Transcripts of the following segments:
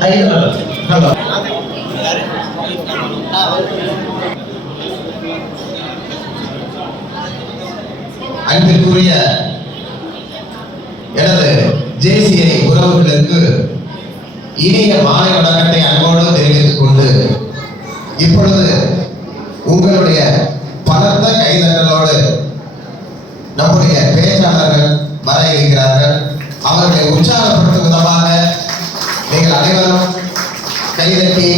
Hello அன்பிற்குரிய எனது JCI உறவுகளுக்கு இனிய மாலை வணக்கத்தை அன்போடு தெரிவித்துக் கொண்டு இப்பொழுது உங்களுடைய பலத்த கைதட்டலோடு நம்முடைய பேச்சாளர்கள் வர இருக்கிறார்கள். அவர்களை உற்சாகப்படுத்தும் விதமாக நீங்கள் அனைவரும் கைதட்டி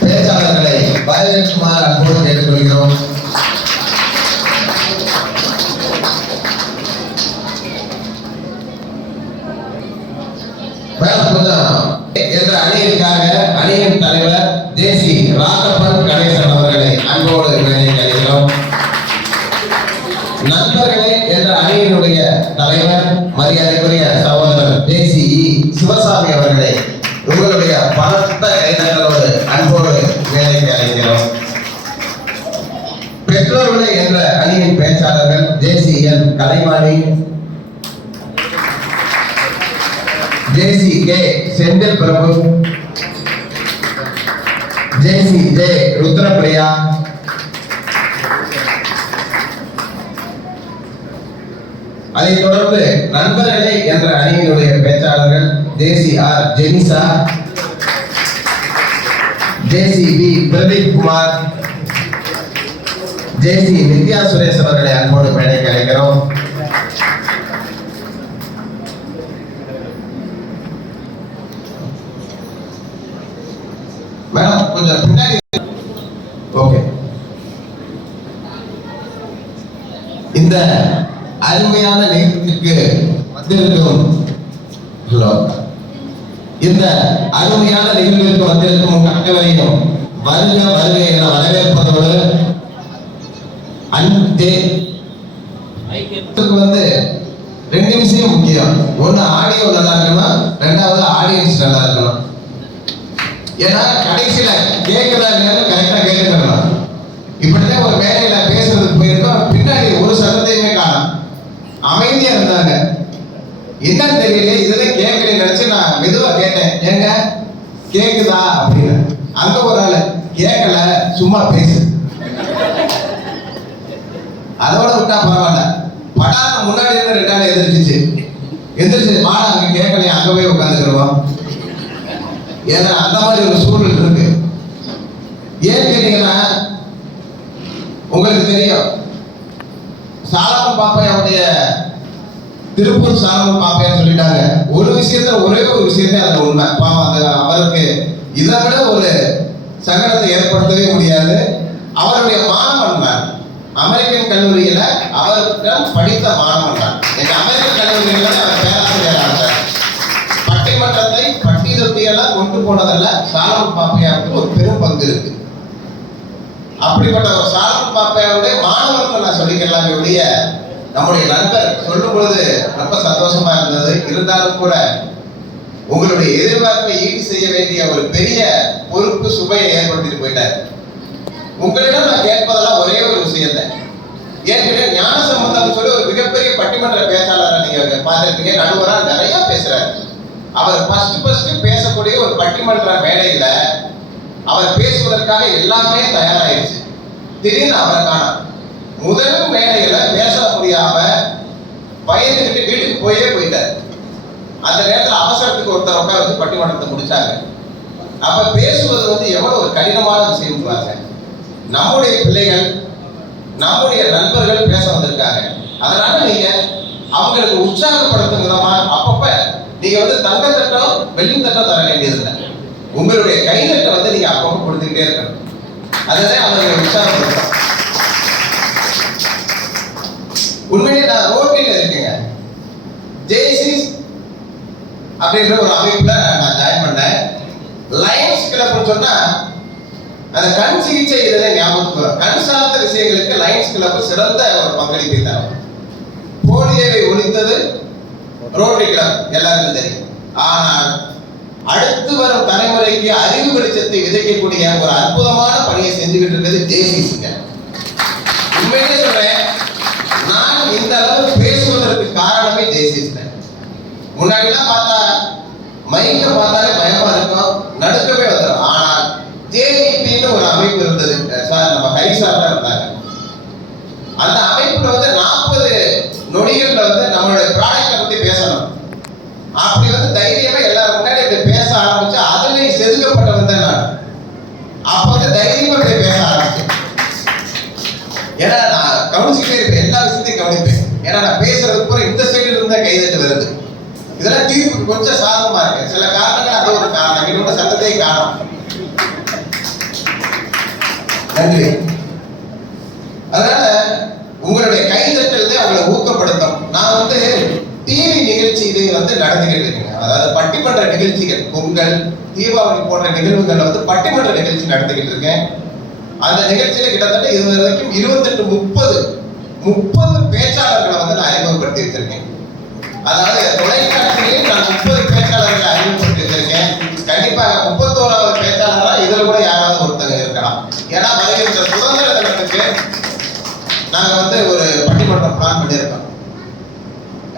பேச்சாளர்களை வரவேற்குமாறு அன்போடு கேட்டுக்கொள்கிறோம். என்ற அணியிற்காக அணியின் தலைவர் தேசி ராகப்பன் கணேசன் அவர்களை அன்போடு அழைக்கிறோம். நண்பர்களே என்ற அணியினுடைய தலைவர் மரியாதைக்குரிய சகோதரர் தேசி சிவசாமி அவர்களை உங்களுடைய பலத்த கைதட்டலோடு அன்போடு வேலைக்கு அழைக்கிறோம். பெற்றோர்களே என்ற அணியின் பேச்சாளர்கள் தேசி என் கலைமாணி, ஜேசி கே செந்தில் பிரபு, ஜேசி ஜே ருத்ரபிரியா, அதைத் தொடர்ந்து நண்பர்களே என்ற அணியினுடைய பேச்சாளர்கள் தேசி ஆர் ஜெனிசா, ஜேசி பி பிரதீப் குமார், ஜேசி நித்யா சுரேஷ் அவர்களை அன்போடு மேடைக்கு அழைக்கிறோம். மேடம் கொஞ்சம் பின்னாடி. ஓகே, இந்த அருமையான நிகழ்ச்சிக்கு வந்திருக்கும் இந்த அருமையான நிகழ்விற்கு வந்திருக்கும் உங்க அனைவரையும் வருக வருக என வரவேற்பதோடு வந்து ரெண்டு விஷயம் முக்கியம். ஒண்ணு ஆடியோ நல்லா இருக்கணும், ரெண்டாவது ஆடியன்ஸ் நல்லா இருக்கணும். ஏன்னா கடைசியில கேட்கதா கரெக்டா கேட்டுக்கணும். இப்படிதான் ஒரு வேலையில பேசுறதுக்கு போயிருக்கோம், பின்னாடி ஒரு சத்தத்தையுமே காணும், அமைதியா இருந்தாங்க. என்னன்னு தெரியல, இதெல்லாம் கேட்கலன்னு நினைச்சு நான் மெதுவா கேட்டேன், ஏங்க கேக்குதா அப்படின்னு. அங்க ஒரு ஆளு கேட்கல சும்மா பேசு, அதோட விட்டா பரவாயில்ல. படாத முன்னாடி இருந்து ரெண்டு ஆள் எந்திரிச்சு மாடா அங்க கேட்கலையே அங்க போய் உட்காந்துக்கிறோம். ஏன்னா அந்த மாதிரி ஒரு சூழல் இருக்கு. ஏன் கேட்டீங்கன்னா உங்களுக்கு தெரியும், சாலமன் பாப்பையாவுடைய திருப்பூர் சாலமன் பாப்பையான்னு சொல்லிட்டாங்க. ஒரு விஷயத்த ஒரே ஒரு விஷயத்த அது உண்மை. பாவம் அந்த அவருக்கு இதை விட ஒரு சங்கடத்தை ஏற்படுத்தவே முடியாது. அவருடைய மாணவன் தான் அமெரிக்கன் கல்லூரியில அவர்கிட்ட படித்த மாணவன் தான். எங்க அமெரிக்கன் கல்லூரியில அவர் பேராசிரியராக இருந்தார். பட்டிமன்றத்தை பட்டி தொட்டியெல்லாம் கொண்டு போனதல்ல, சாலமன் பாப்பையாவுக்கு ஒரு பெரும் பங்கு இருக்கு. அப்படிப்பட்ட ஒரு சாலமன் பாப்பையாவுடைய மாணவர்கள் நான் சொல்லிக்கலாம். ஒழிய நம்முடைய நண்பர் சொல்லும் பொழுது ரொம்ப சந்தோஷமா இருந்தது. இருந்தாலும் கூட உங்களுடைய எதிர்பார்ப்பை ஈடு செய்ய வேண்டிய ஒரு பெரிய பொறுப்பு சுமையை ஏற்படுத்திட்டு போயிட்டார். உங்களிடம் நான் கேட்பதெல்லாம் ஒரே ஒரு விஷயத்தை, ஏற்கனவே ஞான சம்பந்தம் சொல்லி ஒரு மிகப்பெரிய பட்டிமன்ற பேச்சாளரை நீங்க பார்த்திருப்பீங்க. நடுவரா நிறைய பேசுறாரு. அவர் ஃபர்ஸ்ட் பேசக்கூடிய ஒரு பட்டிமன்ற மேடையில அவர் பேசுவதற்காக எல்லாமே தயாராயிருச்சு. திடீர்னு அவர் காணோம். முதல் மேடையில பேச முடியாம பயந்துகிட்டு வீட்டுக்கு போயிட்டார். அந்த நேரத்தில் அவசரத்துக்கு ஒருத்தர் உட்கார வச்சு பட்டிமன்றத்தை முடிச்சாங்க. அப்ப பேசுவது வந்து எவ்வளவு ஒரு கடினமான விஷயம் பாருங்க. நம்முடைய பிள்ளைகள், நம்முடைய நண்பர்கள் பேச வந்திருக்காங்க. அதனால நீங்க அவங்களுக்கு உற்சாகப்படுத்தும் விதமா அப்பப்ப நீங்க வந்து தங்க தட்டம் வெள்ளி தட்டம் தர வேண்டியதில்லை. உங்களுடைய கைதட்டை வந்து நீங்க அப்பப்ப கொடுத்துக்கிட்டே இருக்கணும். அதுதான் அவங்களை உற்சாகப்படுத்தும். உண்மையிலே நான் ரோட்டில் இருக்கேங்க. ஜேசிஸ் அப்படின்ற ஒரு அமைப்புல நான் ஜாயின் பண்ணேன். லயன்ஸ் கிளப்னு சொன்னா அந்த கண் சிகிச்சை இதை ஞாபகத்துக்கு வரும். கண் சார்ந்த விஷயங்களுக்கு லயன்ஸ் கிளப் சிறந்த ஒரு பங்களிப்பை தரும். போலியோவை ஒழித்தது ரோட்டரி கிளப், எல்லாருக்கும் தெரியும். ஆனால் அடுத்து வரும் தலைமுறைக்கு அறிவு வெளிச்சத்தை விதைக்கக்கூடிய ஒரு அற்புதமான பணியை செஞ்சுக்கிட்டு இருக்கிறது ஜேசிஸ்ங்க. உண்மையிலே சொல்றேன், நான் இந்த அளவு பேசுவதற்கு காரணமே ஜேசிஸ் தான். முன்னாடி எல்லாம் பார்த்தா மைக்க பார்த்தாலே பயமா தீர்ப்புக்கு கொஞ்சம் சாதகமா இருக்கு. சில காரணங்கள் அது ஒரு காரணம், இதோட சட்டத்தை காணும். நன்றி. அதனால உங்களுடைய கைதட்டல் தான் அவங்களை ஊக்கப்படுத்தும். நான் வந்து டிவி நிகழ்ச்சிகளை வந்து நடத்திக்கிட்டு இருக்கேன். அதாவது பட்டிமன்ற நிகழ்ச்சிகள், பொங்கல், தீபாவளி போன்ற நிகழ்வுகளை வந்து பட்டிமன்ற நிகழ்ச்சி நடத்திக்கிட்டு இருக்கேன். அந்த நிகழ்ச்சியில கிட்டத்தட்ட இது வரைக்கும் 28-30 பேச்சாளர்களை வந்து நான் அறிமுகப்படுத்தி வச்சிருக்கேன். அதாவது தொலைக்காட்சியிலே நான் 30 பேச்சாளர்களை அறிமுகப்படுத்தி வச்சிருக்கேன். கண்டிப்பாக 31வது பேச்சாளரா இதுல கூட யாராவது ஒருத்தங்க இருக்கலாம். ஏன்னா வருகின்ற சுதந்திர தினத்துக்கு நாங்க வந்து ஒரு பட்டிமன்றம் பிளான் பண்ணியிருக்கோம்.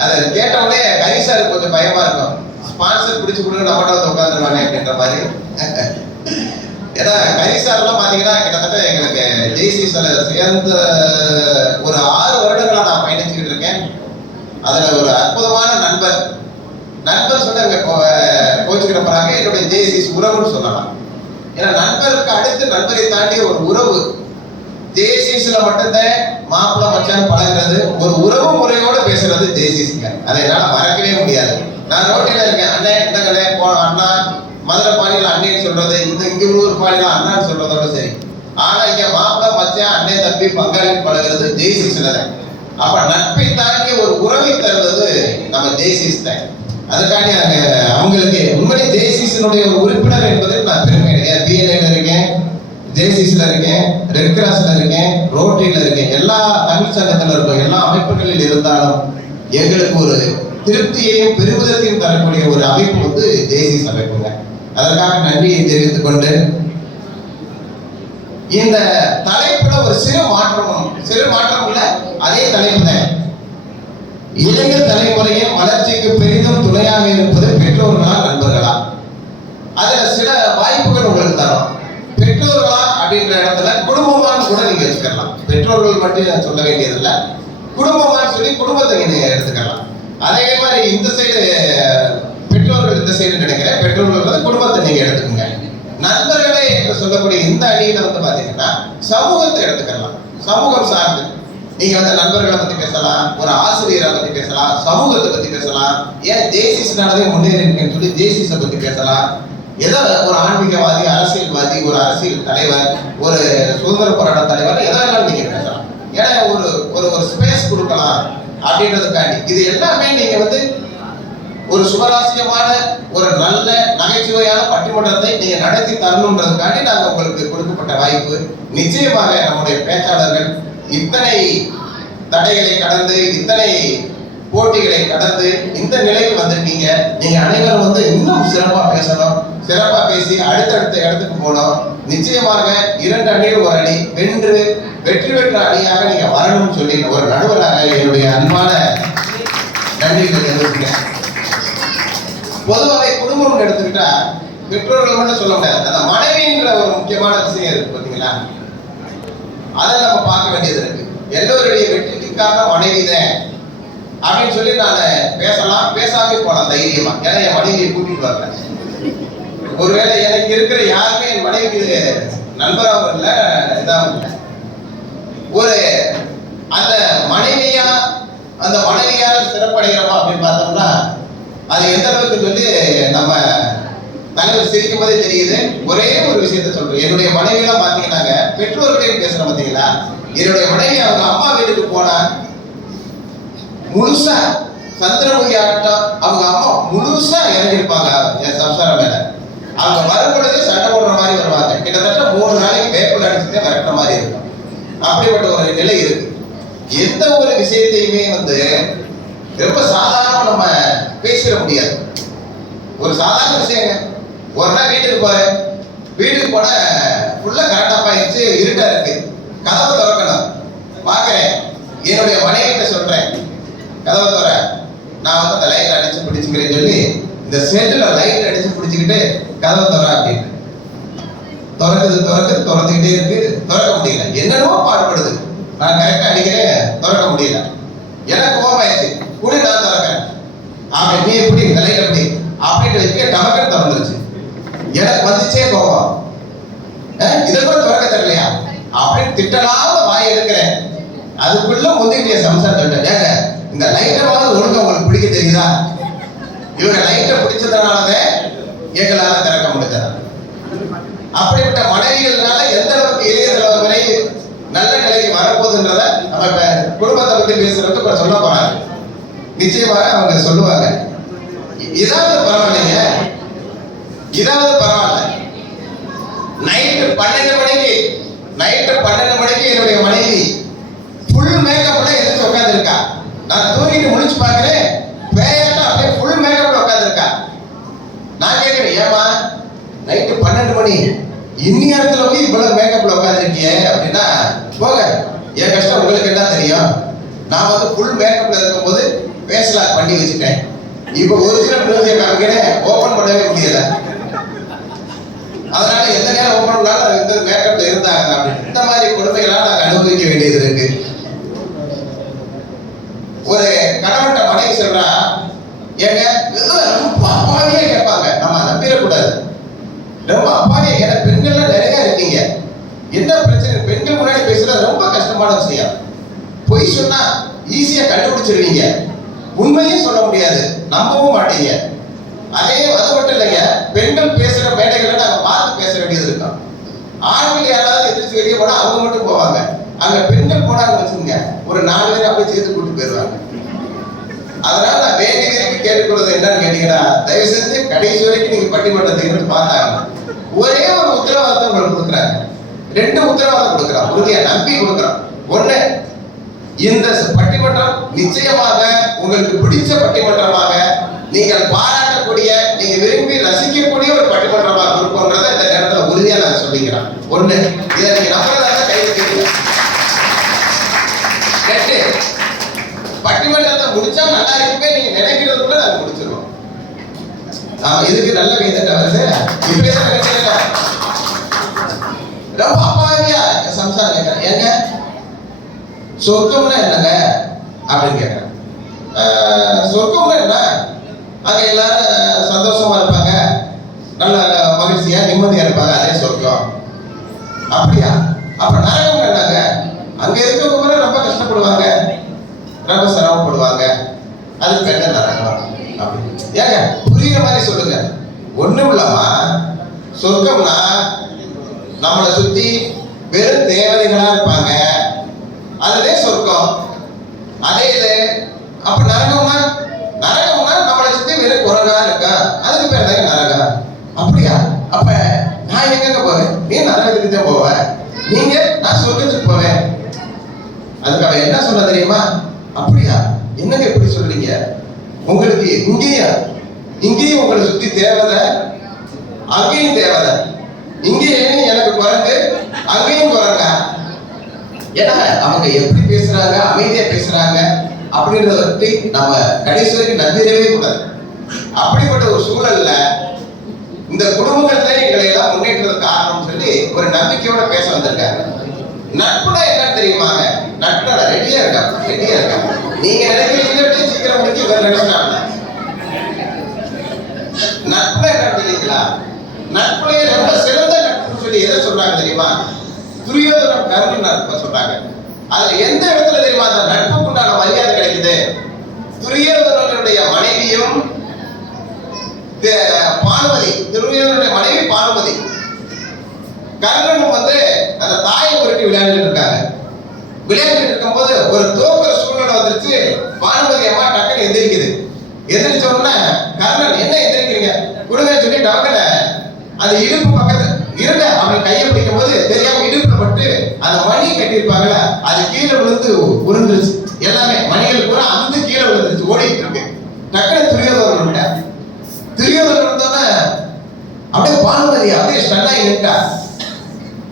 அதை கேட்டவுடனே கரிசாருக்கு கொஞ்சம் பயமா இருக்கும். ஸ்பான்சர் பிடிச்சு கொடுங்க, நம்மகிட்ட வந்து உட்காந்துருவாங்க அப்படின்ற மாதிரி. ஏன்னா கரிசார்லாம் பாத்தீங்கன்னா கிட்டத்தட்ட எங்களுக்கு ஜேசிஸ்ல சேர்ந்த ஒரு 6 வருடங்களா நான் பயணிச்சுக்கிட்டு இருக்கேன். அதுல ஒரு அற்புதமான நண்பர் சொன்ன கோச்சுக்கிற பிறகு என்னுடைய ஜேசிஸ் உறவுன்னு சொல்லலாம். ஏன்னா நண்பருக்கு அடுத்து நண்பரை தாண்டி ஒரு உறவு. ஜேசிஸ்ல மட்டும்தான் மாப்பிள்ள மச்சான் பழகிறது, ஒரு உறவு முறையோட பேசுறது ஜேசிஸ்ங்க. அதை என்னால மறக்கவே முடியாது. நான் ரோட்டில இருக்கேன், அண்ணே இந்த கடை போன அண்ணா, மதுரை பாணியில அண்ணேன்னு சொல்றது, இங்க ஊர் பாணியில அண்ணான்னு சொல்றதோட சரி. ஆனா இங்க மாப்பிள்ள மச்சான், அண்ணே தம்பி பங்காளின்னு பழகிறது ஜேசிஸ்ல தான். அப்ப நட்பை தாண்டி ஒரு உறவை தருவது நம்ம ஜேசிஸ் தான். அதுக்காண்டி அவங்களுக்கு உண்மையிலே ஜேசிஸினுடைய ஒரு உறுப்பினர் என்பதில் நான் பெருமை அடைகிறேன். பிஎன்ஏல இருக்கேன், ஜேசிஸ்ல இருக்கேன், ரெட் கிராஸ்ல இருக்கேன், ரோட்டரியில இருக்கேன். எல்லா தமிழ் சங்கத்துல இருக்கும், எல்லா அமைப்புகளில் இருந்தாலும் எங்களுக்கு ஒரு திருப்தியையும் பெருமிதத்தையும் தரக்கூடிய ஒரு அமைப்பு வந்து ஜேசிஸ் அமைப்புங்க. அதற்காக நன்றியை தெரிவித்துக் கொண்டு இந்த தலைப்புல ஒரு சிறு மாற்றம் இல்ல, அதே தலைப்பு தான். இளைஞர் தலைமுறையின் வளர்ச்சிக்கு பெரிதும் துணையாக இருப்பது பெற்றோர்களா நண்பர்களா? அதுல சில வாய்ப்புகள் உங்களுக்கு தரும். பெற்றோர்களா அப்படின்ற இடத்துல குடும்பமானு கூட நீங்க வச்சுக்கலாம். பெற்றோர்கள் மட்டும் சொல்ல வேண்டியதில்லை, குடும்பமானு சொல்லி குடும்பத்தை நீங்க எடுத்துக்கலாம். அதே மாதிரி இந்த சைடு பெற்றோர்கள், இந்த சைடு நினைக்கிறேன் பெற்றோர்கள் வந்து குடும்பத்தை நீங்க எடுத்துக்கோங்க. நண்பர்களே என்று சொல்லக்கூடிய இந்த அணியில வந்து பாத்தீங்கன்னா சமூகத்தை எடுத்துக்கலாம். சமூகம் சார்ந்து நீங்க வந்து நண்பர்களை பத்தி பேசலாம், ஒரு ஆசிரியரை பத்தி பேசலாம், சமூகத்தை பத்தி பேசலாம். ஏன் ஜேசிஸ்னாலே முன்னேறி இருக்கேன்னு சொல்லி ஜேசிஸை பத்தி பேசலாம். ஏதோ ஒரு ஆன்மீகவாதி, அரசியல்வாதி, ஒரு அரசியல் தலைவர், ஒரு சுதந்திர போராட்ட தலைவர், எதெல்லாம் நீங்க பேசலாம். ஏன்னா ஒரு ஸ்பேஸ் கொடுக்கலாம் அப்படின்றதுக்காண்டி இது எல்லாமே நீங்க வந்து ஒரு சுவராசியமான ஒரு நல்ல நகைச்சுவையான பட்டிமன்றத்தை நீங்க நடத்தி தரணுன்றதுக்காண்டி நாங்க உங்களுக்கு கொடுக்கப்பட்ட வாய்ப்பு. நிச்சயமாக நம்முடைய பேச்சாளர்கள் இத்தனை தடைகளை கடந்து, இத்தனை போட்டிகளை கடந்து இந்த நிலைக்கு வந்துட்டீங்க. நீங்க அனைவரும் வந்து இன்னும் சிறப்பா பேசணும், சிறப்பா பேசி அடுத்தடுத்த இடத்துக்கு போனோம். நிச்சயமாக 2 அணியில் ஒரு அணி வெற்றி பெற்ற அணியாக நீங்க வரணும்னு சொல்லி ஒரு நடுவராக என்னுடைய அன்பான நன்றிகளை தெரிவிக்கிறேன். பொதுவாக குடும்பம் எடுத்துக்கிட்டா பெற்றோர்கள் மட்டும் சொல்ல முடியாது, அந்த மனைவின்ற ஒரு முக்கியமான விஷயம் இருக்கு பார்த்தீங்களா, அதை நம்ம பார்க்க வேண்டியது இருக்கு. எல்லோருடைய வெற்றிக்காக மனைவிதான் அப்படின்னு சொல்லி நான் பேசலாம், பேசாமே போலாம் தைரியமா. ஏன்னா என் மனைவியை கூட்டிட்டு வரல. ஒருவேளை எனக்கு இருக்கிற யாருமே என் மனைவிக்கு நண்பராகவும் இல்லை, இதாகவும் இல்லை. ஒரு அந்த மனைவியால் சிறப்படைகிறோமா அப்படின்னு பார்த்தோம்னா அது எந்த அளவுக்கு சொல்லி நம்ம தலைவர் சிரிக்கும் போதே தெரியுது. ஒரே ஒரு விஷயத்த சொல்றேன். என்னுடைய மனைவியெல்லாம் பாத்தீங்கன்னாங்க பெற்றோர்களையும் பேசுறேன் பாத்தீங்களா. என்னுடைய மனைவி அவங்க அம்மா வீட்டுக்கு போனா முழுசா சந்திரமுகி ஆட்டம் அவங்க அம்மா முழுசா இறங்கிருப்பாங்க என் சம்சாரம் மேல. அவங்க வரும்பொழுதே சண்டை போடுற மாதிரி வருவாங்க. கிட்டத்தட்ட 3 நாளைக்கு வேப்பில் அடிச்சுட்டே வரட்ட மாதிரி இருக்கும். அப்படிப்பட்ட ஒரு நிலை இருக்கு. எந்த ஒரு விஷயத்தையுமே வந்து ரொம்ப சாதாரணமா நம்ம பேசிட முடியாது. ஒரு சாதாரண விஷயங்க, ஒரு நாள் வீட்டுக்கு போன ஃபுல்லா கரெக்ட் ஆஃப் ஆயிடுச்சு, இருட்டா இருக்கு, கதவை திறக்கணும். பாக்குறேன், என்னுடைய மனைவிட்ட சொல்றேன் கதவை திற, நான் வந்து அந்த லைட் அடிச்சு பிடிச்சுக்கிறேன்னு சொல்லி இந்த செல்லுல லைட் அடிச்சு பிடிச்சுக்கிட்டு கதவை திற அப்படின்னு திறந்துக்கிட்டே இருக்கு. திறக்க முடியல, என்னென்னமோ பாடுபடுது. நான் கரெக்டா அடிக்கிறேன், திறக்க முடியல. எனக்கு கோபமாயிடுச்சு, கூட நான் திறக்கிறேன். அவன் நீ எப்படி இந்த லைட் எப்படி அப்படின்ட்டு வைக்க டமக்கன் திறந்துருச்சு. எனக்கு வந்துச்சே கோபம், இதை கூட திறக்க தெரியலையா அப்படின்னு திட்டலாம வாய் எடுக்கிறேன். அதுக்குள்ள முந்திக்கிட்டே சம்சாரம் சொல்லிட்டேன், இந்த லைட்டை ஒழுங்க உங்களுக்கு பிடிக்க தெரியுதா இவங்க லைட்டை பிடிச்சதுனாலதான் எங்களால திறக்க முடிஞ்சது. அப்படிப்பட்ட மனைவிகள்னால எந்த அளவுக்கு இளைய தலைவர் வரை நல்ல நிலைக்கு வரப்போகுதுன்றத நம்ம குடும்பத்தை பத்தி பேசுறதுக்கு இப்ப சொல்ல போறாங்க. நிச்சயமாக அவங்க சொல்லுவாங்க. இதாவது பரவாயில்லைங்க, இதாவது பரவாயில்ல. நைட்டு 12 மணிக்கு என்னுடைய மனைவி ஃபுல் மேக்கப்ல எதிர்த்து உட்கார்ந்து இருக்கா. நான் தூங்கிட்டு முடிச்சு பார்க்கிறேன், பேயாட்ட அப்படியே ஃபுல் மேக்கப்ல உட்கார்ந்து இருக்கா. நான் கேட்கிறேன், ஏமா நைட்டு 12 மணி இன்னி நேரத்துல போய் இவ்வளவு மேக்கப்ல உட்காந்துருக்கிய அப்படின்னா, போங்க என் கஷ்டம் உங்களுக்கு என்ன தெரியும். நான் வந்து ஃபுல் மேக்கப்ல இருக்கும்போது பேசலாம் பண்ணி வச்சுட்டேன். இப்ப ஒரிஜினல் மூஞ்சியை காமிக்கிறேன், ஓபன் பண்ணவே முடியல. அதனால எந்த நேரம் ஓபன் பண்ணாலும் இந்த மேக்கப்ல இருந்தாங்க அப்படின்னு. இந்த மாதிரி கொடுமைகளாக நாங்கள் அனுபவிக்க வேண்டியது இருக்கு. ஒரு கணவன்கிட்ட மனைவி சொல்றா, ஏங்க ரொம்ப அப்பாவியே கேட்பாங்க. நம்ம நம்பிடக்கூடாது. ரொம்ப அப்பாவியே ஏன்னா பெண்கள்லாம் நிறைய இருக்கீங்க. என்ன பிரச்சனை? பெண்கள் முன்னாடி பேசுறது ரொம்ப கஷ்டமான விஷயம். பொய் சொன்னா ஈஸியா கண்டுபிடிச்சிருவீங்க, உண்மையும் சொல்ல முடியாது, நம்பவும் மாட்டீங்க. அது மட்டும் இல்லைங்க, பெண்கள் பேசுற மேடைகளை நாங்க பார்த்து பேச வேண்டியது இருக்கும். ஆண்கள் யாராவது எதிர்த்து வெளியே போனா அவங்க மட்டும் போவாங்க. அங்க பெண்கள் போனாங்க வச்சுங்க, ஒரு 4 பேர் அப்படியே சேர்த்து கூட்டு போயிடுவாங்க. அதனால நான் வேண்டி விரும்பி கேட்டுக்கொள்வது என்னன்னு கேட்டீங்கன்னா, தயவு செஞ்சு கடைசி வரைக்கும் நீங்க பட்டிமன்றத்தை பார்த்தாங்க. ஒரே ஒரு உத்தரவாதத்தை உங்களுக்கு கொடுக்குறாங்க, 2 உத்தரவாதம் கொடுக்குறான், உறுதியா நம்பி கொடுக்குறான். ஒண்ணு, இந்த பட்டிமன்றம் நிச்சயமாக உங்களுக்கு பிடிச்ச பட்டிமன்றமாக, நீங்கள் பாராட்டக்கூடிய, நீங்க விரும்பி ரசிக்கக்கூடிய ஒரு பட்டிமன்றமாக இருக்கும்ன்றதை இந்த நேரத்தில் உறுதியா நான் சொல்லிக்கிறேன். ஒண்ணு, இதை நீங்க நம்புறதாக கைது கேட்கல. 2, பட்டிமன்றத்தை முடிச்சா நல்லா இருக்குமே நீங்க நினைக்கிறதுக்குள்ள நாங்க முடிச்சிருவோம். இதுக்கு நல்ல கைதட்ட வருது. இப்ப ரொம்ப அப்பாவியா சம்சாரம் கேட்கிறேன், ஏங்க சொர்க்கம்னா என்னங்க அப்படின்னு கேட்கிறேன். சொர்க்கம்னா என்ன? அங்க எல்லாரும் சந்தோஷமா இருப்பாங்க, நல்ல மகிழ்ச்சியா நிம்மதியா இருப்பாங்க, அதே சொர்க்கம். அப்படியா? அப்ப நரகம் என்னங்க? அங்க இருக்கவங்க ரொம்ப கஷ்டப்படுவாங்க, ரொம்ப சிரமப்படுவாங்க, அதுக்கு என்ன நரகம் அப்படின்னு ஏங்க புரியுற மாதிரி சொல்லுங்க. ஒண்ணும் இல்லாம சொர்க்கம்னா நம்மளை சுத்தி வெறும் தேவதைகளா இருப்பாங்க, அதுவே சொர்க்கம். அதே இது அப்ப நரகம்னா நம்மளை சுத்தி வெறும் குரங்கா இருக்கா, அதுக்கு பேர் தான் நரகம். அப்படியா? அப்ப நான் எங்க போவேன்? நீ நரகத்துக்கு தான் போவ, நீங்க நான் சொர்க்கத்துக்கு போவேன். அதுக்கு அவன் என்ன சொல்ல தெரியுமா? அப்படியா? என்னங்க எப்படி சொல்றீங்க? உங்களுக்கு இங்கேயும் உங்களை சுத்தி தேவதை, அங்கேயும் தேவதை, இங்கேயும் எனக்கு குரங்கு, அங்கேயும் குரங்க. ஏன்னா அவங்க எப்படி பேசுறாங்க, அமைதியா பேசுறாங்க அப்படின்றத பற்றி நம்ம கடைசி வரைக்கும் நம்பிடவே கூடாது. அப்படிப்பட்ட ஒரு சூழல்ல இந்த குடும்பங்கள்ல எங்களை எல்லாம் முன்னேற்றதுக்கு காரணம் சொல்லி ஒரு நம்பிக்கையோட பேச வந்திருக்காங்க. நட்புனா என்னன்னு தெரியுமாங்க? நட்புனா ரெடியா இருக்காங்க. நீங்க நினைக்கிறீங்க சீக்கிரம் முடிச்சு வேற நினைச்சாங்க. நட்புனா என்னன்னு தெரியுங்களா? நட்புலையே ரொம்ப சிறந்த நட்புன்னு சொல்லி எதை சொல்றாங்க தெரியுமா? துரியோதனம் கர்ணன் நட்பு சொல்றாங்க. அதுல எந்த இடத்துல தெரியுமா அந்த நட்புக்கு உண்டான மரியாதை கிடைக்குது? துரியோதனனுடைய மனைவியும் பானுமதி, துரியோதனுடைய மனைவி பானுமதி, கர்ணனும் அந்த தாயை உருட்டி விளையாண்டுட்டு இருக்காங்க. விளையாண்டுட்டு இருக்கும்போது ஒரு தோக்குற சூழ்நிலை வந்துருச்சு. பானுமதி அம்மா டக்குன்னு எந்திரிக்குது. எந்திரிச்ச உடனே கர்ணன், என்ன எந்திரிக்கிறீங்க கொடுங்கன்னு சொல்லி டக்குன்னு அந்த இடுப்பு பக்கத்துல இருங்க அவன் கையை பிடிக்கும் போது தெரியாம இடுப்புல பட்டு அந்த மணி கட்டியிருப்பாங்கல்ல, அது கீழே விழுந்து உருந்துருச்சு. எல்லாமே மணிகள் பூரா அந்த கீழே விழுந்துருச்சு, ஓடிட்டு இருக்கு. டக்குனு துரியோதனன் இருந்தோன்னே அப்படியே பானுமதி அப்படியே ஸ்டன்னாகி நின்ட்டா.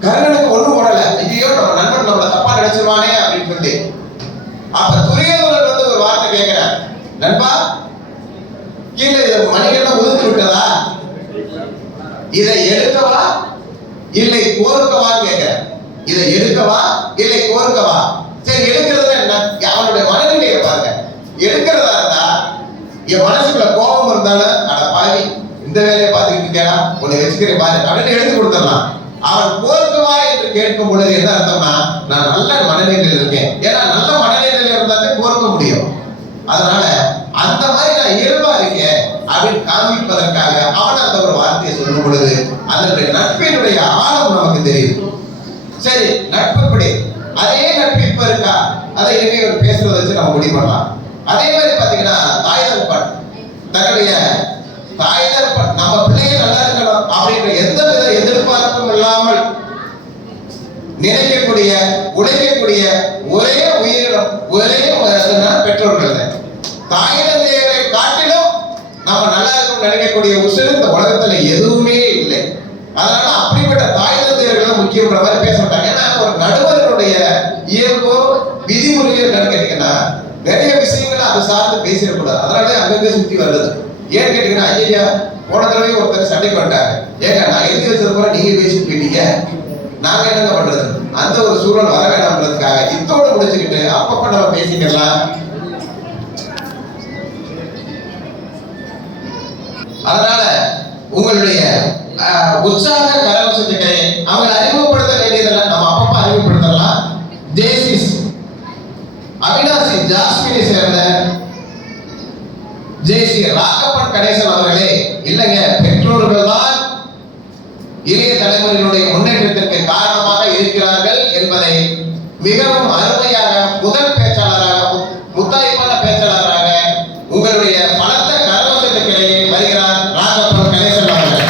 கர்ணனுக்கு ஒண்ணும் போடல. ஐயோ நம்ம நண்பன் நம்மள தப்பா நினைச்சிருவானே அப்படின்னு சொல்லி. அப்ப துரியோதனன் ஒரு வார்த்தை கேட்கிறார், நண்பா கீழே மணிகள்லாம் உதிர்ந்து விட்டதா, இதை எடுக்கவா இல்லை கோர்க்கவான்னு கேட்கிறேன். இதை எடுக்கவா இல்லை கோர்க்கவா? சரி எடுக்கிறது என்ன? அவனுடைய மனநிலையை பாருங்க. எடுக்கிறதா இருந்தா என் மனசுக்குள்ள கோபம் இருந்தாலும், அட பாவி இந்த வேலையை பார்த்துக்கிட்டு இருக்கா, உன்னை வச்சுக்கிறேன் பாரு அப்படின்னு எடுத்து கொடுத்துடலாம். அவன் கோர்க்கவா என்று கேட்கும் பொழுது என்ன அர்த்தம்னா, நான் நல்ல மனநிலையில் இருக்கேன். ஏன்னா நல்ல மனநிலையில் இருந்தாலே கோர்க்க முடியும். அதனால அந்த மாதிரி நான் இயல்பா இருக்கேன் காண்பிப்பதற்காக அவன் அந்த ஒரு வார்த்தையை சொல்லும் பொழுது அதனுடைய நட்பினுடைய ஆழம் நமக்கு தெரியுது. சரி, நட்பு இப்படி, அதே நட்பு இப்ப இருக்கா? அதை இனிமே ஒரு பேசுறத வச்சு நம்ம முடிவு பண்ணலாம். அதே மாதிரி பாத்தீங்கன்னா தாய் தகப்பன் தன்னுடைய தாய் தகப்பன் நம்ம பிள்ளைங்க நல்லா இருக்கணும் அப்படின்ற எந்த வித எதிர்பார்ப்பும் இல்லாமல் நினைக்கக்கூடிய உழைக்கக்கூடிய ஒரே உயிரினம் ஒரே பெற்றோர்கள். தாய் தந்தையரை காட்டிலும் நம்ம நல்லா இருக்கும் நினைக்கக்கூடிய உசுறு இந்த உலகத்துல எதுவுமே இல்லை. அதனால அப்படிப்பட்ட தாய் தந்தையர்களும் முக்கியன்ற மாதிரி பேச மாட்டாங்க. ஏன்னா ஒரு நடுவர்களுடைய இயல்போ விதிமுறையோ என்னன்னு கேட்டீங்கன்னா நிறைய விஷயங்களை அது சார்ந்து பேசிடக்கூடாது. அதனால அங்கங்க சுத்தி வர்றது. ஏன்னு கேட்டீங்கன்னா, ஐயா போன தடவை ஒருத்தர் சண்டைக்கு வந்துட்டாங்க, ஏங்க நான் எழுதி வச்சிருப்போம் நீங்க பேசிட்டு போயிட்டீங்க, நாங்க என்னங்க பண்றது? அந்த ஒரு சூழல் வர வேண்டாம்ன்றதுக்காக இத்தோடு முடிச்சுக்கிட்டு அப்பப்ப நம்ம பேசிக்கலாம். அதனால உங்களுடைய உற்சாக கரவசத்துக்களை அவங்க அறிமுகப்படுத்த வேண்டியதெல்லாம் நம்ம அப்பப்ப அறிமுகப்படுத்தலாம். ஜேசிஸ் அவினாசி ஜாஸ்மினை சேர்ந்த ஜேசி ராகப்பன் கணேசன் அவர்களே, இல்லைங்க பெற்றோர்கள் தான் இளைய தலைமுறையினுடைய முன்னேற்றத்திற்கு காரணமாக இருக்கிறார்கள் என்பதை மிகவும் அருமையாக முதல் பேச்சாளராக முத்தாய்ப்பான பேச்சாளராக உங்களுடைய பலத்த கரவசத்துக்களை வருகிறார் ராகப்பன் கணேசன் அவர்கள்.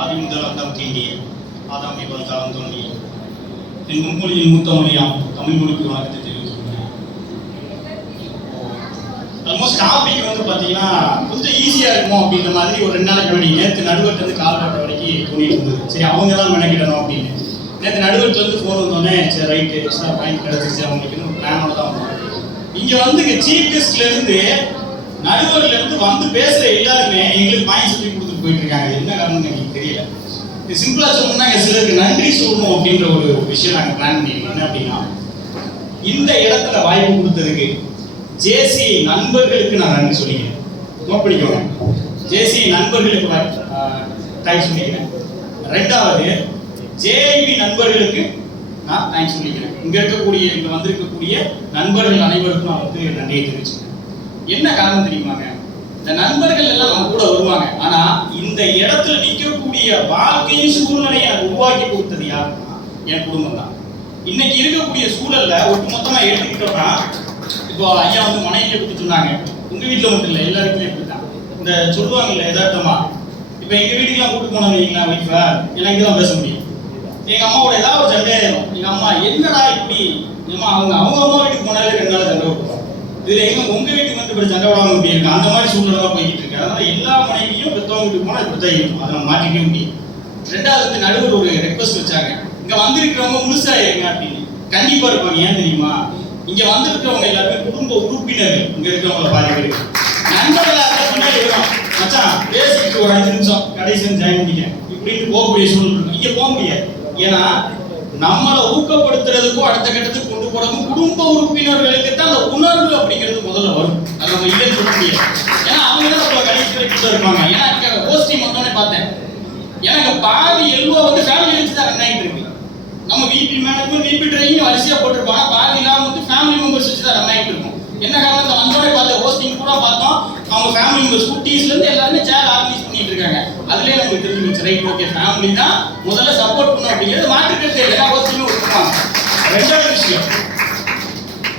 ஆதிமுதலாம் தீண்டி ஆதாம் இவன் தோன்றி என் மும்மொழியின் மூத்த மொழியாம் தமிழ் மொழிக்கு வணக்கத்தை தெரிவித்துக் கொள்கிறேன். ஆல்மோஸ்ட் டாபிக் வந்து பார்த்தீங்கன்னா கொஞ்சம் ஈஸியாக இருக்குமோ அப்படின்ற மாதிரி ஒரு 2 நாளைக்கு முன்னாடி நேற்று நடுவர்கிட்ட கால்பட்ட வரைக்கும் தோணிட்டு இருந்தது. சரி, அவங்க தான் மெனக்கிடணும் அப்படின்னு. நேற்று நடுவர்கிட்ட ஃபோன் வந்தோடனே சரி ரைட்டு எக்ஸ்ட்ரா பாயிண்ட் கிடச்சிச்சு அவங்களுக்கு ஒரு பிளானோட தான் வந்தோம். இங்கே வந்து சீஃப் கெஸ்ட்லேருந்து நடுவர்லேருந்து வந்து பேசுகிற எல்லாருமே எங்களுக்கு பாயிண்ட் சொல்லி கொடுத்துட்டு போயிட்டு இருக்காங்க. என்ன காரணம்னு எனக்கு தெரியல. சிம்பிளாக சொல்லணும்னா சிலருக்கு நன்றி சொல்லணும் அப்படின்ற ஒரு விஷயம் நாங்கள் பிளான் பண்ணியிருக்கோம். என்ன அப்படின்னா, இந்த இடத்துல வாய்ப்பு கொடுத்ததுக்கு ஜேசி நண்பர்களுக்கு நான் நன்றி சொல்லிக்கிறேன். நோட் பண்ணிக்கோங்க, ஜேசி நண்பர்களுக்கு தேங்க்ஸ் சொல்லிக்கிறேன். 2வது ஜேஐவி நண்பர்களுக்கு நான் தேங்க்ஸ் சொல்லிக்கிறேன். இங்கே வந்திருக்கக்கூடிய நண்பர்கள் அனைவருக்கும் நான் வந்து நன்றியை தெரிவிச்சுக்கிறேன். என்ன காரணம் தெரியுமாங்க, இந்த நண்பர்கள் எல்லாம் நம்ம கூட வருவாங்க, ஆனா இந்த இடத்துல நிற்கக்கூடிய வாழ்க்கை சூழ்நிலையை எனக்கு உருவாக்கி கொடுத்தது யாருன்னா என் குடும்பம் தான். இன்னைக்கு இருக்கக்கூடிய சூழல்ல ஒட்டுமொத்தமா எடுத்துக்கிட்டோம்னா, இப்போ ஐயா வந்து மனைவியை பத்தி சொன்னாங்க. உங்க வீட்டுல மட்டும் இல்லை, எல்லா வீட்லயும் இப்படிதான். இந்த சொல்லுவாங்கல்ல யதார்த்தமா, இப்ப எங்க வீட்டுக்கெல்லாம் கூட்டு போனோம் வைங்களா, வைஃப எல்லாம் இங்கதான் பேச முடியும். எங்க அம்மாவோட ஏதாவது ஒரு சண்டை ஆயிடும். எங்க அம்மா என்னடா இப்படி, அவங்க அம்மா வீட்டுக்கு போனாலே 2 நாள் சண்டை விட்டுருவாங்க. இதுல எங்க உங்க வீட்டுக்கு வந்து இப்படி சண்டை விடாம இப்படி இருக்கு, அந்த மாதிரி சூழ்நிலை தான் போய்கிட்டு இருக்கு. அதனால எல்லா மனைவியும் பெற்றவங்க வீட்டுக்கு போனா இப்படித்தான் இருக்கும், அதை நம்ம மாற்றிக்கவே முடியும். 2வது வந்து நடுவர் ஒரு ரெக்வஸ்ட் வச்சாங்க, இங்க வந்திருக்கிறவங்க முழுசா இருங்க அப்படின்னு. கண்டிப்பா இருப்பாங்க. ஏன் தெரியுமா, இங்க வந்திருக்கிறவங்க எல்லாருமே குடும்ப உறுப்பினர்கள். இங்க இருக்கிறவங்கள பாதி பேர் நண்பர்களா பின்னாடி வரும், மச்சான் பேசிட்டு ஒரு 5 நிமிஷம் கடைசி ஜாயின் பண்ணிக்க இப்படின்னு போகக்கூடிய சூழ்நிலை இருக்கும். இங்க போக முடியாது. ஏன்னா நம்மளை ஊக்கப்படுத்துறதுக்கும் அடுத்த கட்டத்துக்கு கொண்டு போறதுக்கும் குடும்ப உறுப்பினர்களுக்கு தான் அந்த உணர்வு அப்படிங்கிறது முதல்ல வரும். அது நம்ம இல்லைன்னு சொல்ல முடியாது. ஏன்னா அவங்க தான் நம்ம கடைசி வரைக்கும் இருப்பாங்க. ஏன்னா இங்க போஸ்டிங் வந்தோடனே பார்த்தேன், எனக்கு பாதி எல்வோ வந்து ஃபேமிலி வச்சு தான் ரன் ஆகிட்டு இருக்கு. நம்ம விபி மேனேஜ்மெண்ட் விபி ட்ரைனிங் வரிசையா போட்டிருப்பாங்க, பாதி இல்லாம வந்து ஃபேமிலி மெம்பர்ஸ் வச்சு தான் ரன் ஆகிட்டு இருக்கும். என்ன காரணம், வந்தோடனே பார்த்த ஹோஸ்டிங் கூட பார்த்தோம், அவங்க ஃபேமிலி மெம்பர்ஸ் குட்டீஸ்ல இருந்து எல்லாருமே சேர் ஆர்கனைஸ் பண்ணிட்டு இருக்காங்க. அதுலயே நமக்கு தெரிஞ்சு ரைட், ஓகே ஃபேமிலி தான் முதல்ல சப்போர்ட் பண்ணணும் அப்படிங்கிறது மாற்றுக்கிறது எல்லா ஹோஸ்டிங்கும் கொடுப்பாங்க. 2வது விஷயம்,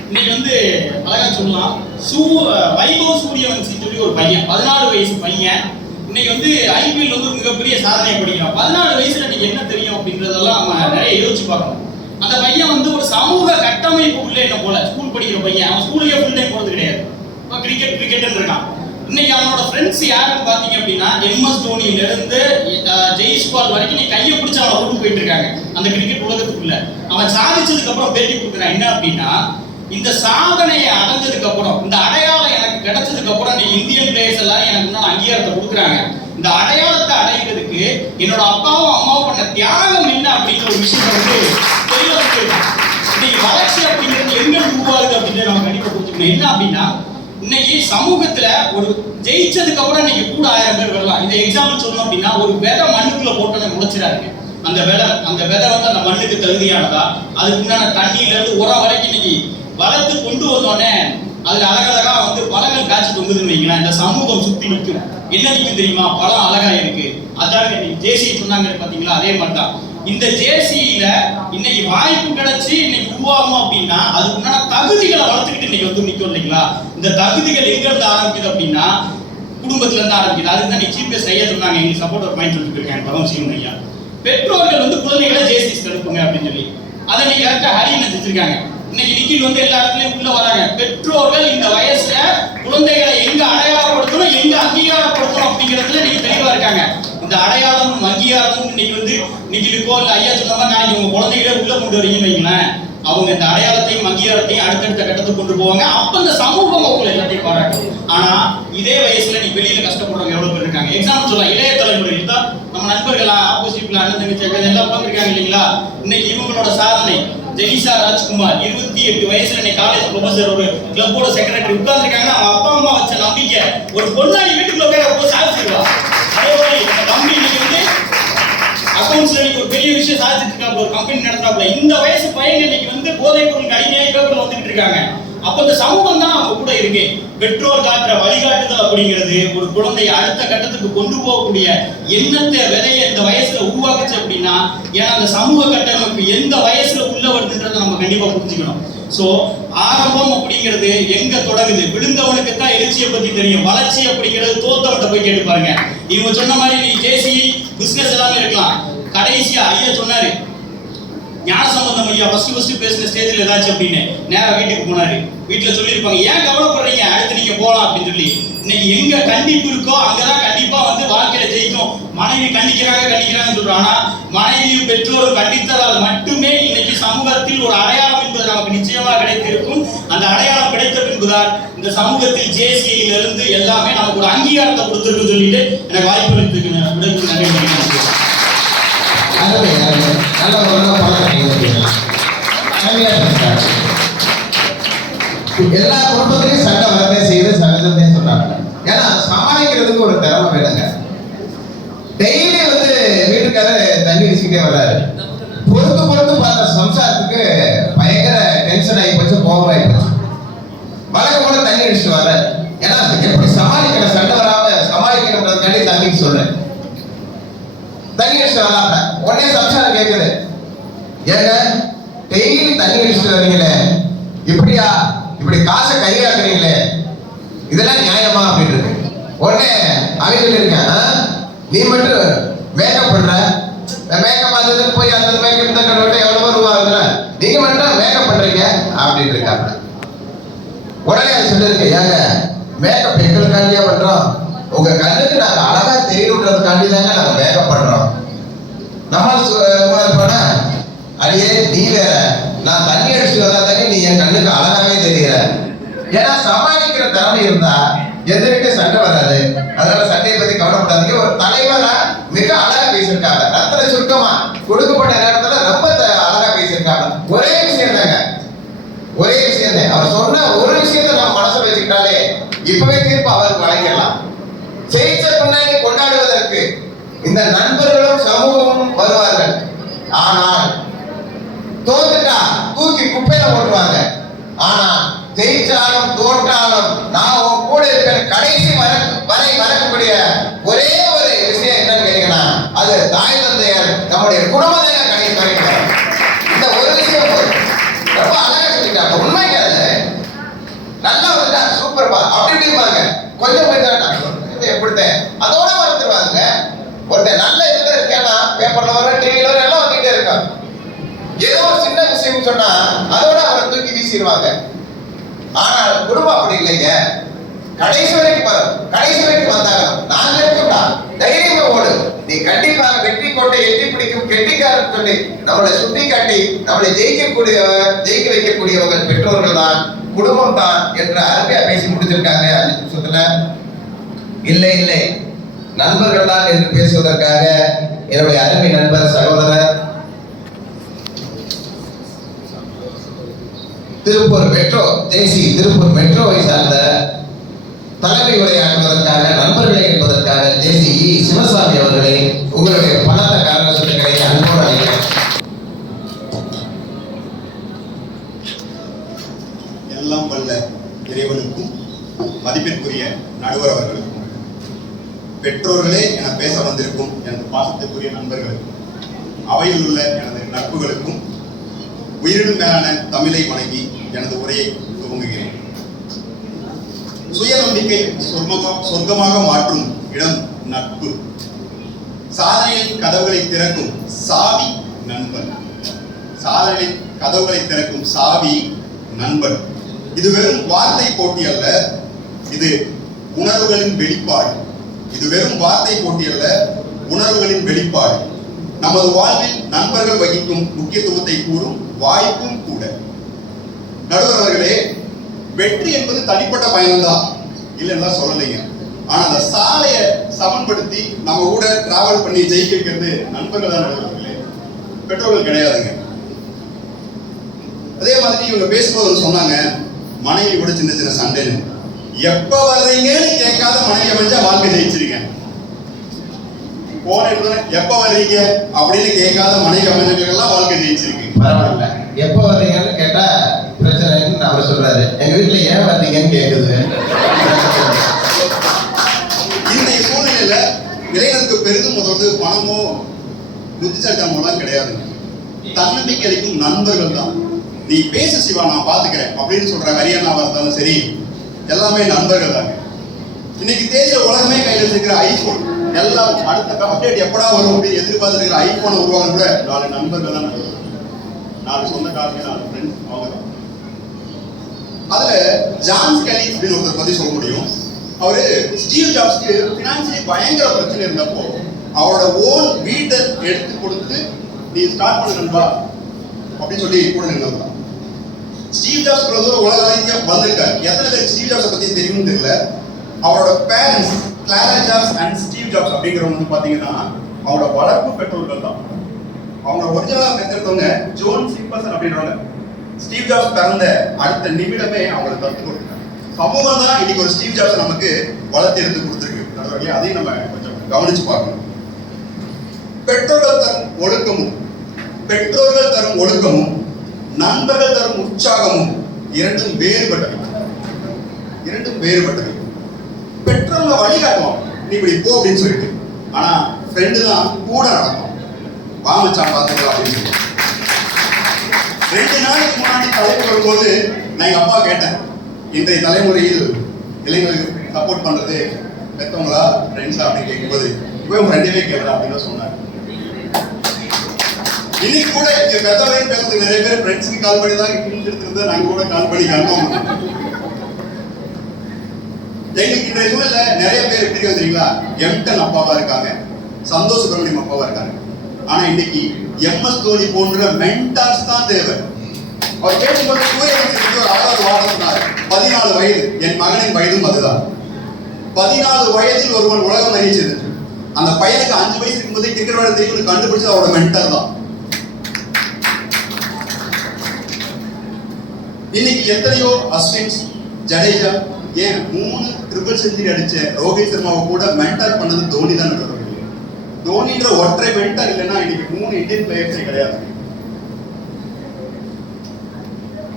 இன்னைக்கு வந்து அழகா சொல்லலாம், வைபவ் சூரியவன்சி சொல்லி ஒரு பையன், 14 வயசு பையன், இன்னைக்கு வந்து ஐபிஎல் வந்து மிகப்பெரிய சாதனை படிக்கிறான். 14 வயசுல நீங்க என்ன தெரியும் அப்படின்றதெல்லாம் நம்ம நிறைய யோசிச்சு பார்க்கணும். அந்த பையன் வந்து ஒரு சமூக கட்டமைப்பு உள்ள என்ன போல ஸ்கூல் படிக்கிற பையன், அவன் ஸ்கூலுக்கே ஃபுல் டைம் போறது கிடையாது. இப்போ கிரிக்கெட்னு இருக்கான். இன்னைக்கு அவனோட ஃப்ரெண்ட்ஸ் யாருன்னு பாத்தீங்க அப்படின்னா, எம்எஸ் தோனியில இருந்து ஜெய்ஸ்வால் வரைக்கும் நீ கையை பிடிச்சி அவனை கொண்டு போயிட்டு இருக்காங்க அந்த கிரிக்கெட் உலகத்துக்குள்ள. அவன் சாதிச்சதுக்கு அப்புறம் பேட்டி கொடுக்குறான். என்ன அப்படின்னா, இந்த சாதனையை அடைஞ்சதுக்கு அப்புறம், இந்த அடையாளம் எனக்கு கிடைச்சதுக்கு அப்புறம் இந்த இந்தியன் பிளேயர்ஸ் எல்லாம் எனக்கு முன்னாடி அங்கீகாரத்தை கொடுக்குறாங்க. இந்த அடையாளத்தை அடைகிறதுக்கு என்னோட அப்பாவும் அம்மாவும் பண்ண தியாகம் என்ன அப்படிங்கிற ஒரு விஷயத்தை வந்து தெளிவா சொல்லியிருக்காங்க. இன்னைக்கு வளர்ச்சி அப்படிங்கிறது எங்க உருவாகுது அப்படின்னு நம்ம கண்டிப்பா புரிஞ்சுக்கணும். என்ன அப்படின்னா, இன்னைக்கு சமூகத்துல ஒரு ஜெயிச்சதுக்கு அப்புறம் இன்னைக்கு கூட 1000 பேர் வரலாம். இந்த எக்ஸாம்பிள் சொல்லணும் அப்படின்னா, ஒரு விதை மண்ணுக்குள்ள போட்டோன்னு முளைச்சிடாருங்க. அந்த விதை வந்து அந்த மண்ணுக்கு தகுதியானதா, அதுக்கு உண்டான தண்ணியில இருந்து உரம் வரைக்கும் இன்னைக்கு வளர்த்து கொண்டு வந்தோடனே அதுல அழகழகா வந்து பழங்கள் காய்ச்சி தொங்குதுன்னு வைங்களேன். இந்த சமூகம் சுத்தி நிற்கும். என்ன நிற்கும் தெரியுமா? பழம் அழகா இருக்கு. அதான் ஜேசி சொன்னாங்க பாத்தீங்களா, அதே மாதிரி தான் இந்த ஜேசியில இன்னைக்கு வாய்ப்பு கிடைச்சி இன்னைக்கு உருவாகும் அப்படின்னா அதுக்கு உண்டான தகுதிகளை வளர்த்துக்கிட்டு இன்னைக்கு வந்து நிற்கும் இல்லைங்களா. இந்த தகுதிகள் எங்க இருந்து ஆரம்பிக்குது அப்படின்னா குடும்பத்துல இருந்து ஆரம்பிக்குது. அதுக்கு தான் சீஃப் கெஸ்ட் ஐயா சொன்னாங்க, எங்களுக்கு சப்போர்ட் ஒரு பாயிண்ட் சொல்லிட்டு இருக்காங்க பவன் சிங் ஐயா. பெற்றோர்கள் வந்து குழந்தைகளை ஜேசிஸ் அனுப்புங்க அப்படின்னு சொல்லி அதை இன்னைக்கு கரெக்டா ஹரின்னு வச்சிருக்காங்க. இன்னைக்கு நிக்கில் வந்து எல்லா இடத்துலயும் உள்ள வராங்க. பெற்றோர்கள் இந்த வயசுல குழந்தைகளை எங்க அடையாளப்படுத்தணும், எங்க அங்கீகாரப்படுத்தணும் அப்படிங்கிறதுல நீங்க தெளிவா இருக்காங்க. இந்த அடையாளமும் அங்கீகாரமும் இன்னைக்கு வந்து நிக்கிலுக்கோ இல்ல ஐயா சொன்ன மாதிரி நாளைக்கு உங்க குழந்தைகளே உள்ள கொண்டு வரீங்கன்னு வைங்களேன், அவங்க இந்த அடையாளத்தையும் அங்கீகாரத்தையும் அடுத்தடுத்த கட்டத்துக்கு கொண்டு போவாங்க. அப்ப இந்த சமூகம் உங்களை எல்லாத்தையும் பாராட்டும். ஆனா இதே வயசுல நீ வெளியில கஷ்டப்படுறவங்க எவ்வளவு பேர் இருக்காங்க. எக்ஸாம்பிள் சொல்லலாம், இளைய தலைமுறை தான் நம்ம நண்பர்களா ஆப்போசிட்ல அண்ணன் தங்கச்சி எல்லாம் உட்காந்துருக்காங்க இல்லைங்களா. இன்னைக்கு இவங்களோட சாதனை ஜெனிஷா ராஜ்குமார் 28 வயசுல இன்னைக்கு காலேஜ் ப்ரொஃபசர், ஒரு கிளப்போட செக்ரட்டரி உட்கார்ந்துருக்காங்கன்னா அவங்க அப்பா அம்மா வச்ச நம்பிக்கை ஒரு பொண்ணாடி வீட்டுக்குள்ள போய் சாதிச்சிருவா. அதே மாதிரி தம்பி இன்னைக்கு வந்து அக்கௌண்ட்ஸ்ல ஒரு பெரிய விஷயம் சாதிச்சிட்டு இருக்காங்க, ஒரு கம்பெனி நடத்துறாப்ல. இந்த வயசு பையன் இன்னைக்கு வந்து போதைப் பொருளுக்கு அடிமையாகி பேப்பர்ல வந்துட்டு இருக்காங்க. அப்ப இந்த சமூகம் தான் அவங்க கூட இருக்கு. பெற்றோர் காட்டுற வழிகாட்டுதல் அப்படிங்கிறது ஒரு குழந்தைய அடுத்த கட்டத்துக்கு கொண்டு போகக்கூடிய எண்ணத்தை விதைய இந்த வயசுல உருவாக்குச்சு அப்படின்னா, ஏன்னா அந்த சமூக கட்டமைப்பு எந்த வயசுல உள்ள வருதுன்றதை நம்ம கண்டிப்பா புரிஞ்சுக்கணும். சோ ஆரம்பம் அப்படிங்கிறது எங்க தொடங்குது? விழுந்தவனுக்கு தான் எழுச்சியை பத்தி தெரியும். வளர்ச்சி அப்படிங்கிறது தோத்தவன்ட்ட போய் கேட்டு பாருங்க. இவங்க சொன்ன மாதிரி நீ ஜேசி பிசினஸ் எல்லாமே இருக்கலாம். கடைசியா ஐயா சொன்னாரு, ஞானசம்பந்தம் ஐயா ஃபர்ஸ்ட் பேசின ஸ்டேஜ்ல ஏதாச்சும் அப்படின்னு நேரா வீட்டுக்கு போனாரு. வீட்டுல சொல்லியிருப்பாங்க, ஏன் கவலைப்படுறீங்க, அடுத்து நீங்க போலாம் அப்படின்னு சொல்லி. இன்னைக்கு எங்க கண்டிப்பு இருக்கோ அங்கதான் கண்டிப்பா வந்து வாழ்க்கையில ஜெயிக்கும். மனைவி கண்டிக்கிறாங்கன்னு சொல்றோம். ஆனா மனைவியும் பெற்றோரும் கண்டித்ததால் மட்டுமே இன்னைக்கு சமூகத்தில் ஒரு அடையாளம் என்பது நமக்கு நிச்சயமாக கிடைத்திருக்கும். அந்த அடையாளம் கிடைத்த பின்புதான் இந்த சமூகத்தில் ஜேசியில இருந்து எல்லாமே நமக்கு ஒரு அங்கீகாரத்தை கொடுத்துருக்குன்னு சொல்லிட்டு எனக்கு வாய்ப்பு எடுத்துக்கு நன்றி. நல்ல எல்லா குடும்பத்திலையும் சண்டை வரவே செய்து சகஜமே சொன்னாங்க. ஏன்னா சமாளிக்கிறதுக்கு ஒரு திறமை வேணுங்க. டெய்லி வந்து வீட்டுக்காரர் தண்ணி அடிச்சுக்கிட்டே வர்றாரு. பொறுத்து பார்த்த சம்சாரத்துக்கு பயங்கர டென்ஷன் ஆகி போச்சு, கோபம் ஆகி போச்சு. வழக்கம் போல தண்ணி அடிச்சுட்டு வர்ற. ஏன்னா எப்படி சமாளிக்கிற, சண்டை வராம சமாளிக்கிறதுக்காண்டி தண்ணிக்கு சொல்றேன். தண்ணி அடிச்சுட்டு வராங்க. உடனே சம்சாரம் கேட்குது, ஏங்க டெய்லி தண்ணி அடிச்சுட்டு வர்றீங்களே, இப்படியா இப்படி காசை கையாக்குறீங்களே, இதெல்லாம் நியாயமா அப்படின்னு இருக்கு. உடனே அவங்க சொல்லியிருக்கேன், நீ மட்டும் மேக்கப் பண்ற, மேக்கப் பார்த்தது போய் அந்த மேக்கப் இந்த கடவுட்ட எவ்வளவு ரூபா ஆகுதுல, நீங்க மட்டும் மேக்கப் பண்றீங்க அப்படின்னு இருக்காங்க. உடனே அது சொல்லிருக்கு, ஏங்க மேக்கப் எங்களுக்காண்டியா பண்றோம், உங்க கண்ணுக்கு நாங்க அழகா தெரியணுன்றதுக்காண்டி தாங்க நாங்க மேக்கப் பண்றோம். நம்ம போன அடியே நீ வேற, நான் தண்ணி அடிச்சுட்டு வந்தாங்க நீ என் கண்ணுக்கு அழகாவே தெரியற. ஏன்னா சமாளிக்கிற திறமை இருந்தா எதிர்கிட்ட சண்டை வராது. அதனால சண்டையை பத்தி கவலைப்படாதீங்க. ஒரு தலைவரா மிக அழகா பேசியிருக்காங்க. ரத்தன சுருக்கமா கொடுக்கப்பட்ட நேரத்துல ரொம்ப அழகா பேசியிருக்காங்க. ஒரே விஷயம் தாங்க, ஒரே விஷயம் தான். அவர் சொன்ன ஒரு விஷயத்தை நம்ம மனசுல வச்சுக்கிட்டாலே இப்பவே தீர்ப்பு அவருக்கு வழங்கிடலாம். ஜெயிச்ச பின்னாடி கொண்டாடுவதற்கு இந்த நண்பர்களும் சமூகமும் வருவார்கள். ஆனால் தோத்துட்டா தூக்கி குப்பையில போட்டுருவாங்க. ஆனா ஜெயிச்சாலும் தோற்றாலும் நான் உன் கூட இருக்கிற கடைசி வரை வரக்கூடிய ஒரே ஒரு விஷயம் என்னன்னு கேட்டீங்கன்னா, அது தாய் தந்தையர் நம்முடைய குடும்பத்தை கடைசி வரைக்கும். இந்த ஒரு விஷயம் ரொம்ப அழகா சொல்லிட்டாங்க. உண்மைங்க, அது நல்லா வந்துட்டா சூப்பர்பா அப்படி இப்படிப்பாங்க. கொஞ்சம் எப்படித்தேன் அதோட மறந்துடுவாங்க. ஒருத்தர் நல்ல இதுல இருக்கேன்னா பேப்பர்ல வர டிவியில வர எல்லாம் வந்துட்டே இருக்காங்க. ஏதோ ஒரு சின்ன விஷயம் சொன்னா அதோட அவரை தூக்கி வீசிடுவாங்க. ஆனால் குடும்பம் அப்படி இல்லைங்க. கடைசி வரைக்கும் வந்தாங்க. நாங்க இருக்கோம்டா, தைரியமா ஓடு, நீ கண்டிப்பாக வெற்றி கோட்டை எட்டி பிடிக்கும் கெட்டிக்காரன் சொல்லி நம்மளை சுட்டி காட்டி நம்மளை ஜெயிக்க வைக்கக்கூடியவர்கள் பெற்றோர்கள் தான், குடும்பம் தான் என்ற அருமையா பேசி முடிச்சிருக்காங்க. 5 நிமிஷத்துல இல்லை நண்பர்கள் தான் என்று பேசுவதற்காக என்னுடைய அருமை நண்பர் சகோதரர் திருப்பூர் மெட்ரோவை சார்ந்த தலைமை உரையாற்றுவதற்காக நண்பர்களை என்பதற்காக ஜேசி சிவசாமி அவர்களை உங்களுடைய பணத்த காரண சொல்லுங்களை அன்போடு எல்லாம் வல்ல இறைவனுக்கும் மதிப்பிற்குரிய நடுவர் அவர்களுக்கும், பெற்றோர்களே என பேச வந்திருக்கும் எனது பாசத்திற்குரிய நண்பர்களுக்கும், அவையில் உள்ள எனது நட்புகளுக்கும் உயிரினும் மேலான தமிழை வணங்கி எனது உரையை துவங்குகிறேன். சுயநம்பிக்கை சொர்க்கமாக மாற்றும் இடம் நட்பு. சாதனையின் கதவுகளை திறக்கும் சாவி நண்பன். சாதனையின் கதவுகளை திறக்கும் சாவி நண்பன். இது வெறும் வார்த்தை போட்டி அல்ல, இது உணர்வுகளின் வெளிப்பாடு. இது வெறும் வார்த்தை போட்டி அல்ல, உணர்வுகளின் வெளிப்பாடு. நமது வாழ்வில் நண்பர்கள் வகிக்கும் முக்கியத்துவத்தை கூறும் வாய்ப்பும் கூட. நடுவர் அவர்களே, வெற்றி என்பது தனிப்பட்ட பயணம்தான், இல்லைன்னா சொல்லலைங்க. ஆனா அந்த சாலையை சமன்படுத்தி நம்ம கூட டிராவல் பண்ணி ஜெயிக்க வைக்கிறது நண்பர்கள் தான் நடுவர்களே, பெற்றோர்கள் கிடையாதுங்க. அதே மாதிரி இவங்க பேசும்போது சொன்னாங்க, மனைவி கூட சின்ன சின்ன சண்டைன்னு. எப்ப வர்றீங்கன்னு கேட்காத மனைவி அமைஞ்சா வாழ்க்கை ஜெயிச்சிருங்க. போன எப்ப வர்றீங்க அப்படின்னு கேட்காத மனைவி அமைஞ்சவர்கள்லாம் வாழ்க்கை ஜெயிச்சிருக்கு. பரவாயில்ல, எப்ப வர்றீங்கன்னு கேட்டா பிரச்சனைன்னு அவர் சொல்றாரு. எங்க வீட்டுல ஏன் வர்றீங்கன்னு கேக்குது. இந்த சூழ்நிலையில இளைஞருக்கு பெரிதும் முதல்வது பணமோ புத்திசாலித்தனமோ கிடையாதுங்க. தன்னம்பிக்கை அளிக்கும் நண்பர்கள் தான். நீ பேசு சிவா, நான் பாத்துக்கிறேன் அப்படின்னு சொல்ற ஹரியானாவா இருந்தாலும் சரி, எல்லாமே நண்பர்கள் தாங்க. இன்னைக்கு தேதியில உலகமே கையில் வச்சிருக்கிற ஐபோன், எல்லாம் அடுத்த அப்டேட் எப்படா வரும் அப்படின்னு எதிர்பார்த்துருக்கிற ஐபோனை உருவாக்க கூட 4 நண்பர்கள் தான் நடுவாங்க. 4 சொந்தக்காரங்க, 4 ஃப்ரெண்ட்ஸ், அவங்க தான். அதுல ஜான் ஸ்கெலி அப்படின்னு ஒருத்தர் பத்தி சொல்ல முடியும். அவரு ஸ்டீவ் ஜாப்ஸ்க்கு பினான்சியலி பயங்கர பிரச்சனை இருந்தப்போ அவரோட ஓன் வீட்டை எடுத்து கொடுத்து நீ ஸ்டார்ட் பண்ண நண்பா அப்படின்னு சொல்லி கூட நின்றவர். ஸ்டீவ் ஜாப்ஸ் உலக வரைக்கும் வந்திருக்காரு. எத்தனை பேர் ஸ்டீவ் ஜாப்ஸ் பத்தி தெரியும்னு தெரியல. அவரோட parents Clara jobs and Steve jobs அப்படிங்கிறவங்க பாத்தீங்கன்னா அவரோட வளர்ப்பு பெற்றோர்கள் தான். அவங்க ஒரிஜினலா பெற்றெடுத்தவங்க ஜோன் சிம்பர்சன் அப்படின்றவங்க. ஸ்டீவ் ஜாப்ஸ் பிறந்த அடுத்த நிமிடமே அவங்களுக்கு கற்றுக் கொடுத்தாங்க. சமூகம் தான் இன்னைக்கு ஒரு ஸ்டீவ் ஜாப்ஸ் நமக்கு வளர்த்து எடுத்து கொடுத்துருக்கு. அதையும் நம்ம கொஞ்சம் கவனிச்சு பார்க்கணும். பெற்றோர்கள் தரும் ஒழுக்கமும் நண்பர்கள் தரும் உற்சாகமும் இரண்டும் வேறுபட்டவை. பெற்றோர்களை வழிகாட்டுவோம், நீ இப்படி போ அப்படின்னு சொல்லிட்டு. ஆனா ஃப்ரெண்டு தான் கூட நடக்கும், வாங்கச்சான் பார்த்துக்கலாம் அப்படின்னு சொல்லி. 2 நாளைக்கு முன்னாடி தலைப்பு வரும்போது நான் எங்க அப்பா கேட்டேன், இன்றைய தலைமுறையில் இளைஞர்களுக்கு சப்போர்ட் பண்றது பெற்றவங்களா ஃப்ரெண்ட்ஸா அப்படின்னு கேட்கும்போது, இப்போ ஃப்ரெண்டே கேட்கலாம் அப்படின்னு சொன்னார். இன்னைக்கு கூட இங்க பெற்றவரையும் பேசுறது நிறைய பேர் ஃப்ரெண்ட்ஸுக்கு கால் பண்ணி தான் இருந்திருந்தது. நாங்க கூட கால் பண்ணி கன்ஃபார்ம் பண்ணோம். எங்களுக்கு இந்த சூழல்ல நிறைய பேர் எப்படி தெரியுங்களா, எம்டன் அப்பாவா இருக்காங்க, சந்தோஷ் சுப்ரமணியம் அப்பாவா இருக்காங்க. ஆனா இன்னைக்கு MS தோனி போன்ற மென்டார்ஸ் தான் தேவை. அவர் பேசும்போது சூரியவன்ஷத்துக்கு ஒரு அழகாக வார்த்தை சொன்னார். 14 வயது, என் மகனின் வயதும் அதுதான். 14 வயதில் ஒருவன் உலகம் அறிவிச்சது. அந்த பையனுக்கு 5 வயசு இருக்கும்போதே கிரிக்கெட் விளையாட தெரியும் கண்டுபிடிச்சது அவரோட மென்டார் தான். இன்னைக்கு எத்தனையோ அஸ்வின்ஸ், ஜடேஜா, ஏன் 3 ட்ரிபிள் செஞ்சுரி அடிச்ச ரோஹித் சர்மாவை கூட மென்டார் பண்ணது தோனி தான். தோனின்ற ஒற்றை மென்டார் இல்லைன்னா இன்னைக்கு 3 இந்தியன் பிளேயர்ஸே கிடையாது.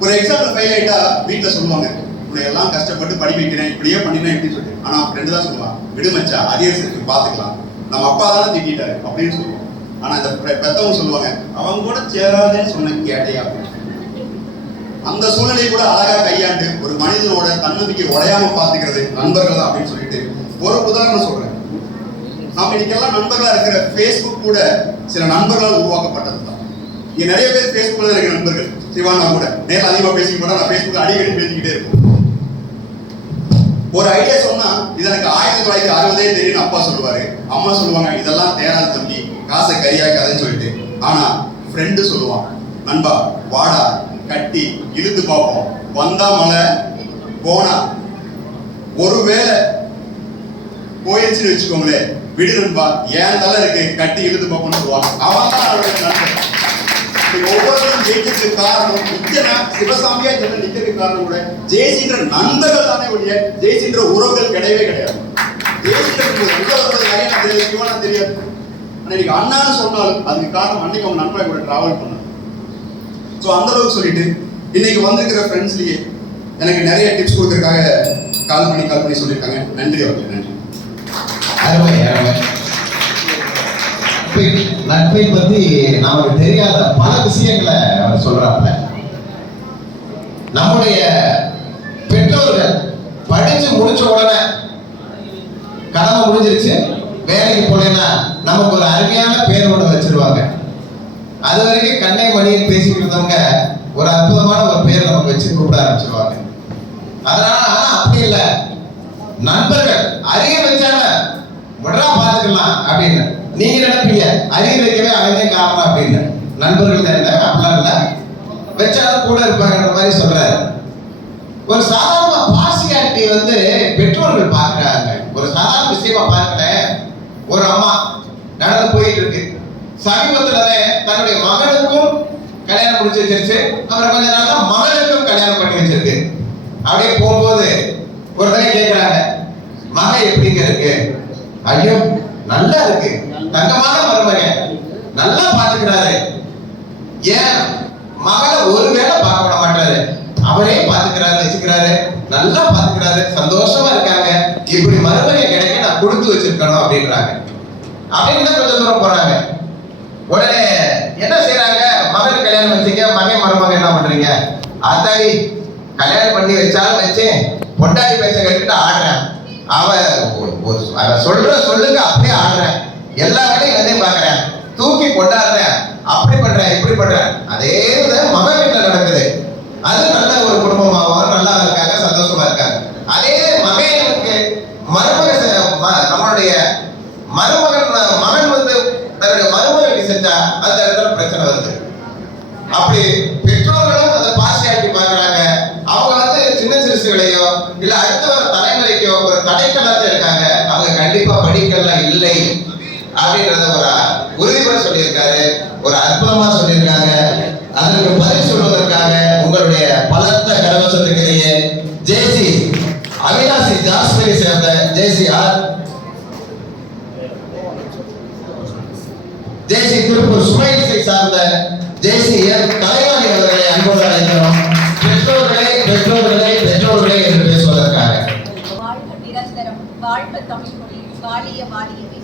ஒரு எக்ஸாம்பிள் ஃபெயில் ஆயிட்டா வீட்டுல சொல்லுவாங்க, உன்னை எல்லாம் கஷ்டப்பட்டு படி வைக்கிறேன், இப்படியே பண்ணினா எப்படி சொல்லி. ஆனா ஃப்ரெண்டு தான் சொல்லுவான், விடுமச்சா அரியர்ஸ் இருக்கு பாத்துக்கலாம், நம்ம அப்பா தானே திட்டாரு அப்படின்னு சொல்லுவோம். ஆனா இந்த பெத்தவங்க சொல்லுவாங்க, அவங்க கூட சேராதேன்னு சொன்ன கேட்டையா. அந்த சூழ்நிலையை கூட அழகா கையாண்டு ஒரு மனிதனோட தன்னம்பிக்கை உடையாம பாத்துக்கிறது நண்பர்கள் தான் அப்படின்னு சொல்லிட்டு ஒரு உதாரணம் சொல்றேன். நாம இன்னைக்கெல்லாம் நண்பர்களா இருக்கிற Facebook கூட சில நண்பர்களால் உருவாக்கப்பட்டது தான். இங்க நிறைய பேர் Facebookல இருக்கிற நண்பர்கள், சிவானா கூட நேரில் அதிகமா பேசிக்க மாட்டா, நான் Facebookல அடிக்கடி பேசிக்கிட்டே இருப்பேன். ஒரு ஐடியா சொன்னா இது எனக்கு 1960 தெரியும் அப்பா சொல்லுவாரு, அம்மா சொல்லுவாங்க இதெல்லாம் தேராது தம்பி, காசை கரியாக்காதுன்னு சொல்லிட்டு. ஆனா ஃப்ரெண்டு சொல்லுவான், நண்பா வாடா கட்டி இழுத்து பார்ப்போம், வந்தா மழை போனா ஒருவேளை போயிடுச்சுன்னு வச்சுக்கோங்களேன், விடு நண்பா ஏன் தலை இருக்கு கட்டி இழுத்து பார்ப்போம்னு சொல்லுவாங்க. அவன் தான் அவருடைய நண்பன். ஒவ்வொருத்தரும் ஜெயிக்கிறதுக்கு காரணம் நிச்சயமா சிவசாமியா ஜெயிக்க நிக்கிறதுக்கு காரணம் கூட ஜெயிச்சின்ற நண்பர்கள் தானே ஒழிய ஜெயிச்சின்ற உறவுகள் கிடையவே கிடையாது. ஜெயிச்சின்ற உறவுகள் தெரியாது. இன்னைக்கு அண்ணான்னு சொன்னாலும் அதுக்கு காரணம் அன்னைக்கு அவங்க நண்பரை கூட டிராவல் பண்ணாங்க. ஸோ அந்த அளவுக்கு சொல்லிட்டு இன்னைக்கு வந்திருக்கிற ஃப்ரெண்ட்ஸ்லயே எனக்கு நிறைய டிப்ஸ் கொடுக்கறதுக்காக கால் பண்ணி சொல்லியிருக்காங்க. நன்றி அவர்கள், நன்றி. அருமை அருமை. நட்பை பத்தி நமக்கு தெரியாத பல விஷயங்களை அவர் சொல்றாங்க. நம்முடைய பெற்றோர்கள் படிச்சு முடிச்ச உடனே கடமை முடிஞ்சிருச்சு, வேலைக்கு போனேன்னா நமக்கு ஒரு அருமையான பேர் ஒன்று வச்சிருவாங்க. அது வரைக்கும் கண்ணை மணியை பேசிட்டு இருந்தவங்க ஒரு அற்புதமான ஒரு பேர் நமக்கு வச்சு கூப்பிட ஆரம்பிச்சிருவாங்க. அதனால ஆனா அப்படி இல்லை, நண்பர்கள் அறிய வச்சாங்க விடா பாத்துக்கலாம் அப்படின்னு நீங்க நினைப்பீங்க, அறிய வைக்கவே அவனே காரணம் அப்படின்னு. நண்பர்கள் தான் அப்படிலாம் இல்லை, வச்சாலும் கூட இருப்பாங்கன்ற மாதிரி சொல்றாரு. ஒரு சாதாரண பார்சியாலிட்டி வந்து பெற்றோர்கள் பார்க்கிறாங்க. ஒரு சாதாரண விஷயமா பார்க்கல, ஒரு அம்மா நடந்து போயிட்டு இருக்கு, சமீபத்துல தன்னுடைய மகனுக்கும் கல்யாணம் முடிச்சு வச்சிருச்சு, அப்புறம் கொஞ்ச நாள்ல மகனுக்கும் கல்யாணம் பண்ணி வச்சிருக்கு. அப்படியே போகும்போது ஒரு தடவை கேட்கிறாங்க, மகன் எப்படிங்க இருக்கு? ஐயோ நல்லா இருக்கு, தங்கமான மருமகன், நல்லா பாத்துக்கிறாரு. ஏன் மகளை ஒருவேளை பார்க்க விட மாட்டாரு, அவரே பாத்துக்கிறாரு, வச்சுக்கிறாரு, நல்லா பாத்துக்கிறாரு, சந்தோஷமா இருக்காங்க. இப்படி மருமகன் கிடைக்க நான் கொடுத்து வச்சிருக்கணும் அப்படின்றாங்க. அப்படின்னு தான் கொஞ்சம் தூரம் போறாங்க. உடனே என்ன செய்யறாங்க, மகன் கல்யாணம் வச்சீங்க, மகன் மருமகன் என்ன பண்றீங்க? அத்தாடி கல்யாணம் பண்ணி வச்சாலும் வச்சேன், பொண்டாடி பேச்ச கேட்டுட்டு ஆடுறேன், அவ சொல்ற சொல்லுங்க அப்படியே ஆடுறேன், எல்லா வேலையும் வந்து பாக்குறேன், தூக்கி கொண்டாடுறேன், அப்படி பண்றேன் இப்படி பண்றேன். அதே மகன் வீட்டுல நடக்குது. அது நல்ல ஒரு குடும்பமாகவும் நல்லா இருக்காங்க, சந்தோஷமா இருக்காங்க. அதே மகனுக்கு நம்மளுடைய மகன் வந்து தன்னுடைய மருமகனுக்கு செஞ்சா அந்த இடத்துல பிரச்சனை வருது. அப்படி பெற்றோர்களும் அந்த பார்சியாலிட்டி பார்க்கறாங்க. அவங்க வந்து சின்ன சிறுசுகளையோ இல்ல அடுத்த வர தலைமுறைக்கோ ஒரு தடைக்கல்லாத இருக்காங்க. அவங்க கண்டிப்பா படிக்கலாம் இல்லை அப்படின்றத ஒரு உறுதிபட சொல்லியிருக்காரு, ஒரு அற்புதமா சொல்லியிருக்காங்க. அதற்கு பதில் சொல்வதற்காக உங்களுடைய பலத்த கரவசத்துக்கிலேயே ஜேசி அவினாசி ஜாஸ்மியை சேர்ந்த ஜேசி ஆர், ஜேசி திருப்பூர் சுமைசை சார்ந்த ஜேசி கலைவாணி அவர்களை அன்போடு அழைக்கிறோம். பெற்றோர்களே பெற்றோர்களே பெற்றோர்களே என்று பேசுவதற்காக. வாழ்க நிரந்தரம், வாழ்க தமிழ் மொழி, வாழிய வாழியவே.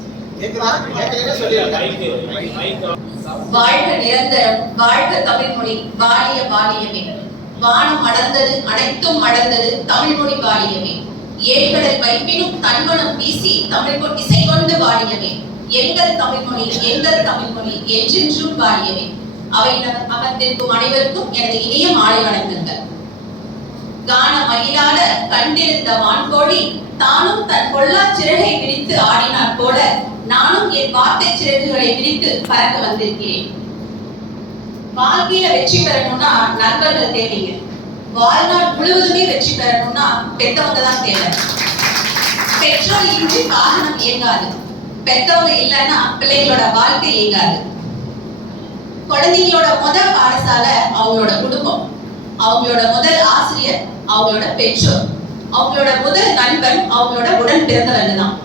வாழ்க நிரந்தரம், வாழ்க தமிழ் மொழி, வாழிய வாழியவே. வானம் அடர்ந்தது, அனைத்தும் அடர்ந்தது, தமிழ் மொழி வாழியவே. ஏழ்கடல் வைப்பினும் தன்மனம் வீசி தமிழ் இசை கொண்டு வாழியவே. எங்கள் தமிழ் மொழி, எங்கள் தமிழ் மொழி என்றென்றும் வாழியவே. அவை அமர்ந்திருக்கும் அனைவருக்கும் எனது இனிய மாலை வணக்கங்கள். கான மயிலாட கண்டிருந்த வான்கோழி தானும் தன் கொள்ளா சிறகை விரித்து ஆடினார் போல நானும் என் வார்த்தை சிறகுகளை விரித்து பறக்க வந்திருக்கிறேன். வாழ்க்கையில வெற்றி பெறணும்னா நண்பர்கள் தேவைங்க. வாழ்நாள் முழுவதுமே வெற்றி பெறணும்னா பெத்தவங்க தான் தேவை. பெற்றோர் இன்றி வாகனம் இயங்காது, பெத்தவங்க இல்லைன்னா பிள்ளைகளோட வாழ்க்கை இயங்காது. குழந்தைங்களோட முதல் பாடசாலை அவங்களோட குடும்பம், அவங்களோட முதல் ஆசிரியர் அவங்களோட பெற்றோர், அவங்களோட முதல் நண்பன் அவங்களோட உடன் பிறந்தவங்க தான்.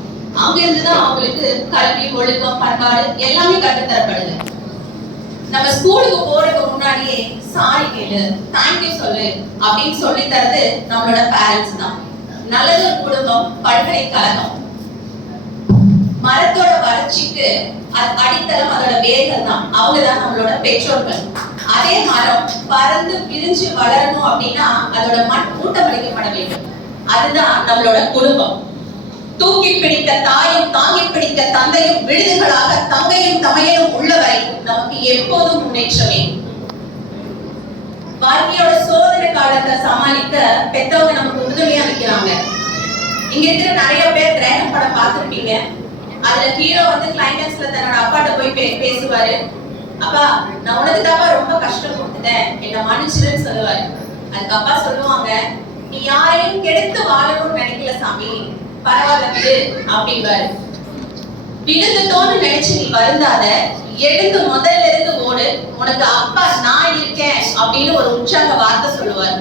அங்க இருந்துதான் அவங்களுக்கு கல்வி, ஒழுக்கம், பண்பாடு எல்லாமே கற்றுத்தரப்படுது. நம்ம ஸ்கூலுக்கு போறதுக்கு முன்னாடியே சாரி கேளு, தேங்க்யூ சொல்லு அப்படின்னு சொல்லி தரது நம்மளோட பேரண்ட்ஸ் தான். நல்லது குடும்பம் பல்கலைக்கழகம். மரத்தோட வளர்ச்சிக்கு அடித்தளம் அதோட வேர்கள் தான், அவங்கதான் நம்மளோட பெற்றோர்கள். அதே மரம் பறந்து விரிஞ்சு வளரணும் அப்படின்னா அதோட மண் ஊட்டமளிக்கப்பட வேண்டும். அதுதான் நம்மளோட குடும்பம். தூக்கி பிடிக்க தாயும் தாங்கி பிடிக்க தந்தையும் விடுதுகளாக தங்கையும் தமையனும் உள்ளவரை நமக்கு எப்போதும் முன்னேற்றமே. வாழ்க்கையோட சோதனை காலத்தை சமாளிக்க பெத்தவங்க நமக்கு உறுதுணையா நிற்கிறாங்க. இங்க இருக்கிற நிறைய பேர் திரைப்பட படம் பார்த்திருப்பீங்க. அதுல ஹீரோ வந்து கிளைமேக்ஸ்ல தன்னோட அப்பாட்ட போய் பேசுவாரு, அப்பா நான் உனக்கு தாப்பா ரொம்ப கஷ்டம் கொடுத்துட்டேன், என்ன மன்னிச்சிருன்னு சொல்லுவாரு. அதுக்கு அப்பா சொல்லுவாங்க, நீ யாரையும் கெடுத்து வாழணும்னு நினைக்கல சாமி, பரவாயில்ல விடு அப்படின்பாரு. விழுந்துட்டோன்னு நினைச்சு நீ வருந்தாத, எழுந்து முதல்ல இருந்து ஓடு, உனக்கு அப்பா நான் இருக்கேன் அப்படின்னு ஒரு உற்சாக வார்த்தை சொல்லுவார்.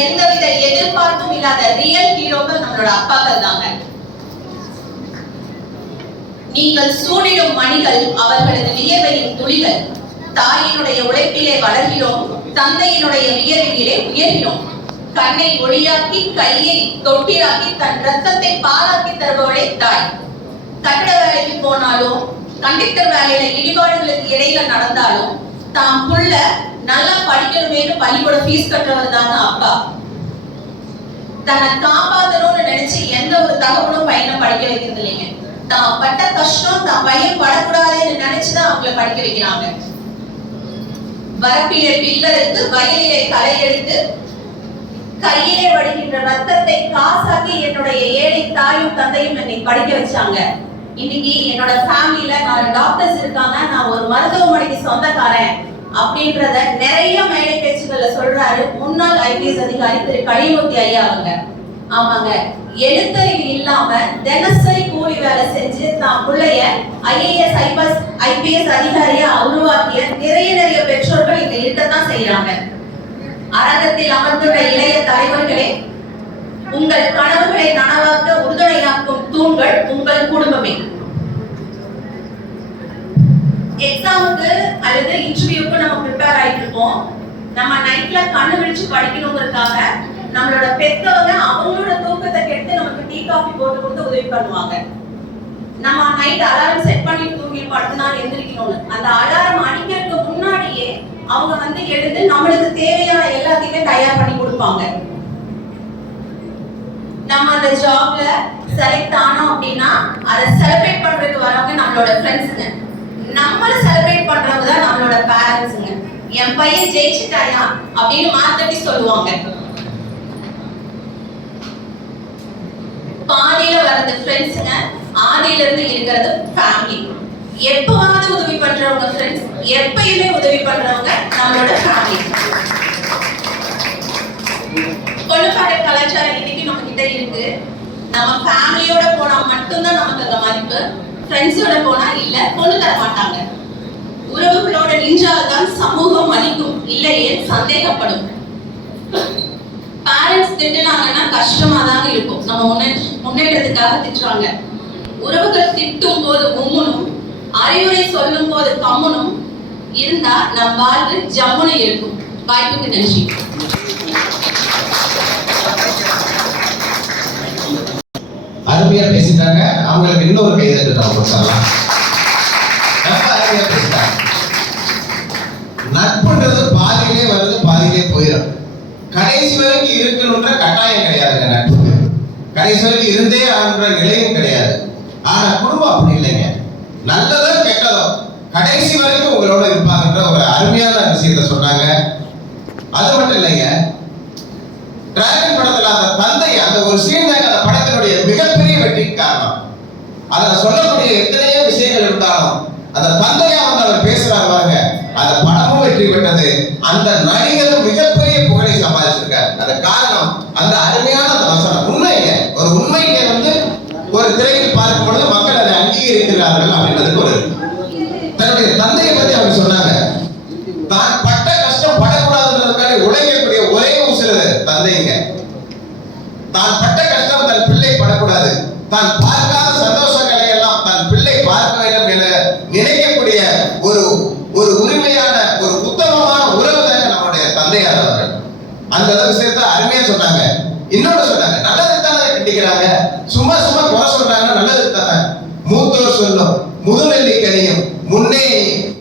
எந்தவித எதிர்பார்ப்பும் இல்லாத ரியல் ஹீரோக்கள் நம்மளோட அப்பாக்கள் தாங்க. நீங்கள் சூடிடும் மணிகள் அவர்களது வியர்வையின் துளிகள். தாயினுடைய உழைப்பிலே வளர்கிறோம், தந்தையினுடைய வியர்விலே உயர்கிறோம். கண்ணை ஒளியாக்கி கையை தொட்டியாக்கி தன் ரத்தத்தை பாலாக்கி தருபவளே தாய். கட்டட வேலைக்கு போனாலும் கண்டக்டர் வேலையில இடிபாடுகளுக்கு இடையில நடந்தாலும் தான் புள்ள நல்லா படிக்கணுமேனு பள்ளிக்கூட ஃபீஸ் கட்டுறவர் தாங்க அப்பா. தன்னை காப்பாத்தணும்னு நினைச்சு எந்த ஒரு தகவலும் பையனை படிக்க வைக்கிறது இல்லைங்க. தான் பட்ட கஷ்டம் தான் பையன் படக்கூடாதுன்னு நினைச்சுதான் அவங்களை படிக்க வைக்கிறாங்க. வரப்பிலே பில்லருக்கு வயலிலே களை எடுத்து கையிலே வடிகின்ற ரத்தத்தை காசாக்கி என்னுடைய ஏழை தாயும் தந்தையும் என்னை படிக்க வச்சாங்க. இன்னைக்கு என்னோட ஃபேமிலியில 4 டாக்டர்ஸ் இருக்காங்க, நான் ஒரு மருத்துவமனைக்கு சொந்தக்காரன் அப்படின்றத நிறைய மேடை பேச்சுகள்ல சொல்றாரு முன்னாள் ஐபிஎஸ் அதிகாரி திரு கலிமூர்த்தி ஐயா அவங்க. ஆமாங்க, எழுத்தறிவு இல்லாம தினசரி கூலி வேலை செஞ்சு தான் பிள்ளைய ஐஏஎஸ் ஐபிஎஸ் அதிகாரியா உருவாக்கிய நிறைய பெற்றோர்கள் இங்க இருக்கத்தான் செய்யறாங்க. அரங்கத்தில் அமர்ந்துள்ள இளைய தலைவர்களே, உங்கள் கனவுகளை நனவாக்க உறுதுணையாக்கும் தூண்கள் உங்கள் குடும்பமே. எக்ஸாமுக்கு அல்லது இன்டர்வியூக்கு நம்ம ப்ரிப்பேர் ஆயிட்டு இருப்போம். நம்ம நைட்ல கண்ணு விழிச்சு படிக்கணுங்கிறதுக்காக நம்மளோட பெற்றவங்க அவங்களோட தூக்கத்தை கெடுத்து நமக்கு டீ காஃபி போட்டு கொடுத்து உதவி பண்ணுவாங்க. நம்ம நைட் அலாரம் செட் பண்ணி தூங்கி படுத்துனா எந்திரிக்கணும்னு அந்த அலாரம் அடிக்கிறதுக்கு முன்னாடியே அவங்க வந்து எழுந்து நம்மளுக்கு தேவையான எல்லாத்தையுமே தயார் பண்ணி கொடுப்பாங்க. நம்ம அந்த ஜாப்ல செலக்ட் ஆனோம் அப்படின்னா அதை செலிப்ரேட் பண்றதுக்கு வரவங்க நம்மளோட ஃப்ரெண்ட்ஸுங்க. நம்மள செலிப்ரேட் பண்றவங்க தான் நம்மளோட பேரண்ட்ஸுங்க. என் பையன் ஜெயிச்சுட்டாயா அப்படின்னு மாத்தட்டி சொல்லுவாங்க. பாதியில வர்றது ஃப்ரெண்ட்ஸுங்க, ஆதியில இருந்து இருக்கிறது ஃபேமிலி. எப்பவாவது உதவி பண்றவங்க ஃப்ரெண்ட்ஸ், எப்பயுமே உதவி பண்றவங்க நம்மளோட ஃபேமிலி. கொள்ளுப்பாடு கலாச்சாரம் இன்னைக்கு நம்ம கிட்ட இருக்கு. நம்ம ஃபேமிலியோட போனா மட்டும்தான் நமக்கு அந்த மதிப்பு. ஃப்ரெண்ட்ஸோட போனா இல்ல, பொண்ணு தர மாட்டாங்க. உறவுகளோட நின்றால்தான் சமூகம் மதிக்கும், இல்லையே சந்தேகப்படும். பேரண்ட்ஸ் திட்டுனாங்கன்னா கஷ்டமா தாங்க இருக்கும். நம்ம முன்னேற்றத்துக்காக திட்டுறாங்க. உறவுகள் திட்டும் போது உம்முனும் அறிவுரை சொல்லும் போது கம்முனும் இருந்தா நம் வாழ்வு ஜம்முனை இருக்கும். வாய்ப்புக்கு நன்றி. அருமையா பேசிட்டாங்க. அவங்களுக்கு இன்னொரு கைதட்டு நம்ம கொடுத்துடலாம். ரொம்ப அருமையா பேசிட்டாங்க. நட்புன்றது பாதியிலே வருது, பாதியிலே போயிடும். கடைசி வரைக்கும் இருக்கணும்ன்ற கட்டாயம் கிடையாதுங்க. நட்புக்கு கடைசி வரைக்கும் இருந்தே ஆகுன்ற நிலையும் கிடையாது. ஆனா குடும்பம் அப்படி இல்லைங்க. நல்லதோ கெட்டதோ கடைசி வரைக்கும் உங்களோட இருப்பாங்கன்ற ஒரு அருமையான விஷயத்த சொன்னாங்க. அது மட்டும் இல்லைங்க, டிராகன் படத்துல அந்த தந்தை அந்த ஒரு சீன் அந்த படத்தினுடைய மிகப்பெரிய வெற்றிக்கு காரணம். அதுல சொல்லக்கூடிய எத்தனையோ விஷயங்கள் இருந்தாலும் அந்த தந்தையா வந்து அவர் பேசுறாரு பாருங்க, அந்த படமும் வெற்றி பெற்றது. அந்த நடிகரும் மிகப்பெரிய புகழை சம்பாதிச்சிருக்காரு. அந்த காரணம் அந்த அருமையான அந்த வசனம். உண்மைங்க, ஒரு உண்மைங்க வந்து ஒரு திரையில் பார்க்கும் பொழுது மக்கள் அதை அங்கீகரிக்கிறார்கள் அப்படின்றதுக்கு ஒரு தன்னுடைய தந்தையை பத்தி அவங்க சொன்னாங்க. தான் பட்ட கஷ்டம் படக்கூடாதுன்றதுக்காக உழைக்கக்கூடிய ஒரே உசிறு தந்தைங்க. தான் பட்ட கஷ்டம் தன் பிள்ளை படக்கூடாது, தான் பார்க்காத சந்தோஷங்களை எல்லாம் தன் பிள்ளை பார்க்க வேண்டும் என நினைக்கக்கூடிய ஒரு ஒரு உரிமையான ஒரு உத்தமமான உறவு தாங்க நம்மளுடைய தந்தையார் அவர்கள். அந்த விஷயத்த அருமையா சொன்னாங்க. இன்னொன்னு சொன்னாங்க, நல்லதுக்கு தானே கண்டிக்கிறாங்க, சும்மா சும்மா குறை சொல்றாங்க, நல்லதுக்கு தானே. மூத்தோர் சொல்லும் முதுநெல்லி கனியும், முன்னே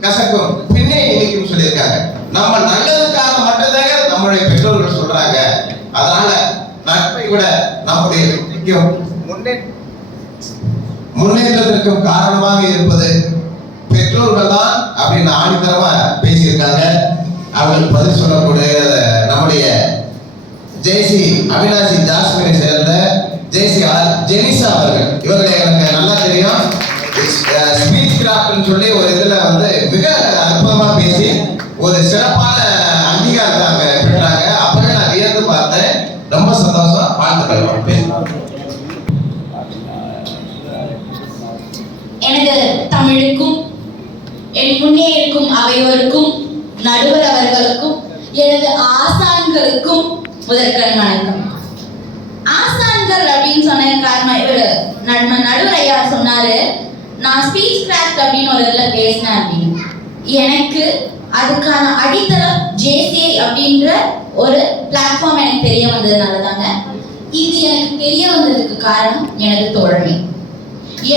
கசக்கும் பின்னே இனிக்கும் சொல்லியிருக்காங்க. நம்ம நல்லதுக்காக மட்டும்தாங்க நம்மளுடைய பெற்றோர்கள் சொல்றாங்க. அதனால நட்பை விட நம்முடைய வெற்றிக்கும் முன்னேற்றத்திற்கும் காரணமாக இருப்பது பெற்றோர்கள் தான் அப்படின்னு ஆணித்தரமா பேசியிருக்காங்க. அவர்கள் பதில் சொல்லக்கூடிய நம்முடைய ஜெய்சி அவினாசி ஜாஸ்மினை சேர்ந்த ஜெய்சி ஜெனிசா அவர்கள். இவர்களை எனக்கு நல்லா தெரியும். ஸ்பீச் கிராஃப்ட்னு சொல்லி ஒரு இதுல வந்து மிக அற்புதமா பேசி ஒரு சிறப்பான அங்கீகாரத்தை அவங்க பெற்றாங்க. அப்பவே நான் வியந்து பார்த்தேன். ரொம்ப சந்தோஷம். வாழ்த்துக்கள். எனது தமிழுக்கும் என் முன்னே இருக்கும் அவையோருக்கும் நடுவர் அவர்களுக்கும் எனது ஆசான்களுக்கும் முதற்கண் வணக்கம். ஆசான்கள் அப்படின்னு சொன்ன காரணம் இவர் நடுவர் ஐயா சொன்னாரு, நான் ஸ்பீச் கிராஃப்ட் அப்படின்னு ஒரு இதுல பேசினேன் அப்படின்னு. எனக்கு அதுக்கான அடித்தளம் JCI அப்படின்ற ஒரு பிளாட்ஃபார்ம் எனக்கு தெரிய வந்ததுனால தாங்க. இது எனக்கு தெரிய வந்ததுக்கு காரணம் எனது தோழமை.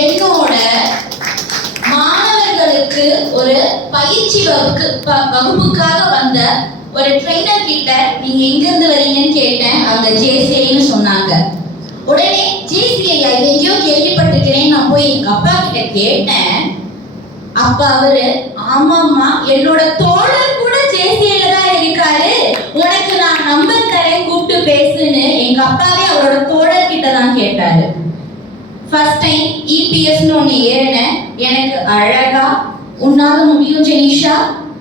என்னோட மாணவர்களுக்கு ஒரு பயிற்சி வகுப்புக்காக வந்த ஒரு ட்ரெயினர் கிட்ட நீங்க எங்க இருந்து வரீங்கன்னு கேட்டேன். அவங்க JCIன்னு சொன்னாங்க. உடனே JCI எங்கேயோ கேள்விப்பட்டிருக்கிறேன். நான் போய் எங்க அப்பா கிட்ட கேட்டேன். அப்ப அவரு, ஆமாம்மா, என்னோட தோழர் கூட JCIல தான் இருக்காரு, உனக்கு நான் நம்பர் தரேன், கூப்பிட்டு பேசுன்னு எங்க அப்பாவே அவரோட தோழர் கிட்ட தான் கேட்டாரு. ஃபர்ஸ்ட் டைம் EPSன்னு ஒன்று ஏறினேன். எனக்கு அழகா, உன்னால முடியும் ஜெனிஷா,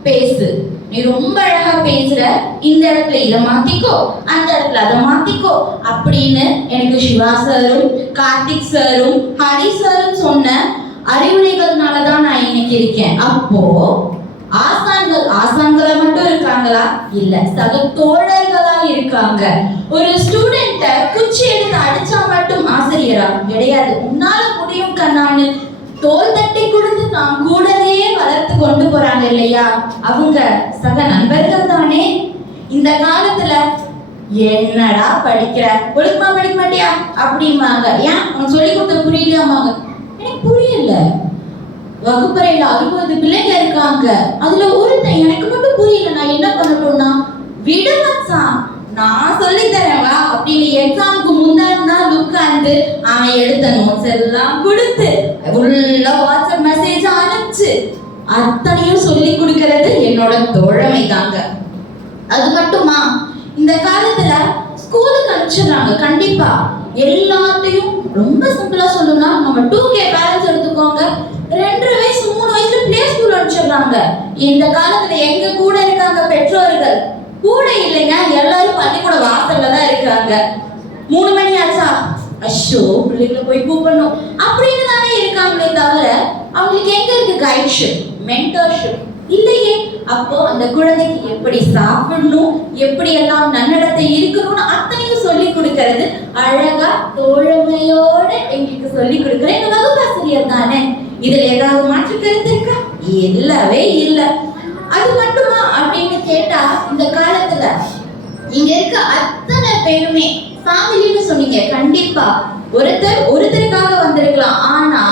பேசு, நீ ரொம்ப அழகா பேசுற, இந்த இடத்துல இதை மாத்திக்கோ, அந்த இடத்துல அதை மாத்திக்கோ அப்படின்னு எனக்கு சிவா சாரும் கார்த்திக் சாரும் ஹரி சாரும் சொன்ன அறிவுரைகள்னாலதான் நான் இன்னைக்கு இருக்கேன். அப்போ ஆசான்களா மட்டும் இருக்காங்களா? இல்ல, சக தோழர்களா இருக்காங்க. ஒரு ஸ்டூடெண்ட குச்சி எடுத்து அடிச்சா மட்டும் ஆசிரியரா? கிடையாது. உன்னால முடியும் கண்ணான்னு தோல் தட்டி கொடுத்து நான் கூடவே வளர்த்து கொண்டு போறாங்க இல்லையா, அவங்க சக நண்பர்கள் தானே. இந்த காலத்துல என்னடா படிக்கிற, ஒழுக்கமா படிக்க மாட்டியா அப்படிம்பாங்க. ஏன், உனக்கு சொல்லி கொடுத்த புரியலையாமாங்க. எனக்கு புரியல. வகுப்பறையில 60 பிள்ளைங்க இருக்காங்க, அதுல ஒருத்தன் எனக்கு மட்டும் புரியல. நான் என்ன பண்ணட்டும்னா, விடு மச்சான், நான் சொல்லி தரேன் வா அப்படின்னு எக்ஸாமுக்கு முன்னாடி நாள் உட்கார்ந்து அவன் எடுத்த நோட்ஸ் எல்லாம் கொடுத்து உள்ள வாட்ஸ்அப் மெசேஜ் அனுப்பிச்சு அத்தனையும் சொல்லி கொடுக்கறது என்னோட தோழமை தாங்க. அது மட்டுமா, இந்த காலத்துல ஸ்கூலுக்கு அனுப்பிச்சிடுறாங்க. கண்டிப்பா எல்லாத்தையும் ரொம்ப சிம்பிளா சொல்லணும்னா, நம்ம 2K பேரண்ட்ஸ் எடுத்துக்கோங்க, 2 வயசு 3 வயசுல பிளே ஸ்கூல் அனுப்பிச்சிடுறாங்க. இந்த காலத்துல எங்க கூட இருக்காங்க பெற்றோர்கள்? கூட இல்லைங்க, எல்லாரும் பள்ளிக்கூட வாசல்ல தான் இருக்காங்க. 3 மணி ஆச்சா, அஷோ பிள்ளைகளை போய் கூப்பிடணும் அப்படின்னு தானே இருக்காங்களே தவிர அவங்களுக்கு எங்க இருக்கு கைட்ஷிப், மென்டர்ஷிப் இல்லையே. அப்போ அந்த குழந்தைக்கு எப்படி சாப்பிடணும், எப்படி எல்லாம் நன்னடத்தை இருக்கணும்னு அத்தனையும் சொல்லி கொடுக்கறது அழகா தோழமையோட எங்களுக்கு சொல்லி கொடுக்கிற எங்க வகுப்பாசிரியர் தானே. இதுல ஏதாவது மாற்று கருத்து இருக்கா? இல்லவே இல்லை. அது மட்டுமா அப்படின்னு கேட்டா, இந்த காலத்துல இங்க இருக்க அத்தனை பேருமே ஃபேமிலின்னு சொன்னீங்க. கண்டிப்பா ஒருத்தருக்காக வந்திருக்கலாம். ஆனா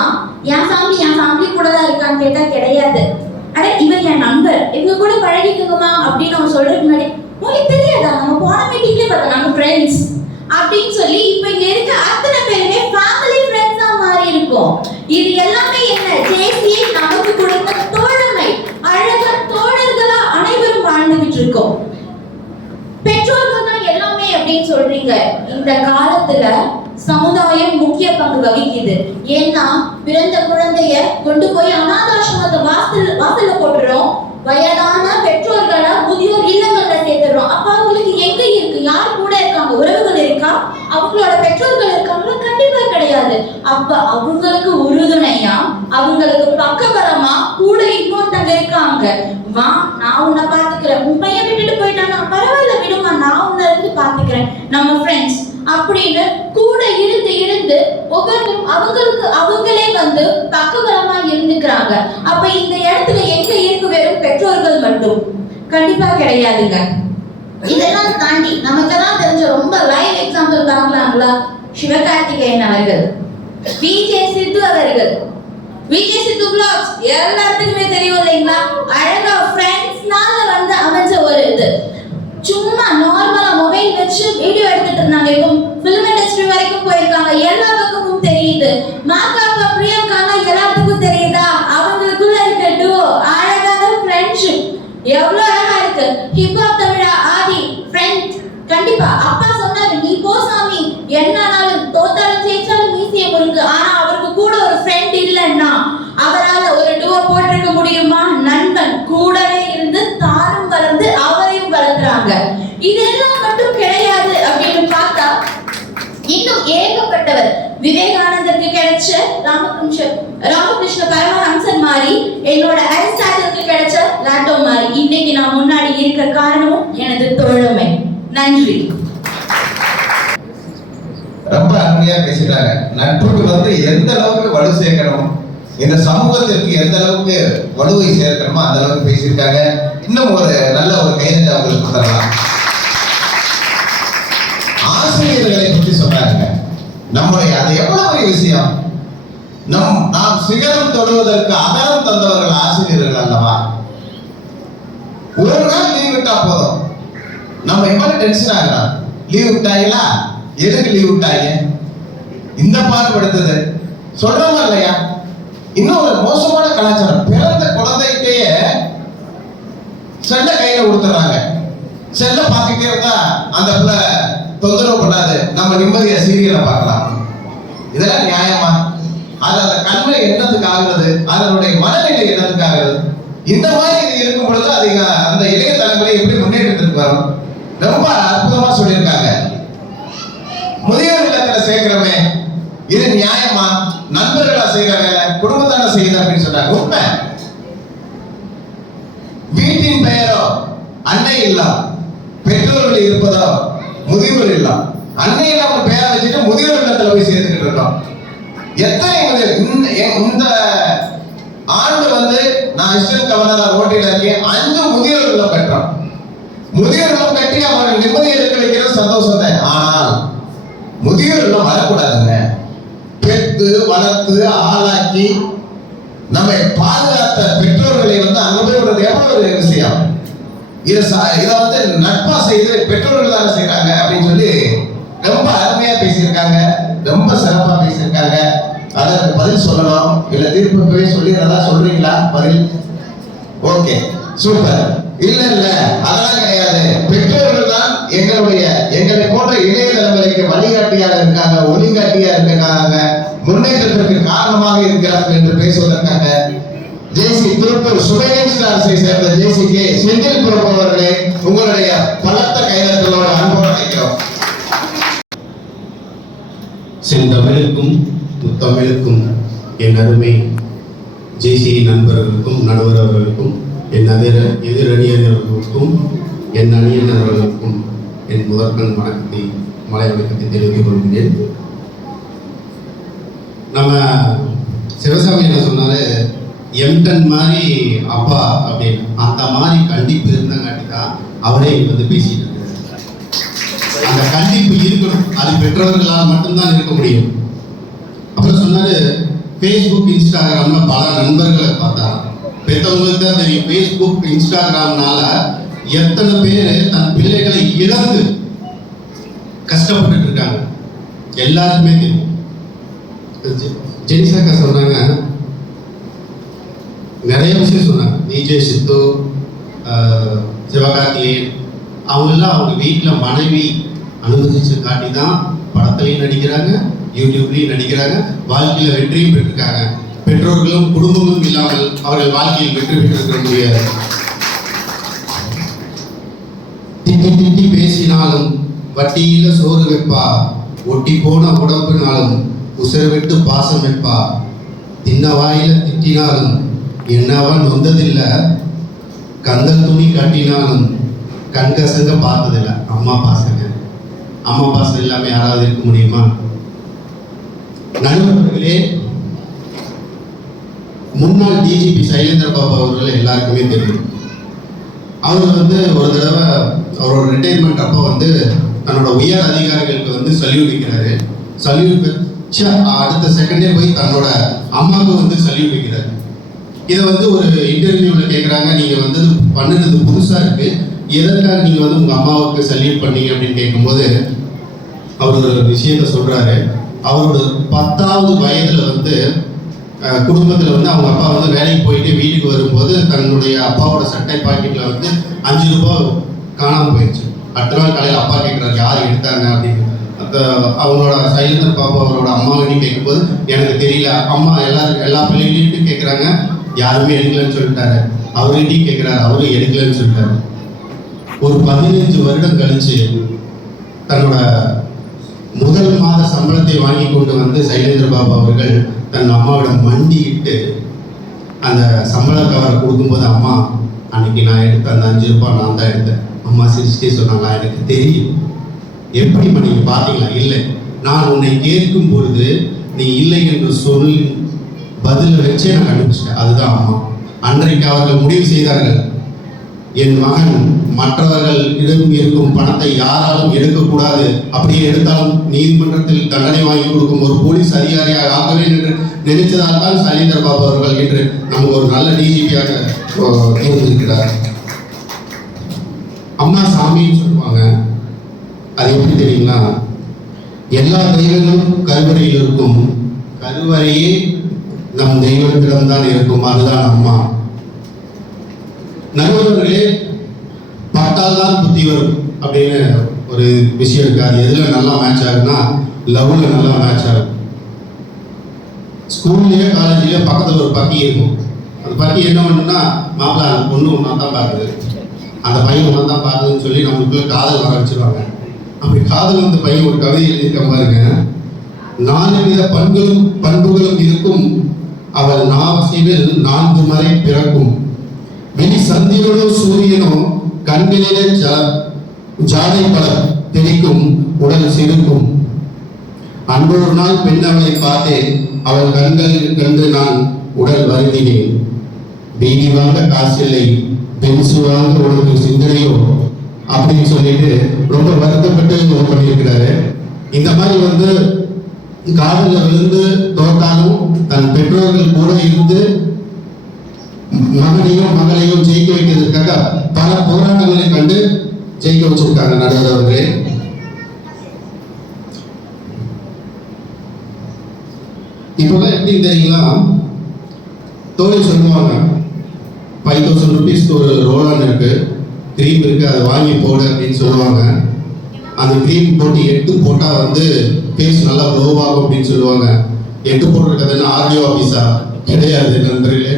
என் ஃபேமிலி கூட தான் இருக்கான்னு கேட்டா கிடையாது. அட இவன் என் நண்பர், இவங்க கூட பழகிக்குங்கம்மா அப்படின்னு அவன் சொல்றதுக்கு முன்னாடி, உங்களுக்கு தெரியாதா, நம்ம போன மீட்டிங்லயே பார்த்தோம் நாங்க ஃப்ரெண்ட்ஸ் அப்படின்னு சொல்லி இப்ப இங்க இருக்க அத்தனை பேருமே ஃபேமிலி ஃப்ரெண்ட்ஸா மாறி இருக்கும். இது எல்லாமே என்ன, JCI நமக்கு கொடுத்த தோழமை. அழகா தோழர்களா அனைவரும் வாழ்ந்துகிட்டு இருக்கோம். பெற்றோர்கள் தான் எல்லாமே அப்படின்னு சொல்றீங்க. இந்த காலத்துல சமுதாயம் முக்கிய பங்கு வகிக்குது. ஏன்னா பிறந்த குழந்தைய கொண்டு போய் அனாதாசிரமத்தை வாசல்ல போட்டுறோம், வயதான பெற்றோர்களை முதியோர் இல்லங்கள்ல சேர்த்துறோம். அப்ப அவங்களுக்கு எங்க இருக்கு, யார் கூட இருக்காங்க, உறவுகள் இருக்கா, அவங்களோட பெற்றோர்கள் இருக்காங்களா? கண்டிப்பா கிடையாது. அப்ப அவங்களுக்கு உறுதுணையா, அவங்களுக்கு பக்கபலமா கூட இன்னொருத்தங்க இருக்காங்க. வா, நான் உன்னை பாத்துக்கிறேன், உன் பையன் விட்டுட்டு போயிட்டானா பரவாயில்ல விடுமா, நான் உன்னை இருந்து பாத்துக்கிறேன், நம்ம ஃப்ரெண்ட்ஸ் அப்படின்னு கூட இருந்து அவங்களுக்கு அவங்களே வந்து பக்கபலமா இருந்துக்கிறாங்க. அப்ப இந்த இடத்துல எங்க இருக்கு வெறும் பெற்றோர்கள் மட்டும்? கண்டிப்பா கிடையாதுங்க. இதெல்லாம் தாண்டி நமக்கெல்லாம் தெரிஞ்ச ரொம்ப லைவ் எக்ஸாம்பிள் பார்க்கலாங்களா? சிவகார்த்திகேயன் அவர்கள், விஜே சித்து அவர்கள், விஜய் சித்து vlogs எல்லாத்துக்குமே தெரியும் இல்லைங்களா? அழகா ஃப்ரெண்ட்ஸ்னால வந்து அமைஞ்ச ஒரு இது. சும்மா நார்மலா மொபைல் வச்சு வீடியோ எடுத்துட்டு இருந்தாங்க. இப்போ ஃபிலிம் இண்டஸ்ட்ரி வரைக்கும் போயிருக்காங்க. எல்லா பக்கமும் தெரியுது. மாகாப்பா பிரியங்கானா எல்லாத்துக்கும் தெரியுதா? அவங்களுக்குள்ள இருக்க duo அழகான ஃப்ரெண்ட்ஷிப் எவ்வளவு அழகா இருக்கு. ஹிப்ஹாப் தமிழா ஆதி ஃப்ரெண்ட். கண்டிப்பா அப்பா சொன்னாரு, நீ போ சாமி, என்னாலும் தோத்தாலும் ஜெயிச்சாலும் மீசிய முருங்கு. ஆனா அவருக்கு கூட ஒரு ஃப்ரெண்ட் இல்லைன்னா அவரால் ஒரு duo போட்டிருக்க முடியுமா? நண்பன் கூடவே இருந்து தானும் வளர்ந்து அவரையும் வளர்த்துறாங்க. இதெல்லாம் மட்டும் கிடையாது அப்படின்னு பார்த்தா இன்னும் ஏகப்பட்டவர். விவேகானந்தருக்கு கிடைச்ச ராமகிருஷ்ண பரமஹம்சன் மாதிரி, என்னோட அரிஸ்டாட்டிலுக்கு கிடைச்ச லாட்டோ மாதிரி இன்னைக்கு நான் முன்னாடி இருக்க காரணமும் எனது தோழமை. நன்றி. ரொம்ப அருமையா பேசிட்டாங்க. நட்புக்கு வந்து எந்த அளவுக்கு வலு சேர்க்கணும், இந்த சமூகத்திற்கு எந்த அளவுக்கு வலுவை சேர்க்கணுமோ அந்த அளவுக்கு பேசியிருக்காங்க. இன்னும் ஒரு நல்ல ஒரு கைதட்டை அவங்களுக்கு கொடுத்துடலாம். ஆசிரியர்களை பற்றி சொன்னாங்க. நம்முடைய அது எவ்வளவு பெரிய விஷயம். நாம் சிகரம் தொடுவதற்கு அதரம் தந்தவர்கள் ஆசிரியர்கள் அல்லவா. ஒரு நாள் லீவ் விட்டா போதும், நம்ம எவ்வளவு டென்ஷன் ஆகிறோம். லீவ் விட்டாங்களா, எதுக்கு லீவ் விட்டாங்க, இந்த பாடுபடுத்துது சொல்றோமா இல்லையா. இன்னும் ஒரு மோசமான கலாச்சாரம், பிறந்த குழந்தைகிட்டேயே செல்ல கையில கொடுத்துறாங்க. செல்ல பார்த்துட்டே இருந்தா அந்த பிள்ளை தொந்தரவு பண்ணாது, நம்ம நிம்மதியா சீரியலை பார்க்கலாம். இதெல்லாம் நியாயமா? அது அந்த கண்மை என்னத்துக்கு ஆகுறது, அதனுடைய மனநிலை என்னத்துக்கு ஆகுறது? இந்த மாதிரி இது இருக்கும் பொழுது அது அந்த இளைய தலைமுறை எப்படி முன்னேற்றத்திற்கு வரும்? ரொம்ப அற்புதமா சொல்லியிருக்காங்க. முதியோர் இல்லத்துல சேர்க்கிறோமே, இது நியாயமா? நண்பர்களா செய்யற வேலை, குடும்பத்தான செய்யுது அப்படின்னு சொன்னாங்க. உண்மை. வீட்டின் பெயரோ அன்னை இல்லம், பெற்றோர்கள் இருப்பதோ முதியோர் இல்லம். அன்னை இல்லம் பெயரை வச்சுட்டு முதியோர் இல்லத்துல போய் சேர்த்துக்கிட்டு இருக்கோம். எத்தனை இந்த ஆண்டு நான் இஸ்டர்ன் கவர்னரா ரோட்டில் இருக்கேன், 5 முதியோர் இல்லம் பெற்றோம். முதியோர் இல்லம் கட்டி அவர்கள் நிம்மதியை இருக்க வைக்கிறது சந்தோஷம் தான். ஆனால் முதியோர் இல்லம் வரக்கூடாதுங்க. பெற்று வளர்த்து ஆளாக்கி நம்மை பாதுகாத்த பெற்றோர்களை அங்க போய் விடுறது எவ்வளவு ஒரு விஷயம். இதை நட்பா செய்து பெற்றோர்கள் தானே செய்யறாங்க அப்படின்னு சொல்லி ரொம்ப அருமையா பேசியிருக்காங்க, ரொம்ப சிறப்பா பேசியிருக்காங்க. அதற்கு பதில் சொல்லணும், இல்ல தீர்ப்பு போய் சொல்லிடுறதா சொல்றீங்களா? பதில் ஓகே, சூப்பர். இல்ல இல்ல அதெல்லாம் கிடையாது. பெற்றோர்கள் தான் எங்களை போன்ற இளைய தலைமுறைக்கு வழிகாட்டியாக இருக்காங்க, ஒளிகாட்டியா இருக்காங்க, முன்னேற்றத்திற்கு காரணமாக இருக்கிறார்கள் என்று பேசுவதற்காக ஜேசி திருப்பூர் சுபேஷ் அரசை சேர்ந்த ஜேசி கே செந்தில் பிரபு அவர்களே உங்களுடைய பலத்த கைதட்டலோட அன்போடு அழைக்கிறோம். செந்தமிழுக்கும் முத்தமிழுக்கும் என் அருமை ஜேசி நண்பர்களுக்கும் நடுவர் அவர்களுக்கும் என் எதிரணியர்களுக்கும் என் அணியினர்களுக்கும் என் முதற்கண் வணக்கத்தை மலை வணக்கத்தை தெரிவித்துக் கொள்கிறேன். நம்ம சிவசாமி என்ன சொன்னாரு, எம்டன் மாதிரி அப்பா அப்படின்னு, அந்த மாதிரி கண்டிப்பு இருந்தாங்காட்டி தான் அவரே பேசிட்டு இருக்காரு. அந்த கண்டிப்பு இருக்கணும், அது பெற்றவர்களால் மட்டும்தான் இருக்க முடியும். அப்புறம் சொன்னாரு, ஃபேஸ்புக் இன்ஸ்டாகிராம்ல பல நண்பர்களை பார்த்தா பெற்றவங்களுக்கு தான் தெரியும். ஃபேஸ்புக் இன்ஸ்டாகிராம்னால எத்தனை பேர் தன் பிள்ளைகளை இழந்து கஷ்டப்பட்டு இருக்காங்க, எல்லாருக்குமே தெரியும். ஜெனிசாக்கா சொன்னாங்க, நிறைய விஷயம் சொன்னாங்க. விஜய் சித்து, சிவகார்த்திகேயன் அவங்கெல்லாம் அவங்க வீட்டில் மனைவி அனுமதிச்சு காட்டி தான் படத்துலையும் நடிக்கிறாங்க, யூடியூப்லையும் நடிக்கிறாங்க, வாழ்க்கையில் வெற்றியும் பெற்றிருக்காங்க. பெற்றோர்களும் குடும்பமும் இல்லாமல் அவர்கள் வாழ்க்கையில் வெற்றி பெற்றிருக்க முடியாது. திட்டி திட்டி பேசினாலும் வட்டியில சோறு வைப்பா, ஒட்டி போன உடம்புனாலும் உசர விட்டு பாசம் வைப்பா, தின்ன வாயில திட்டினாலும் என்னவா நொந்ததில்லை, கந்தல் துணி கட்டினாலும் கண்கசங்க பார்த்ததில்லை. அம்மா பாசங்க, அம்மா பாசம் இல்லாம யாராவது இருக்க முடியுமா? நண்பர்களே, முன்னாள் டிஜிபி சைலேந்திர பாபு அவர்கள் எல்லாருக்குமே தெரியும். அவர் ஒரு தடவை அவரோட ரிட்டையர்மெண்ட் அப்போ தன்னோட உயர் அதிகாரிகளுக்கு சல்யூட் வைக்கிறாரு. சல்யூட் வச்ச அடுத்த செகண்டே போய் தன்னோட அம்மாவுக்கு சல்யூட் வைக்கிறாரு. இதை ஒரு இன்டர்வியூவில் கேட்குறாங்க, நீங்கள் பண்ணினது புதுசாக இருக்கு, எதற்காக நீங்கள் உங்கள் அம்மாவுக்கு சல்யூட் பண்ணீங்க அப்படின்னு கேட்கும்போது அவர் ஒரு விஷயத்த சொல்கிறாரு. அவரோட 10வது வயதில் குடும்பத்தில் அவங்க அப்பா வேலைக்கு போயிட்டு வீட்டுக்கு வரும்போது தன்னுடைய அப்பாவோட சட்டை பாக்கெட்டில் 5 ரூபாய் காணாமல் போயிடுச்சு. அடுத்த நாள் காலையில் அப்பா கேட்குறாரு, யார் எடுத்தாங்க அப்படின்னு. அவங்களோட சைலேந்திர பாபு அவரோட அம்மாவிட்டையும் கேட்கும்போது எனக்கு தெரியல. அம்மா எல்லா பிள்ளைகள்கிட்டையும் கேட்குறாங்க, யாருமே எடுக்கலன்னு சொல்லிட்டாரு. அவர்கிட்டையும் கேட்குறாரு, அவரும் எடுக்கலன்னு சொல்லிட்டாரு. ஒரு 15 வருடம் கழிச்சு தன்னோட முதல் மாத சம்பளத்தை வாங்கி கொண்டு சைலேந்திர பாபு அவர்கள் தன் அம்மாவிடம் மண்டிட்டு அந்த சம்பள கவரை கொடுக்கும்போது, அம்மா அன்னைக்கு நான் எடுத்த அந்த 5 ரூபாய் நான் தான் எடுத்தேன். அம்மா சிரிச்சுட்டே சொன்னாங்க, எனக்கு தெரியும். எப்படிம்மா நீங்க பார்த்தீங்களா? இல்லை, நான் உன்னை கேட்கும் பொழுது நீ இல்லை என்று சொல்லி பதில வச்சே நான் கண்டுபிடிச்சிட்டேன். அதுதான் அம்மா. அன்றைக்கு அவர்கள் முடிவு செய்தார்கள், என் மகன் மற்றவர்களிடம் இருக்கும் பணத்தை யாராலும் எடுக்கக்கூடாது, அப்படியே எடுத்தாலும் நீதிமன்றத்தில் தண்டனை வாங்கி கொடுக்கும் ஒரு போலீஸ் அதிகாரியாக ஆகவேன் என்று நினைத்ததால் தான் சைலேந்திர பாபு அவர்கள் இன்று நமக்கு ஒரு நல்ல டிஜிபியாக இருந்திருக்கிறார். அம்மா சாமின்னு சொல்லுவாங்க. அது எப்படி தெரியுங்களா? எல்லா தெய்வங்களும் கருவறையில் இருக்கும், கருவறையே நம் தெய்வத்திடம்தான் இருக்கும், அதுதான் அம்மா. நடுவர்களே, பார்த்தால் தான் புத்தி வரும் அப்படின்னு ஒரு விஷயம் இருக்கு. அது எதுல நல்லா மேட்ச் ஆகுதுன்னா லவ்ல நல்லா மேட்ச் ஆகும். ஸ்கூல்லையே காலேஜ்லயே பக்கத்துல ஒரு பக்கி இருக்கும். அந்த பக்கி என்ன பண்ணுன்னா, மாப்பிள்ள அந்த பொண்ணு ஒன்றா தான் பார்க்குது, அந்த பையன் ஒன்றா தான் பார்க்குதுன்னு சொல்லி நம்மளுக்குள்ள காதல் வர வச்சிருவாங்க. அப்படி காதல் வந்து பையன் ஒரு கவிதை எழுதியிருக்க பாருங்க. 4 வித பண்புகளும் இருக்கும், அவள் நாவசிவில் 4 முறை பிறக்கும். வெளி சந்திரனோ சூரியனோ கண்களிலே ஜாடை பலம் தெரிக்கும், உடல் சிறுக்கும். அன்றொரு நாள் பெண் அவளை பார்த்தேன், அவள் கண்களில் கண்டு நான் உடல் வருந்தினேன். பீடி வாங்க காசில்லை, பென்சு வாங்க உனக்கு சிந்தனையோ அப்படின்னு சொல்லிட்டு ரொம்ப வருத்தப்பட்டு பண்ணியிருக்கிறாரு. இந்த மாதிரி வந்து காதலில் விழுந்து தோற்றாலும் தன் பெற்றோர்கள் கூட இருந்து மகனையும் மகளையும் ஜெயிக்க வைக்கிறதுக்காக பல போராட்டங்களை கண்டு ஜெயிக்க வச்சிருக்காங்க நடுவர் அவர்களே. இப்போதான் எப்படி தெரியுங்களா, தோழி சொல்லுவாங்க 5000 ருபீஸ்க்கு ஒரு ரோலான் இருக்கு, கிரீம் இருக்கு, அதை வாங்கி போடு அப்படின்னு சொல்லுவாங்க. அந்த கிரீம் போட்டு 8 போட்டா வந்து ஃபேஸ் நல்லா க்ளோ ஆகும் அப்படின்னு சொல்லுவாங்க. 8 போட்டிருக்கிறதுன்னா ஆர்டிஓ ஆஃபீஸா? கிடையாது நண்பர்களே.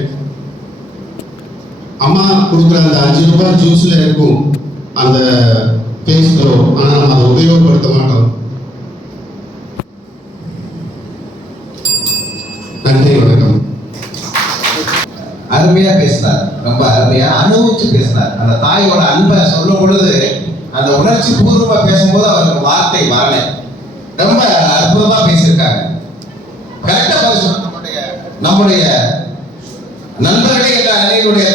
அம்மா கொடுக்குற அந்த 5 ரூபாய் ஜூஸ்ல இருக்கும் அந்த ஃபேஸ் க்ளோ, ஆனால் நம்ம அதை உபயோகப்படுத்த மாட்டோம். நன்றி, வணக்கம். அருமையா பேசினார், ரொம்ப அருமையா அனுபவிச்சு பேசினார். அந்த தாயோட அன்பை சொல்லும் பொழுது அந்த உணர்ச்சி பூர்வமா பேசும்போது அவருக்கு வார்த்தை வரல. ரொம்ப அற்புதமா பேசியிருக்காங்க. கரெக்டா பேச நம்முடைய நண்பர்களே என்ற அணியினுடைய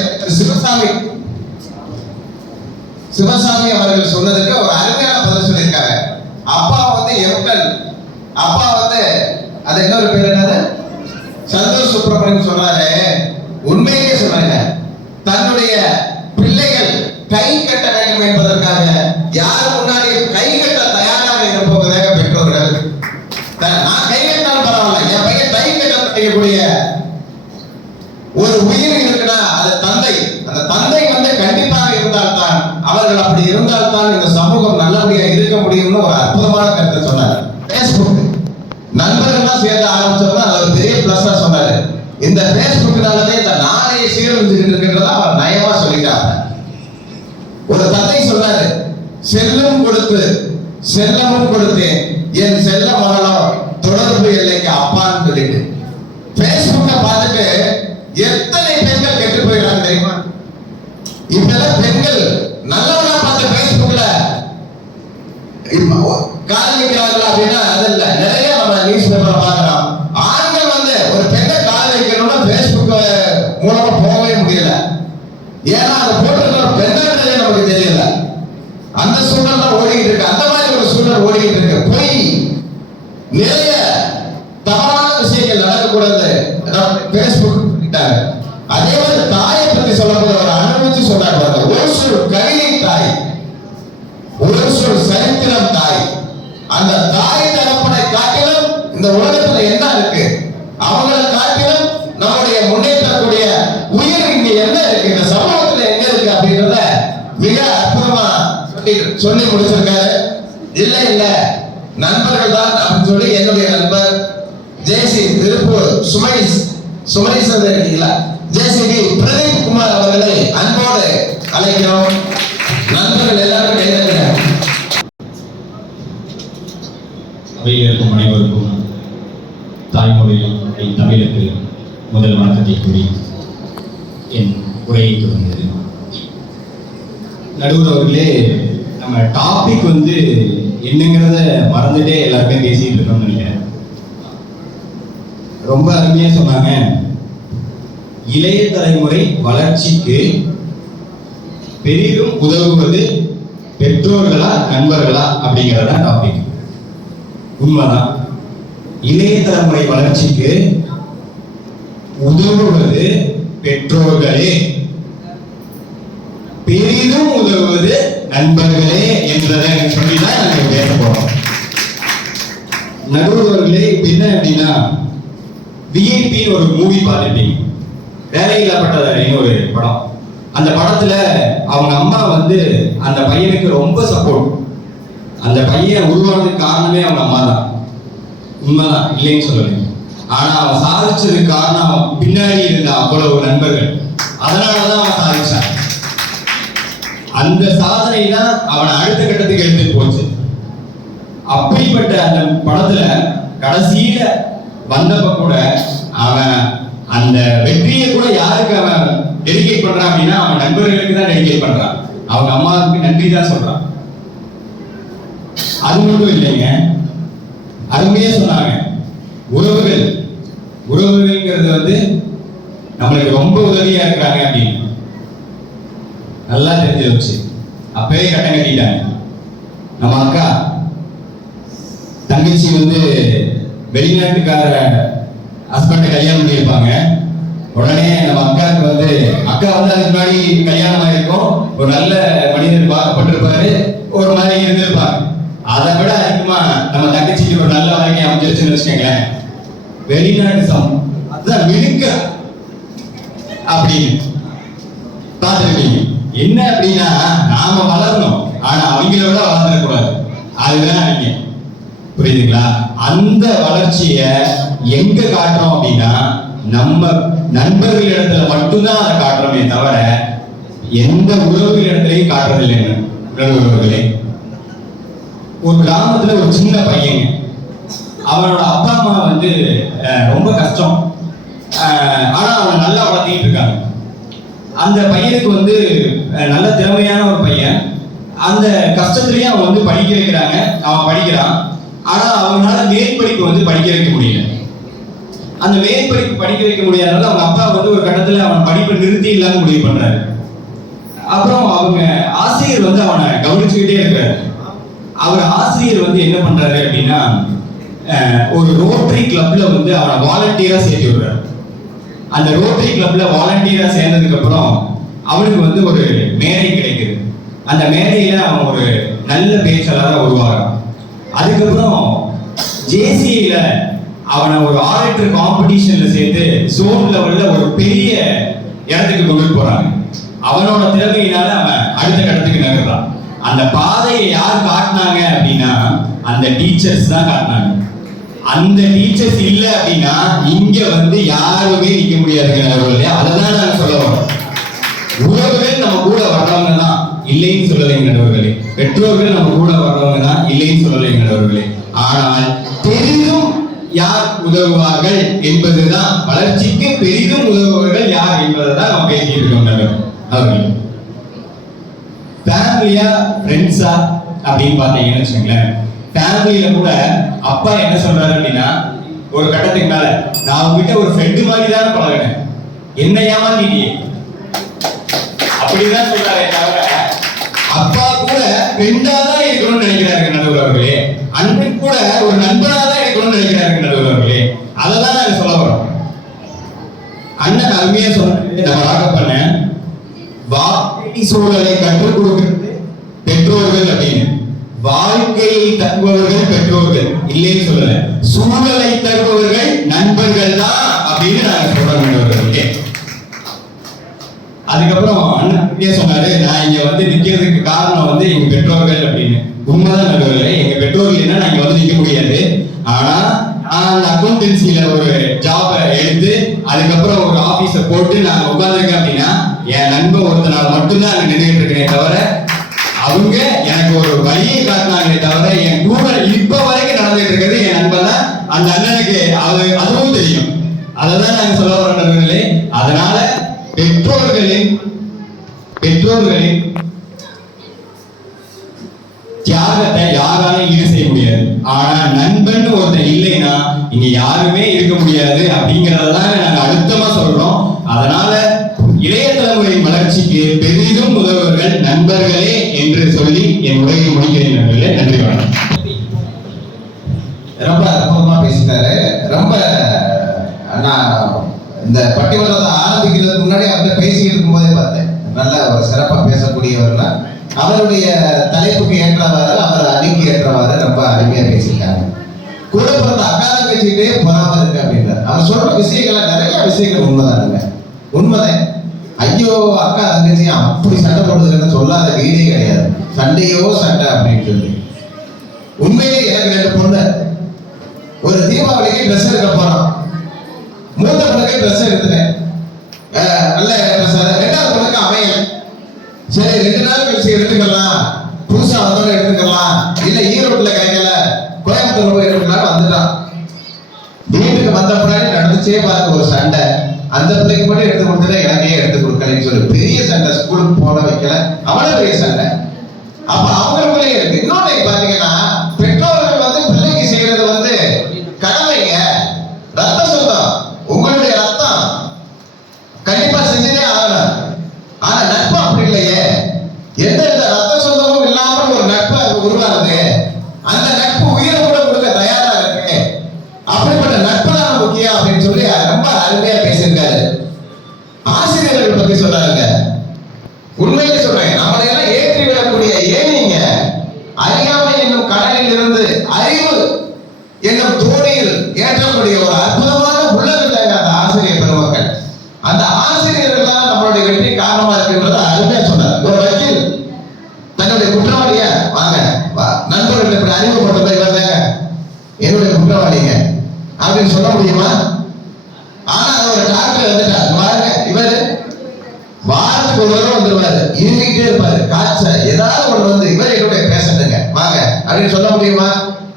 சிவசாமி அவர்கள் சொன்னதுக்கு ஒரு அருமையான பதில் சொல்லியிருக்காங்க. அப்பா வந்து எம்டன், அப்பா வந்து அது இன்னொரு பேர் என்னது, சந்தோஷ் சுப்பிரமணியன் சொல்றாரு. உண்மையிலேயே சொல்றாங்க, தன்னுடைய பிள்ளைகள் கை கட்ட வேண்டும் என்பதற்காக யார் முன்னாடி கை கட்ட தயாராக இருப்பவதாக பெற்றோர்கள். நான் கை கட்டினாலும் பரவாயில்ல, என் பையன் கை கட்ட செய்யக்கூடிய ஒரு உயிர் இருக்குன்னா அது தந்தை. அந்த தந்தை வந்து கண்டிப்பாக இருந்தால்தான், அவர்கள் அப்படி இருந்தால்தான் இந்த சமூகம் நல்லபடியா இருக்க முடியும்னு ஒரு அற்புதமான கருத்தை சொன்னார். பேஸ்புக் நண்பர்கள்லாம் சேர்ந்து ஆரம்பிச்சோம்னா அது ஒரு பெரிய பிளஸ்ஸா சொன்னாரு. இந்த பேஸ்புக்னாலதே இந்த நாளைய சீரழிஞ்சுக்கிட்டு இருக்கின்றதா அவர் நயமா சொல்லிட்டாங்க. ஒரு தந்தை சொன்னாரு, செல்லும் கொடுத்து செல்லமும் கொடுத்தேன், என் செல்ல மகளும் தொடர்பு எல்லைக்கு அப்பான்னு சொல்லிட்டு. பேஸ்புக்கை பார்த்துட்டு எத்தனை பெண்கள் கெட்டு போயிடறாங்க தெரியுமா? இப்பெல்லாம் பெண்கள் நல்லவனா பார்த்து பேஸ்புக்ல காதலிக்கிறார்கள் அப்படின்னா அது இல்ல. நிறைய நம்ம நியூஸ் பேப்பர்ல பார்க்கிறோம். ஆண்கள் வந்து ஒரு பெண்ணை காதலிக்கணும்னா பேஸ்புக் மூலமா போகவே முடியல. ஏன்னா அதை போட்டிருக்கிற பெண்ணுன்றதே நமக்கு தெரியல. அந்த சூழல் தான் ஓடிக்கிட்டு இருக்கு. அந்த மாதிரி ஒரு சூழல் ஓடிக்கிட்டு இருக்கு. போய் நிறைய தவறான விஷயங்கள் நடக்கக்கூடாது பேஸ்புக் சொல்லிட்டாங்க. அதே மாதிரி தாயை பத்தி சொல்லும்போது அவர் அனுபவிச்சு சொன்னாங்க. ஒரு சொல் கவிதை தாய், ஒரு சொல் சரித்திரம் தாய். அந்த தாய் தகப்பனை காட்டிலும் இந்த உலகத்துல என்ன இருக்கு, அவங்களை காட்டிலும் நம்முடைய முன்னேற்றக்கூடிய உயிர் இங்க என்ன இருக்கு, இந்த சமூகத்துல எங்க இருக்கு அப்படின்றத மிக அற்புதமா சொல்லி முடிச்சிருக்காரு. இல்ல நண்பர்கள் தான் அப்படின்னு சொல்லி என்னுடைய நண்பர் ஜேசி திருப்பூர் சுமேஷ் இருக்கீங்களா, ஜேசிபி பிரதீப் குமார் அவர்களை அன்போடு அழைக்கிறோம். நண்பர்கள் எல்லாரும் கைதட்டுங்க. அவையில் இருக்கும் அனைவருக்கும் தாய்மொழியில் தமிழுக்கு முதல் வணக்கத்தை கூறி என் உரையை தொடங்குகிறேன். நடுவர் அவர்களே, நம்ம டாபிக் வந்து என்னங்கிறத மறந்துட்டே எல்லாருமே பேசிட்டு இருக்கோம்னு நினைக்கிறேன். ரொம்ப அருமையா சொன்னாங்க. இளைய தலைமுறை வளர்ச்சிக்கு பெரிதும் உதவுவது பெற்றோர்களா நண்பர்களா அப்படிங்கிறதா டாபிக். உண்மைதான். இளைய தலைமுறை வளர்ச்சிக்கு உதவுவது பெற்றோர்களே, பெரிதும் உதவுவது நண்பர்களே என்பதை சொல்லிதான் நாங்க பேச போறோம். நடுவர்களே, இப்ப என்ன அப்படின்னா, விஐபி ஒரு மூவி பார்த்துட்டீங்க, வேலையில்லாப்பட்ட ஒரு படம். அந்த படத்துல அவங்க அம்மா வந்து அந்த பையனுக்கு ரொம்ப சப்போர்ட். அந்த பையன் உருவானதுக்கு காரணமே அவங்க அம்மா தான். உண்மைதான், இல்லைன்னு சொல்லலை. ஆனா அவன் சாதிச்சதுக்கு காரணம் அவன் பின்னாடி இருந்த அவ்வளவு நண்பர்கள். அதனாலதான் அவன் சாதிச்சான். அந்த சாதனை தான் அவனை அடுத்த கட்டத்துக்கு எடுத்துட்டு போச்சு. அப்படிப்பட்ட அந்த படத்துல கடைசியில வந்தப்ப கூட அவன் அந்த வெற்றியை கூட யாருக்கு அவன் டெடிகேட் பண்றான் அப்படின்னா, அவன் நண்பர்களுக்கு தான் டெடிகேட் பண்றான். அவங்க அம்மாவுக்கு நன்றி தான் சொல்றான். அது மட்டும் இல்லைங்க, அருமையா சொன்னாங்க, உறவுகள்ங்கிறது வந்து நம்மளுக்கு ரொம்ப உதவியா இருக்கிறாங்க அப்படின்னு நல்லா தெரிஞ்சு வச்சு அப்பவே கட்டம் கட்டிட்டாங்க. நம்ம அக்கா தங்கச்சி வந்து வெளிநாட்டுக்கார ஹஸ்பண்டை கல்யாணம் பண்ணியிருப்பாங்க. உடனே நம்ம அக்காவுக்கு வந்து அக்கா வந்து அதுக்கு முன்னாடி கல்யாணம் ஆயிருக்கும், ஒரு நல்ல மனிதர் பார்க்கப்பட்டிருப்பாரு, ஒரு மாதிரி இருந்திருப்பாங்க. அதை விட அதிகமா நம்ம தங்கச்சிக்கு ஒரு நல்ல வாழ்க்கை அமைஞ்சிருச்சுன்னு வச்சுக்கோங்களேன். வெளிநாட்டு அதுதான் மினுக்க அப்படின்னு பார்த்துருக்கீங்க. என்ன அப்படின்னா, நாம வளரணும், ஆனா அவங்கள விட வளர்ந்துடக்கூடாது. அதுதான் நீங்க புரியுதுங்களா? அந்த வளர்ச்சிய எங்க காட்டுறோம் அப்படின்னா, நம்ம நண்பர்கள் இடத்துல மட்டும்தான் அதை காட்டுறோமே தவிர எந்த உறவுகள் இடத்துலையும் காட்டுறதில்லைங்க. உறவுகளே, ஒரு கிராமத்துல ஒரு சின்ன பையன், அவனோட அப்பா அம்மா வந்து ரொம்ப கஷ்டம், ஆனா அவனை நல்லா வளர்த்திட்டு இருக்காங்க. அந்த பையனுக்கு வந்து நல்ல திறமையான ஒரு பையன். அந்த கஷ்டத்துலயே அவன் வந்து படிக்க வைக்கிறாங்க, அவன் படிக்கிறான். ஆனா அவனால மேற்படிப்பு வந்து படிக்க வைக்க முடியல. அந்த மேற்படிப்பு படிக்க வைக்க முடியாதனால அவங்க அப்பா வந்து ஒரு கட்டத்துல அவன் படிப்பை நிறுத்தி இல்லாம முடிவு பண்றாரு. அப்புறம் அவங்க ஆசிரியர் வந்து அவனை கவனிச்சுக்கிட்டே இருக்காரு. அவர் ஆசிரியர் வந்து என்ன பண்றாரு அப்படின்னா, ஒரு ரோட்டரி கிளப்ல வந்து அவனை வாலண்டியரா சேர்த்து விடுறாரு. அந்த ரோட்டரி கிளப்ல வாலண்டியரா சேர்ந்ததுக்கு அப்புறம் அவனுக்கு வந்து ஒரு மேடை கிடைக்குது. அந்த மேடையில அவன் ஒரு நல்ல பேச்சாளராக உருவாகிறான். அதுக்கப்புறம் ஜேசியில அவனை ஒரு ஆரேட்டர் காம்படிஷன்ல சேர்த்து சோன் லெவல்ல ஒரு பெரிய இடத்துக்கு கொண்டு போறாங்க. அவனோட திறமையினால அவன் அடுத்த கட்டத்துக்கு நகர்றான். அந்த பாதையை யார் காட்டினாங்க அப்படின்னா, அந்த டீச்சர்ஸ் தான் காட்டினாங்க. அந்த டீச்சர்ஸ் இல்ல அப்படின்னா இங்க வந்து யாருமே நிக்க முடியாதுங்க. அதான் நாங்க சொல்ல வரோம். உறவுகள் நம்ம கூட வர்றவங்க தான், இல்லைன்னு சொல்லலைங்க நண்பர்களே. பெற்றோர்கள் நம்ம கூட வர்றவங்க தான், இல்லைன்னு சொல்லலைங்க நண்பர்களே. ஆனால் பெரிதும் யார் உதவுவார்கள் என்பதுதான், வளர்ச்சிக்கு பெரிதும் உதவுவார்கள் யார் என்பதுதான் நம்ம பேசிட்டு இருக்கோம் நண்பர்கள். ஃபேமிலியா ஃப்ரெண்ட்ஸா அப்படின்னு பார்த்தீங்கன்னு வச்சுக்கோங்களேன். ஃபேமிலியில கூட அப்பா என்ன சொல்றாரு அப்படின்னா, ஒரு கட்டத்துக்கு மேல நான் உங்ககிட்ட ஒரு ஃப்ரெண்டு மாதிரி தான் பழகினேன், என்ன ஏமாத்திட்டியே அப்படிதான் சொல்றாரு. தவிர அப்பா கூட ஃப்ரெண்டா தான் இருக்கணும்னு நினைக்கிறாரு நடுவர்களே. அண்ணன் கூட ஒரு நண்பனா தான் இருக்கணும்னு நினைக்கிறாரு நடுவர்களே. அதை தான் நாங்க சொல்ல வரோம். அண்ணன் அருமையா சொன்ன நம்ம ராக பண்ண வாழ்க்கை சூழலை கற்றுக் கொடுக்கிறது பெற்றோர்கள் அப்படின்னு. வாழ்க்கையை தருபவர்கள் பெற்றோர்கள், இல்லைன்னு சொல்லல. சூழலை தருபவர்கள் நண்பர்கள் தான் அப்படின்னு நாங்க சொல்றோம். அதுக்கப்புறம் அண்ணன் சொன்னாரு, நான் இங்க வந்து நிக்கிறதுக்கு காரணம் வந்து எங்க பெற்றோர்கள் அப்படின்னு. உண்மைதான் நண்பர்களே, எங்க பெற்றோர்கள் என்ன நான் இங்க வந்து நிக்க முடியாது. ஆனா நான் அந்த அக்கௌண்டன்சில ஒரு ஜாப எடுத்து அதுக்கப்புறம் ஒரு ஆபீஸ போட்டு நான் உட்கார்ந்துருக்கேன் அப்படின்னா என் நண்பன் ஒருத்தனால மட்டும்தான் அங்க நின்றுட்டு இருக்கேன். தவிர அவங்க எனக்கு ஒரு வழியை காட்டினாங்களே தவிர என் கூட இப்ப வரைக்கும் நடந்துட்டு இருக்கிறது என் நண்பன் தான். அந்த அண்ணனுக்கு அதுவும் தெரியும். அதைதான் நாங்க சொல்ல வர நண்பர்களே. அதனால பெற்றோர்களின் தியாகத்தை யாராலும் ஈடு செய்ய முடியாது. ஆனா நண்பன் ஒருத்தன் இல்லைன்னா இங்க யாருமே இருக்க முடியாது அப்படிங்கறதான் நாங்க அழுத்தமா சொல்றோம். அதனால இளைய தலைமுறை வளர்ச்சிக்கு பெரிதும் உதவுவர்கள் என்று சொல்லி என் உரையை முடிக்கிறேன் நண்பர்களே. நன்றி, வணக்கம். ரொம்ப அற்புதமா பேசிட்டாரு. ரொம்ப நான் இந்த பட்டிமன்றத்தை ஆரம்பிக்கிறதுக்கு முன்னாடி அவர்கிட்ட பேசிக்கிட்டு இருக்கும்போதே பார்த்தேன், நல்ல ஒரு சிறப்பா பேசக்கூடியவர்னா அவருடைய தலைப்புக்கு ஏற்றவாறு, அவர் அணிக்கு ஏற்றவாறு ரொம்ப அருமையா பேசியிருக்காங்க. கூட பிறந்த அக்கா தங்கச்சிக்கிட்டே பொறாம இருக்கு அப்படின்றார். அவர் சொல்ற விஷயங்கள நிறைய விஷயங்கள் உண்மைதானுங்க, உண்மைதான். ஐயோ அக்கா தங்கச்சி அப்படி சண்டை போடுறதுன்னு சொல்லாத வீடே கிடையாது. சண்டையோ சண்டை அப்படின்னு சொல்லி உண்மையிலே எனக்கு 2 பொண்ணு. ஒரு தீபாவளிக்கு ட்ரெஸ் எடுக்க போறோம். மூத்த பொண்ணுக்கு ட்ரெஸ் எடுத்துட்டேன், நல்ல ட்ரெஸ். 2வது பொண்ணுக்கு அமையல. சரி 2 நாள் கழிச்சு எடுத்துக்கலாம், புதுசா வந்தோட எடுத்துக்கலாம், இல்ல ஈரோட்டுல கிடைக்கல கோயம்புத்தூர் போய் எடுத்துக்கலாம் வந்துட்டான். வீட்டுக்கு வந்த பின்னாடி நடந்துச்சே பாருங்க ஒரு சண்டை. அந்த பிள்ளைக்கு மட்டும் எடுத்து கொடுத்துட்டா எனக்கே எடுத்து கொடுக்கலன்னு சொல்லி பெரிய சண்டை. ஸ்கூலுக்கு போன வைக்கல, அவ்வளவு பெரிய சண்டை. அப்ப அவங்களுக்குள்ளே இருக்கு. இன்னொன்னு பாத்தீங்கன்னா, பெற்றோர்கள் வந்து பிள்ளைக்கு செய்யறது வந்து கடமைங்க, ரத்த சொந்தம், உங்களுடைய ரத்தம், கண்டிப்பா செஞ்சதே ஆகணும். ஆனா நட்பு அப்படி இல்லையே. எந்த ரத்த சொந்தமும் இல்லாமல் ஒரு நட்பு உருவாகுது. அந்த நட்பு உயிரை கூட கொடுக்க தயாரா இருக்கு. அப்படிப்பட்ட நட்பு தான் முக்கியம் அப்படின்னு சொல்லி ரொம்ப அருமையா பேசியிருக்காரு. ஆசிரியர்கள் பத்தி சொன்னாங்க. உண்மையிலே சொல்றேன், நம்மளை எல்லாம் ஏற்றி விடக்கூடிய ஏனிங்க அறியாமை என்னும் கடலில் இருந்து அறிவு என்னும் தோணியில் ஏற்றக்கூடிய ஒரு அற்புதமான உள்ளவர்கள் அந்த ஆசிரியர் பெருமக்கள். அந்த ஆசிரியர்கள் தான் நம்மளுடைய வெற்றி காரணமா இருக்குன்றத அருமையா சொன்னார். ஒரு வக்கீல் தன்னுடைய குற்றவாளிய வாங்க நண்பர்கள் இப்படி அறிமுகப்படுத்த இவர் தாங்க என்னுடைய குற்றவாளிங்க அப்படின்னு சொல்ல முடியுமா? ஆனா ஒரு டாக்டர் வந்துட்டார் பாருங்க, இவர் வாரத்துக்கு ஒரு தடவை வந்துருவாரு, இருந்துகிட்டே இருப்பாரு, காய்ச்சல் ஏதாவது ஒண்ணு வந்து இவர் என்னுடைய பேஷண்ட்டுங்க வாங்க அப்படின்னு சொல்ல முடியுமா?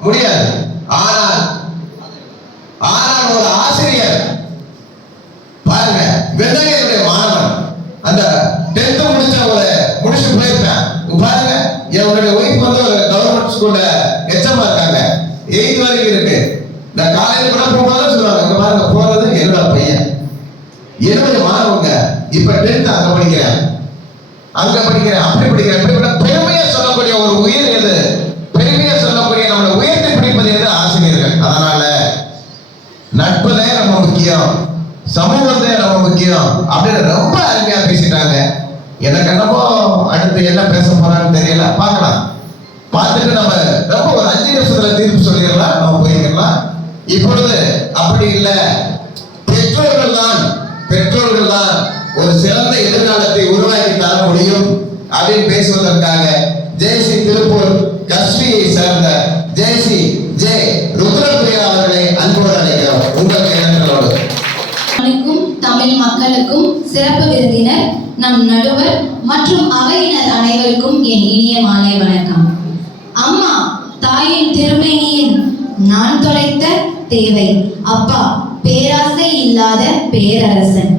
முடியாது. ஆனால் ஒரு ஆசிரியர் பாருங்க, இவர்தாங்க என்னுடைய மாணவன். அந்த 10th முடிச்சு போயிருப்பேன் பாருங்க. என்னுடைய ஒய்ஃப் வந்து ஒரு கவர்மெண்ட் ஸ்கூல்ல எச்எம்மா இருக்காங்க, 8th வரைக்கும் இருக்கு. இந்த காலையில கூட போகும்போது சொல்லுவாங்க, இங்க பாருங்க போறது என்னோட பையன், என்னுடைய மாணவங்க. இப்ப 10th அங்க படிக்கிறேன், அப்படி படிக்கிறேன். பெருமையா சொல்லக்கூடிய ஒரு உயிர் எது? பெருமையா சொல்லக்கூடிய நம்மளை உயர்த்தி பிடிப்பது எது? ஆசிரியர்கள். அதனால நட்புதே ரொம்ப முக்கியம், சமூகத்தே ரொம்ப முக்கியம் அப்படின்னு ரொம்ப அருமையா பேசிட்டாங்க. எனக்கு என்னமோ அடுத்து என்ன பேச போறான்னு தெரியல, பார்க்கலாம். பார்த்துட்டு நம்ம ரொம்ப ஒரு 5 நிமிஷத்துல தீர்ப்பு சொல்லிடலாம், நம்ம போய்க்கலாம். இப்பொழுது அப்படி இல்லை, பெற்றோர்கள் தான் ஒரு சிறந்த எதிர்காலத்தை உருவாக்கி தர முடியும் அப்படின்னு பேசுவதற்காக ஜெயசி திருப்பூர் கஸ்வியை சேர்ந்த ஜெயசி ஜே ருத்ரபிரியா அவர்களை அன்போடு அழைக்கிறோம். உங்களுக்கு எண்ணங்களோடு. தமிழ் மக்களுக்கும் சிறப்பு விருந்தினர் நம் நடுவர் மற்றும் அவையினர் அனைவருக்கும் என் இனிய மாலை வணக்கம். அம்மா தாயின் திருமேனியின் நான் தொலைத்த தேவை, அப்பா பேராசை இல்லாத பேரரசன்,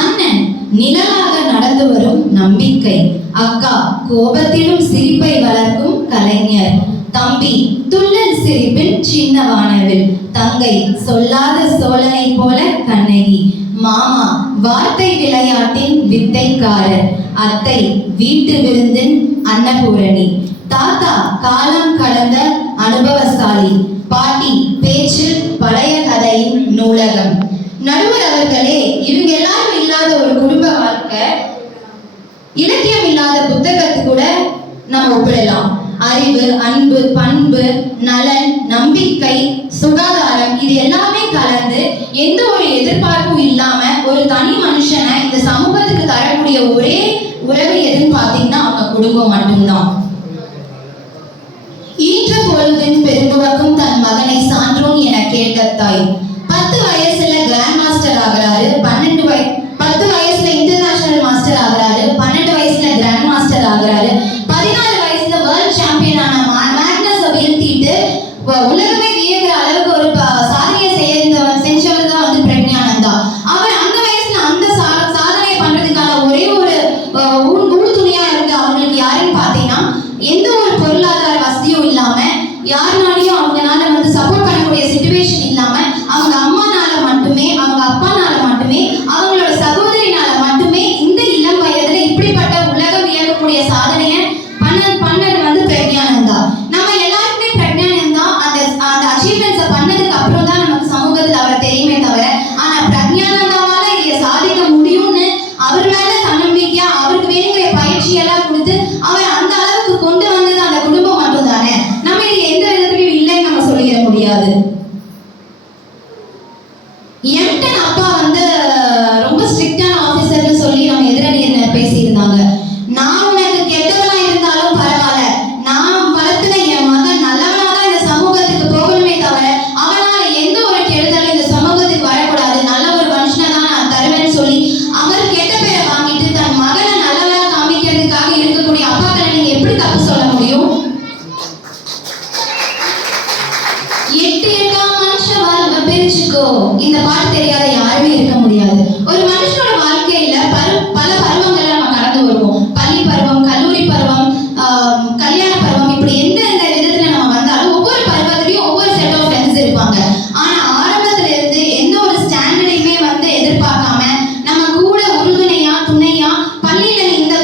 அண்ணன் நிழலாக நடந்து வரும் நம்பிக்கை, அக்கா கோபத்திலும் சிரிப்பை வளர்க்கும் கலைஞர், தம்பி துள்ளல் சிரிப்பின் சின்ன வானவில், தங்கை சொல்லாத சோழனை போல கண்ணகி, மாமா வார்த்தை விளையாட்டின் வித்தைக்காரர், அத்தை வீட்டு விருந்தின் அன்னபூரணி, தாத்தா காலம் கடந்த அனுபவசாலி, பாட்டி பேச்சில் பழைய கதையின் நூலகம். நடுவர் அவர்களே, இவங்க எல்லாரும் இல்லாத ஒரு குடும்ப வாழ்க்கை, இலக்கியம் இல்லாத புத்தகத்து கூட நம்ம ஒப்பிடலாம். அறிவு, அன்பு, பண்பு, நலன், நம்பிக்கை, சுகாதாரம் இது எல்லாமே கலந்து எந்த ஒரு எதிர்பார்ப்பும் இல்லாம ஒரு தனி மனுஷனை இந்த சமூகத்துக்கு தரக்கூடிய ஒரே உறவு எதுன்னு பாத்தீங்கன்னா அவங்க குடும்பம் மட்டும்தான். ஈன்ற பொழுதின் பெருந்துவக்கும் தன் மகனை சான்றோன் என கேட்ட தாய், 10 வயசுல கிராண்ட் மாஸ்டர் ஆகிறாரு, 10 வயசுல இன்டர்நேஷனல் மாஸ்டர் ஆகிறாரு, 12 வயசுல கிராண்ட் மாஸ்டர் ஆகிறாரு, 14 வயசுல வேர்ல்ட் சாம்பியன் ஆன மேக்னஸை வீழ்த்திட்டு உலகமே வியக்கிற அளவுக்கு ஒரு சாதனையை செஞ்சவர் தான் வந்து பிரக்ஞானந்தா. அவர் அந்த வயசுல அந்த சாதனை பண்றதுக்கான ஒரே ஒரு உறுதுணையா இருக்கு அவங்களுக்கு யாருன்னு பாத்தீங்கன்னா, எந்த ஒரு பொருளாதார வசதியும் இல்லாம, யாருனாலையும் அவங்களால வந்து சப்போர்ட் பண்ணக்கூடிய சிச்சுவேஷன் இல்லாம, அவங்க அம்மானால மட்டுமே, அவங்க அப்பானால மட்டுமே, அவங்களோட சகோதரினால மட்டுமே இந்த இளம் வயதுல இப்படிப்பட்ட உலகம் வியக்கக்கூடிய சாதனையை பண்ண முடியாது. எம்டன் அப்பா வந்து ரொம்ப ஸ்ட்ரிக்டான ஆபீசர்னு சொல்லி நம்ம எதிரணியினர் பேசியிருந்தாங்க. நான் உனக்கு கெட்டவனா இருந்தாலும் பரவாயில்ல, நான் வளர்த்துன என் மகன் நல்லவனா தான் இந்த சமூகத்துக்கு போகணுமே தவிர அவனால எந்த ஒரு கெடுதலும் இந்த சமூகத்துக்கு வரக்கூடாது, நல்ல ஒரு மனுஷனை தான் நான் தருவேன்னு சொல்லி அவர் கெட்ட பேரை வாங்கிட்டு தன் மகனை நல்லவனா காமிக்கிறதுக்காக இருக்கக்கூடிய அப்பாக்களை நீங்க எப்படி தப்பு சொல்ல முடியும்? 8 மனுஷ வாழ்வை பிரிச்சுக்கோ, இந்த பாட்டு தெரியாத யாருமே இருக்க முடியாது. ஒரு மனுஷனோட வாழ்க்கையில பல பருவங்களை நம்ம கடந்து வருவோம். பள்ளி பருவம், கல்லூரி பருவம், கல்யாண பருவம், இப்படி எந்த விதத்துல நம்ம வந்தாலும் ஒவ்வொரு பருவத்திலையும் ஒவ்வொரு செட் ஆஃப் ஃப்ரெண்ட்ஸ் இருப்பாங்க. ஆனா ஆரம்பத்துல இருந்து எந்த ஒரு ஸ்டாண்டர்டையுமே வந்து எதிர்பார்க்காம நம்ம கூட உறுதுணையா துணையா பள்ளியில இந்த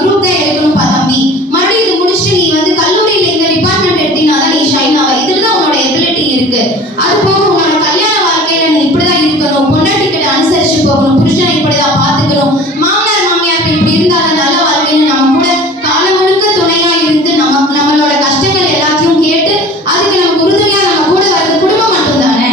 குரூப் தான் எடுக்கணும்ப்பா தம்பி, மறுபடியும் இது முடிச்சுட்டு நீ வந்து கல்லூரியில இந்த டிபார்ட்மெண்ட் எடுத்தீங்கன்னா நீ ஷைன் ஆவ, இதுலதான் உன்னோட எபிலிட்டி இருக்கு. அது போக உன்னோட கல்யாண வாழ்க்கையில நீ இப்படிதான் இருக்கணும், பொண்டாட்டிக்கிட்ட அனுசரிச்சு போகணும், புருஷனை இப்படிதான் பாத்துக்கணும், மாமனார் மாமியார் இப்படி இருந்தாலும் நல்ல வாழ்க்கைன்னு நம்ம கூட காலம் முழுக்க துணையா இருந்து நம்மளோட கஷ்டங்கள் எல்லாத்தையும் கேட்டு அதுக்கு நம்ம உறுதுணையா நம்ம கூட வர்றது குடும்பம் மட்டும்தானே.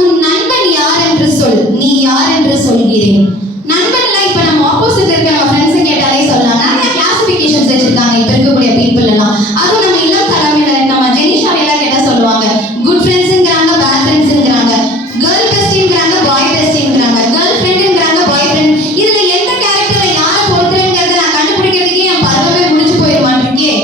உன் நண்பன் யார் என்று சொல், நீ யார் என்று சொல்கிறேன். நண்பன்லாம் இப்ப நம்ம ஆப்போசிட் இருக்க நம்ம ஃப்ரெண்ட்ஸ் கேட்டாலே சொல்லலாம். நிறைய கிளாசிபிகேஷன்ஸ் வச்சிருக்காங்க இப்ப இருக்கக்கூடிய பீப்புள் எல்லாம். அதுவும் நம்ம இளம் தலைமையில நம்ம ஜெனிஷாவையெல்லாம் கேட்டா சொல்லுவாங்க, குட் ஃப்ரெண்ட்ஸ்ங்கிறாங்க, பேட் ஃப்ரெண்ட்ஸ்ங்கிறாங்க, கேர்ள் பெஸ்டிங்கிறாங்க, பாய் பெஸ்டிங்கிறாங்க, கேர்ள் ஃப்ரெண்டுங்கிறாங்க, பாய் ஃப்ரெண்ட். இதுல எந்த கேரக்டர்ல யாரை பொறுக்கிறேங்கிறத நான் கண்டுபிடிக்கிறதுக்கே என் பருவமே முடிச்சு போயிடுவான் இருக்கே.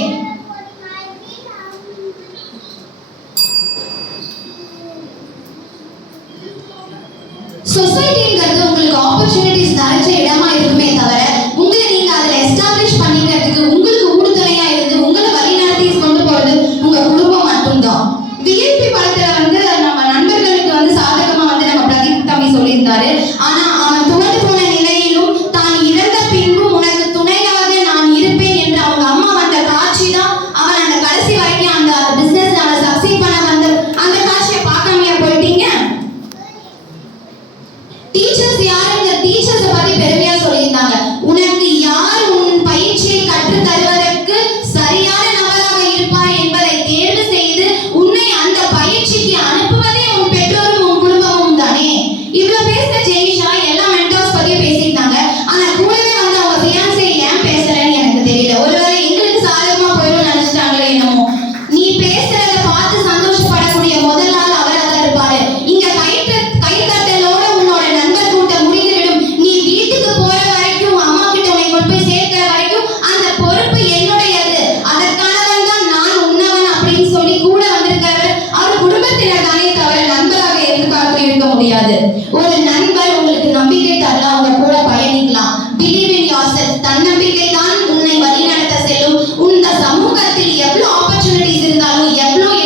சொசைட்டிங்கிறது உங்களுக்கு ஆப்பர்ச்சுனிட்டிஸ் நிறைய இடமா இருக்குமே தவிர உங்களை நீங்க அதுல எஸ்டாப்ளிஷ் பண்ணிக்கிறதுக்கு உங்களுக்கு உறுதுணையா இருந்து உங்களை வழிநடத்தி கொண்டு போறது உங்க குடும்பம் மட்டும்தான். விஐபி படத்துல வந்து நம்ம நண்பர்களுக்கு வந்து சாதகமா வந்து நம்ம பிரதீப் தம்பி சொல்லியிருந்தாரு. ஆனா அவன் துவண்டு போன நிலையிலும் தான் இறந்த பின்பும் உனக்கு துணையாக நான் இருப்பேன் என்று அவங்க அம்மா வந்த காட்சி தான் அவன் அந்த கடைசி வரைக்கும் அந்த பிசினஸ் அவன் சக்சீட் பண்ண வந்து அந்த காட்சியை பார்க்காமையா போயிட்டீங்க. டீச்சர்ஸ் யாருங்க, டீச்சர்ஸ் பத்தி பெருமையா சொல்லியிருந்தாங்க. உனக்கு யார் உன் பயிற்சியை கற்று தருவதற்கு சரியான நபராக இருப்பார் என்பதை தேர்வு செய்து உன்னை அந்த பயிற்சிக்கு அனுப்புவதே உன் பெற்றோரும் உன் குடும்பமும் தானே. இவ்வளவு பேசின ஜெனிஷா எல்லா மென்டார்ஸ் பத்தியும் பேசிட்டாங்க. ஆனா கூடவே வந்து அவங்க ஃபியான்ஸே ஏன் பேசலன்னு எனக்கு தெரியல. ஒருவேளை எங்களுக்கு சாதகமா போயிடும் நினைச்சிட்டாங்களே என்னமோ. நீ பேசுறத பார்த்து சந்தோஷப்படக்கூடிய முதல் ஆள் அவரா தான் இருப்பாரு. இங்க கைத்தட்டலோட உன்னோட நண்பர் கூட்டம் முடிந்துவிடும். நீ வீட்டுக்கு போற வரைக்கும் அம்மா கிட்ட உன்னை கொண்டு போய் சேர்க்கிற வரைக்கும் அந்த பொறுப்பு என்னுடையது, அதற்கானவன் தான் நான் உன்னவன் அப்படின்னு சொல்லி கூட வந்திருக்காரு. அவர் குடும்பத்தினர் தானே தவிர நண்பராக எதிர்பார்த்து இருக்க முடியாது. ஒரு நண்பர் உங்களுக்கு நம்பிக்கை தரலாம், அவங்க கூட பயணிக்கலாம். Believe in yourself. தன்னம்பிக்கை தான் உன்னை வழிநடத்த செல்லும். இந்த சமூகத்தில் எவ்வளவு ஆப்பர்ச்சுனிட்டிஸ் இருந்தாலும் எவ்வளவு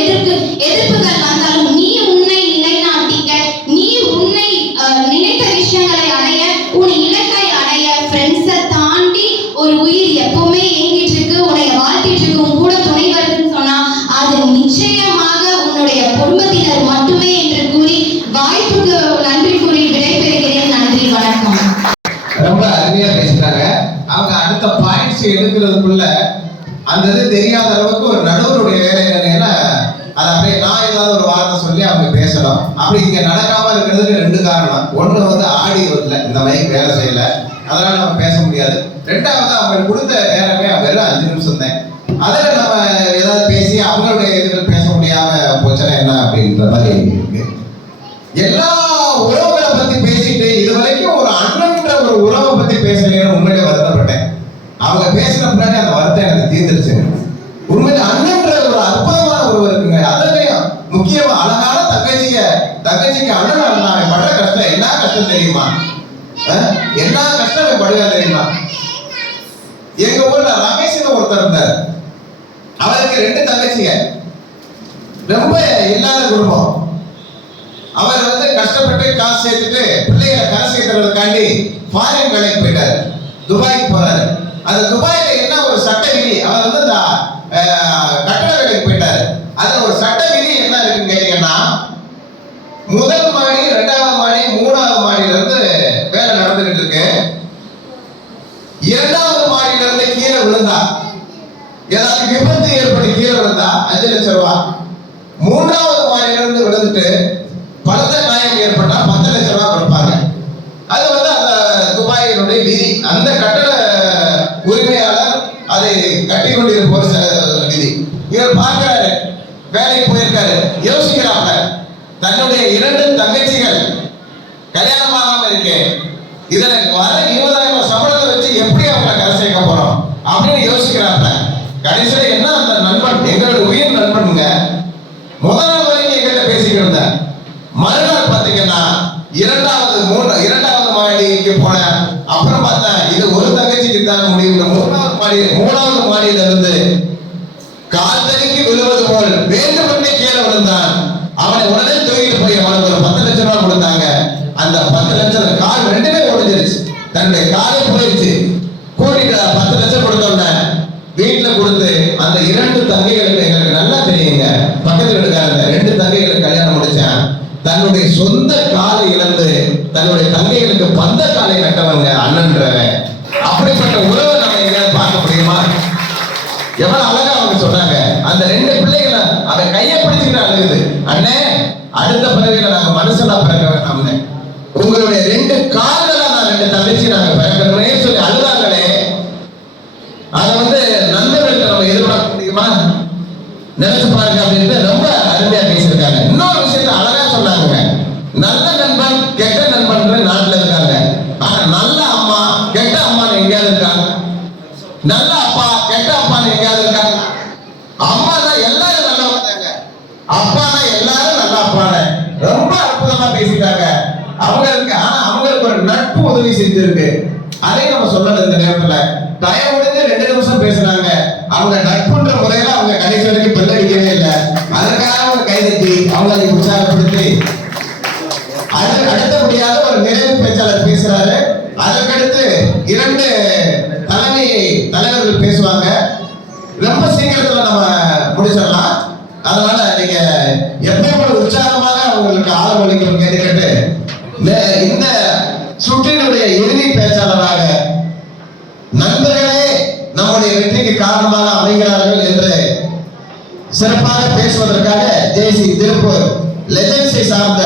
எதிர்ப்புகள் வந்தாலும் நீ உன்னை நிலைநாட்டிக்க, நீ உன்னை நினைத்த விஷயங்களை அடைய, உன் இலக்கை அடைய ஃப்ரெண்ட்ஸை தாண்டி ஒரு உயிர் எப்பவுமே ஏங்கிட்டு இருக்கு, உன்னை வாழ்த்திட்டு இருக்கு, உன் கூட துணை வருதுன்னு சொன்னா அது நிச்சயமாக உன்னுடைய குடும்பத்தினர் மட்டுமே என்று கூறி வாய்ப்புக்கு நன்றி கூறி விடைபெறுகிறேன். நன்றி, வணக்கம். ரொம்ப அருமையா பேசுறாங்க. அவங்க அடுத்த பாயிண்ட்ஸ் எடுக்கிறதுக்குள்ள அந்த இது தெரியாத அளவுக்கு ஒரு நடுவருடைய வேலை என்னன்னா அதை அப்படியே நான் ஏதாவது ஒரு வார்த்தை சொல்லி அவங்க பேசணும். அப்படி இங்க நடக்காம இருக்கிறதுக்கு 2 காரணம். ஒண்ணு வந்து ஆடியோ இல்லை, இந்த மைக் வேலை செய்யல, அதனால நம்ம பேச முடியாது. 2வது அவங்க கொடுத்த நேரமே வெறும் 5 நிமிஷம் தான். அதில் நம்ம ஏதாவது பேசி அவங்களுடைய இதுகள் பேச முடியாம போச்சுன்னா என்ன அப்படின்ற மாதிரி இருக்கு. எல்லா உறவுகளை பத்தி பேசிட்டு இது வரைக்கும் ஒரு அண்ணன்ற ஒரு உறவை பத்தி பேசலைன்னு உண்மையிலே வருத்தப்பட்டேன். அவங்க பேசின பின்னாடி அந்த வருத்தம் எனக்கு தீர்ந்துருச்சுங்க. உண்மையில அண்ணன்ற ஒரு அற்புதமான உறவு இருக்குங்க. அதுலயும் முக்கியமா அழகான தங்கச்சிக்கு அண்ணன் இருந்தாங்க. படுற கஷ்டம் என்ன கஷ்டம் தெரியுமா? என்ன கஷ்டம் படுக தெரியுமா? எங்க ஊர்ல ரமேஷ்னு ஒருத்தர் இருந்தார். அவருக்கு 2 தங்கச்சிங்க, ரொம்ப இல்லாத குடும்பம். அவர் வந்து கஷ்டப்பட்டு காசு சேர்த்துட்டு பிள்ளைகளை கரை சேர்க்கறதுக்காண்டி ஃபாரின் வேலைக்கு போயிட்டாரு, துபாய்க்கு போறாரு. அந்த துபாயில என்ன ஒரு சட்ட விதி, அவர் வந்து கட்டட வேலைக்கு போயிட்டாரு. அதுல ஒரு சட்ட விதி என்ன இருக்குன்னு கேட்டீங்கன்னா, முதல் மாடி 2வது மாடி 3வது மாடியில இருந்து வேலை நடந்துகிட்டு இருக்கு. 2வது மாடியில இருந்து கீழே விழுந்தா ஏதாவது விபத்து ஏற்பட்டு கீழே விழுந்தா 5 லட்சம் ரூபாய். 3வது மாடியிலிருந்து விழுந்துட்டு பலத்த காயம் ஏற்பட்டா 10 லட்சம் ரூபாய் கொடுப்பாங்க. அது வந்து அந்த துபாயினுடைய விதி. அந்த கட்டட உரிமையாளர் அதை கட்டி கொண்டிருப்போர் விதி. இவர் பார்க்கிறாரு, வேலைக்கு போயிருக்காரு, யோசிக்கிறாங்க, தன்னுடைய 2 தங்கச்சிகள் கல்யாணம் ஆகாம இருக்கு, இதுல வர 20,000 சம்பளத்தை வச்சு எப்படி அவங்க கரை சேர்க்க போறோம் அப்படின்னு யோசிக்கிறாங்க. கடைசியில என்ன, அந்த நண்பன் எங்களுடைய உயிர் நண்பனுங்க முதல் நாள் வரைக்கும் எங்கிட்ட பேசிக்கிட்டு இருந்தார். மறுநாள் பாத்தீங்கன்னா 2வது மாடிக்கு போனேன். அப்புறம் பார்த்தேன் இது ஒரு தங்கச்சிக்கு தான் முடியும். 3வது மாடியில இருந்து கால் தடுக்கி விழுவது போல் வேண்டுமென்றே கீழே விழுந்தான். அவனை உடனே தூக்கிட்டு போய் அவனுக்கு ஒரு 10 லட்சம் ரூபாய் கொடுத்தாங்க. அந்த 10 லட்சம் கால் 2மே உடைஞ்சிருச்சு, தன்னுடைய காலே போயிடுச்சு. கூட்டிட்டு 10 லட்சம் கொடுத்தோன்னே வீட்டுல கொடுத்து அந்த 2 தங்கைகளுக்கு எங்களுக்கு நல்லா தெரியுங்க, பக்கத்துல இருக்காங்க, 2 தங்கைகளுக்கு கல்யாணம் முடிச்சேன். தன்னுடைய சொந்த காலை இழந்து தன்னுடைய தங்கைகளுக்கு பந்த காலை கட்டவங்க அண்ணன்றவன். அப்படிப்பட்ட உறவை நம்ம எங்கேயாவது பார்க்க முடியுமா? எவ்வளவு அழகா அவங்க சொன்னாங்க. அந்த 2 பிள்ளைகளை அவன் கையை பிடிச்சுக்கிட்டு அழுகுது, அண்ணே அடுத்த பிறவியில நாங்க மனுஷனா பிறக்க வேண்டாம்னு, உங்களுடைய 2 கால்களா நான் 2 தங்கச்சி நாங்க பிறக்கணும்னே சொல்லி அழுதாங்களே. அதை வந்து நண்பர்கள்ட்ட நம்ம எதிர்பார்க்க முடியுமா? நினைச்சு பாருங்க அப்படின்னு ரொம்ப அருமையா பேசியிருக்காங்க. இன்னொரு விஷயத்த அழகா சொன்னாங்க, நல்ல நண்பன் கெட்ட நண்பன் நாட்டுல இருக்காங்க. ஆனா நல்ல அம்மா கெட்ட அம்மான்னு எங்கேயாவது இருக்காங்க? நல்ல அப்பா கெட்ட அப்பான்னு எங்கேயாவது இருக்காங்க? அம்மா தான் எல்லாரும் நல்லா வந்தாங்க, அப்பா தான் எல்லாரும் நல்லா அப்பான ரொம்ப அற்புதமா பேசிட்டாங்க அவங்களுக்கு. ஆனா அவங்களுக்கு ஒரு நட்பு உதவி செஞ்சிருக்கு, அதே நம்ம சொல்லணும். இந்த நேரத்துல டயம் முடிஞ்சு 2 நிமிஷம் பேசுறாங்க, அவங்க நட்புன்ற முறையில அவங்க கடைசி வரைக்கும் பெல்லடிக்கவே இல்லை. அதற்காக அவங்க கைதட்டி அவங்களை உற்சாகப்படுத்தி அடுத்தபடியாக ஒரு நிறைவு பேச்சாளர் பேசுறாரு. அதற்கடுத்து 2 தலைவர்கள் பேசுவாங்க. ரொம்ப சீக்கிரத்துல நம்ம முடிச்சிடலாம். அதனால நீங்க எப்பயும் உற்சாகமாக அவங்களுக்கு ஆதரவளிக்கணும் கேட்டுக்கிட்டு இந்த சுற்றினுடைய இறுதி பேச்சாளராக நண்பர்களே நம்முடைய வெற்றிக்கு காரணமாக அமைகிறார்கள் என்று சிறப்பாக பேசுவதற்காக ஜெயசி திருப்பூர் லெஜெண்ட்ஸை சார்ந்த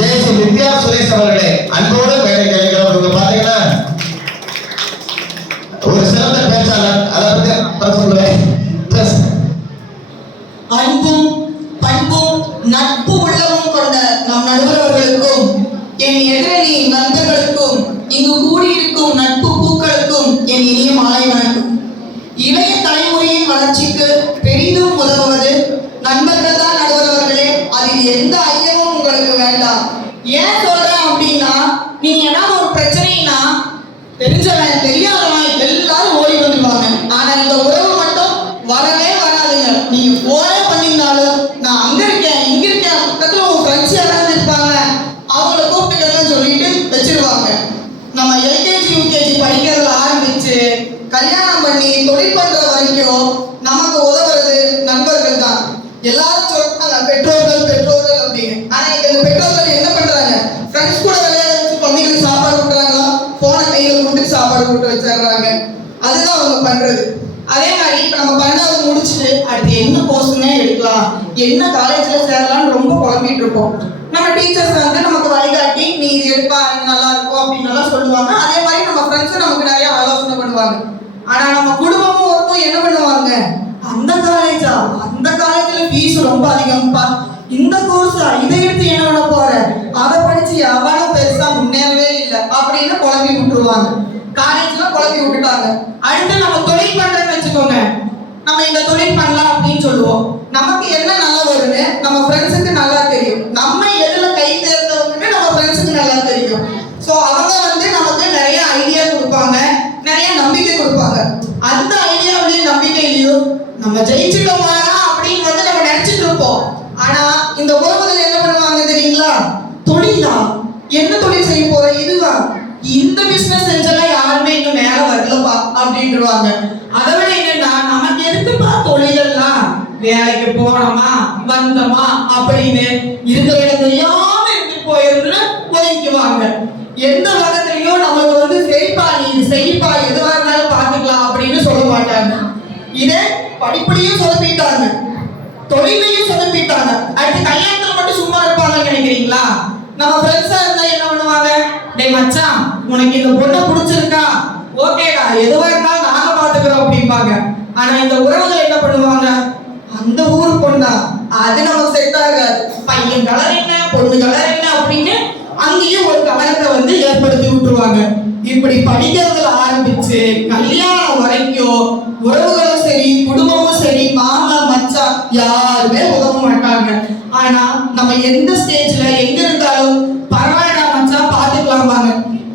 ஜெயசி வித்யா சுரேஷ் அவர்களே அன்போடு மேடை கிடைக்கிறோம். நீங்க பாத்தீங்கன்னா ஒரு சிறந்த பேச்சாளர், அதை பத்தி நான் சொல்லுவேன். அன்பும் பண்பும் நட்பு உள்ளமும் கொண்ட நம் நடுவர்களுக்கும் என் எதிரணி நண்பர்களுக்கும் இங்கு கூடியிருக்கும் நட்பு பூக்களுக்கும் என் இனிய மாலை வணக்கம். இளைய தலைமுறையின் வளர்ச்சிக்கு பெரிதும் உதவுவது நண்பர்கள் தான் நடுவர்களே, அதில் எந்த ஐயமும் உங்களுக்கு வேண்டாம். ஏன் சொல்றேன் அப்படின்னா, நீங்க ஏதாவது ஒரு பிரச்சனைனா தெரிஞ்சவன் தெரியாதவன் எல்லாரும் ஓடி வந்துடுவாங்க. ஆனா இந்த உறவு மட்டும் வரவே வராதுங்க. நீங்க போனே பண்ணீங்கனாலும் நான் அங்க இருக்கேன் இங்க இருக்கேன், பக்கத்துல உங்க ஃப்ரெண்ட்ஸ் யாராவது இருப்பாங்க, அவங்கள கூப்பிட்டுக்கன்னு சொல்லிட்டு வச்சிருவாங்க. நம்ம எல்கேஜி யூகேஜி படிக்கிறதுல ஆரம்பிச்சு கல்யாணம் பண்ணி தொழில் பண்ற வரைக்கும் நமக்கு உதவுறது நண்பர்கள் தான். எல்லாரும் சொல்றாங்க பெற்றோர்கள் பெற்றோர்கள் அப்படின்னு. ஆனா இந்த பெற்றோர்கள் என்ன பண்றாங்க? ஃப்ரெண்ட்ஸ் கூட விளையாட வச்சு குழந்தைங்களுக்கு சாப்பாடு கொடுக்குறாங்களா, போன கையில கொடுத்து சாப்பாடு கொடுத்து வச்சிடுறாங்க. அதுதான் அவங்க பண்றது. அதே மாதிரி இப்ப நம்ம 12வது முடிச்சுட்டு அடுத்து என்ன கோர்ஸ்னே எடுக்கலாம், என்ன காலேஜ்ல சேரலாம்னு ரொம்ப குழம்பிட்டு இருப்போம். நம்ம டீச்சர்ஸ் வந்து நமக்கு வழிகாட்டி நீ இது எடுப்பா இது நல்லா இருக்கும் அப்படின்னு எல்லாம் சொல்லுவாங்க. அதே மாதிரி நம்ம ஃப்ரெண்ட்ஸும் நமக்கு நிறைய ஆலோசனை பண்ணுவாங்க. ஆனா நம்ம குடும்பமும் ஒருக்கும் என்ன பண்ணுவாங்க, அந்த காலேஜா, அந்த காலேஜ்ல ஃபீஸ் ரொம்ப அதிகம்ப்பா, இந்த கோர்ஸா, இதை எடுத்து என்ன பண்ண போற, அதை படிச்சு எவனும் பெருசா முன்னேறவே இல்லை அப்படின்னு குழம்பி விட்டுருவாங்க. காலேஜ்ல குழம்பி விட்டுட்டாங்க. அடுத்து நம்ம தொழில் பண்றேன்னு வச்சுக்கோங்க, நம்ம இந்த தொழில் பண்ணலாம் அப்படின்னு சொல்லுவோம். நமக்கு என்ன நல்லா வரும்னு நம்ம ஃப்ரெண்ட்ஸுக்கு நல்லா தெரியும். நம்ம எதுல கை தேர்ந்தவங்கன்னு நம்ம ஃப்ரெண்ட்ஸுக்கு நல்லா தெரியும். ஸோ அவங்க வந்து நமக்கு நிறைய ஐடியா கொடுப்பாங்க, நிறைய நம்பிக்கை கொடுப்பாங்க. அந்த ஐடியாவிலையும் நம்பிக்கையிலையும் நம்ம ஜெயிச்சுட்டோமா அப்படின்னு வந்து நம்ம நினைச்சிட்டு இருப்போம். ஆனா இந்த உறவுகள் என்ன பண்ணுவாங்க தெரியுங்களா, தொழிலா, என்ன தொழில் செய்ய போற, இதுவா, இந்த பிசினஸ் செஞ்செல்லாம் யாருமே இன்னும் மேல வரலப்பா அப்படின்ட்டுருவாங்க. அதை விட என்னன்னா, நமக்கு எதுக்குப்பா தொழிலெல்லாம், வேலைக்கு போனோமா வந்தோமா அப்படின்னு இருக்கிற இடம் தெரியாம இருந்து போயிருந்து ஒதுக்குவாங்க. எந்த வகத்திலையும் நம்மளுக்கு வந்து சரிப்பா நீ செய்ப்பா எதுவா இருந்தாலும் பார்த்துக்கலாம் அப்படின்னு சொல்ல மாட்டாங்க. இதே படிப்புலையும் சொதப்பிட்டாங்க, தொழிலையும் சொதப்பிட்டாங்க. அடுத்து கல்யாணத்துல மட்டும் சும்மா இருப்பாங்கன்னு நினைக்கிறீங்களா? நம்ம ஃப்ரெண்ட்ஸா இருந்தா என்ன பண்ணுவாங்க? டேய் மச்சான், உனக்கு இந்த பொண்ணை பிடிச்சிருக்கா? ஓகேடா, எதுவா இருந்தாலும் நாங்க பாத்துக்கிறோம் அப்படிம்பாங்க. ஆனா இந்த உறவுகள் என்ன பண்ணுவாங்க? அந்த ஊரு பொண்ணா, அது நமக்கு செட் ஆகாது, பையன் கலர் என்ன பொண்ணு கலர் என்ன அப்படின்னு அங்கேயும் ஒரு கலரத்தை வந்து ஏற்படுத்தி விட்டுருவாங்க. இப்படி படிக்கிறதுல ஆரம்பிச்சு கல்யாணம் வரைக்கும் உறவுகளும் சரி குடும்பமும் சரி மாமா மச்சான் யாருமே உதவ மாட்டாங்க. ஆனா நம்ம எந்த ஸ்டேஜ்ல எங்க இருந்தாலும் பரவாயில்ல மச்சான் பாத்துக்கலாமாங்க.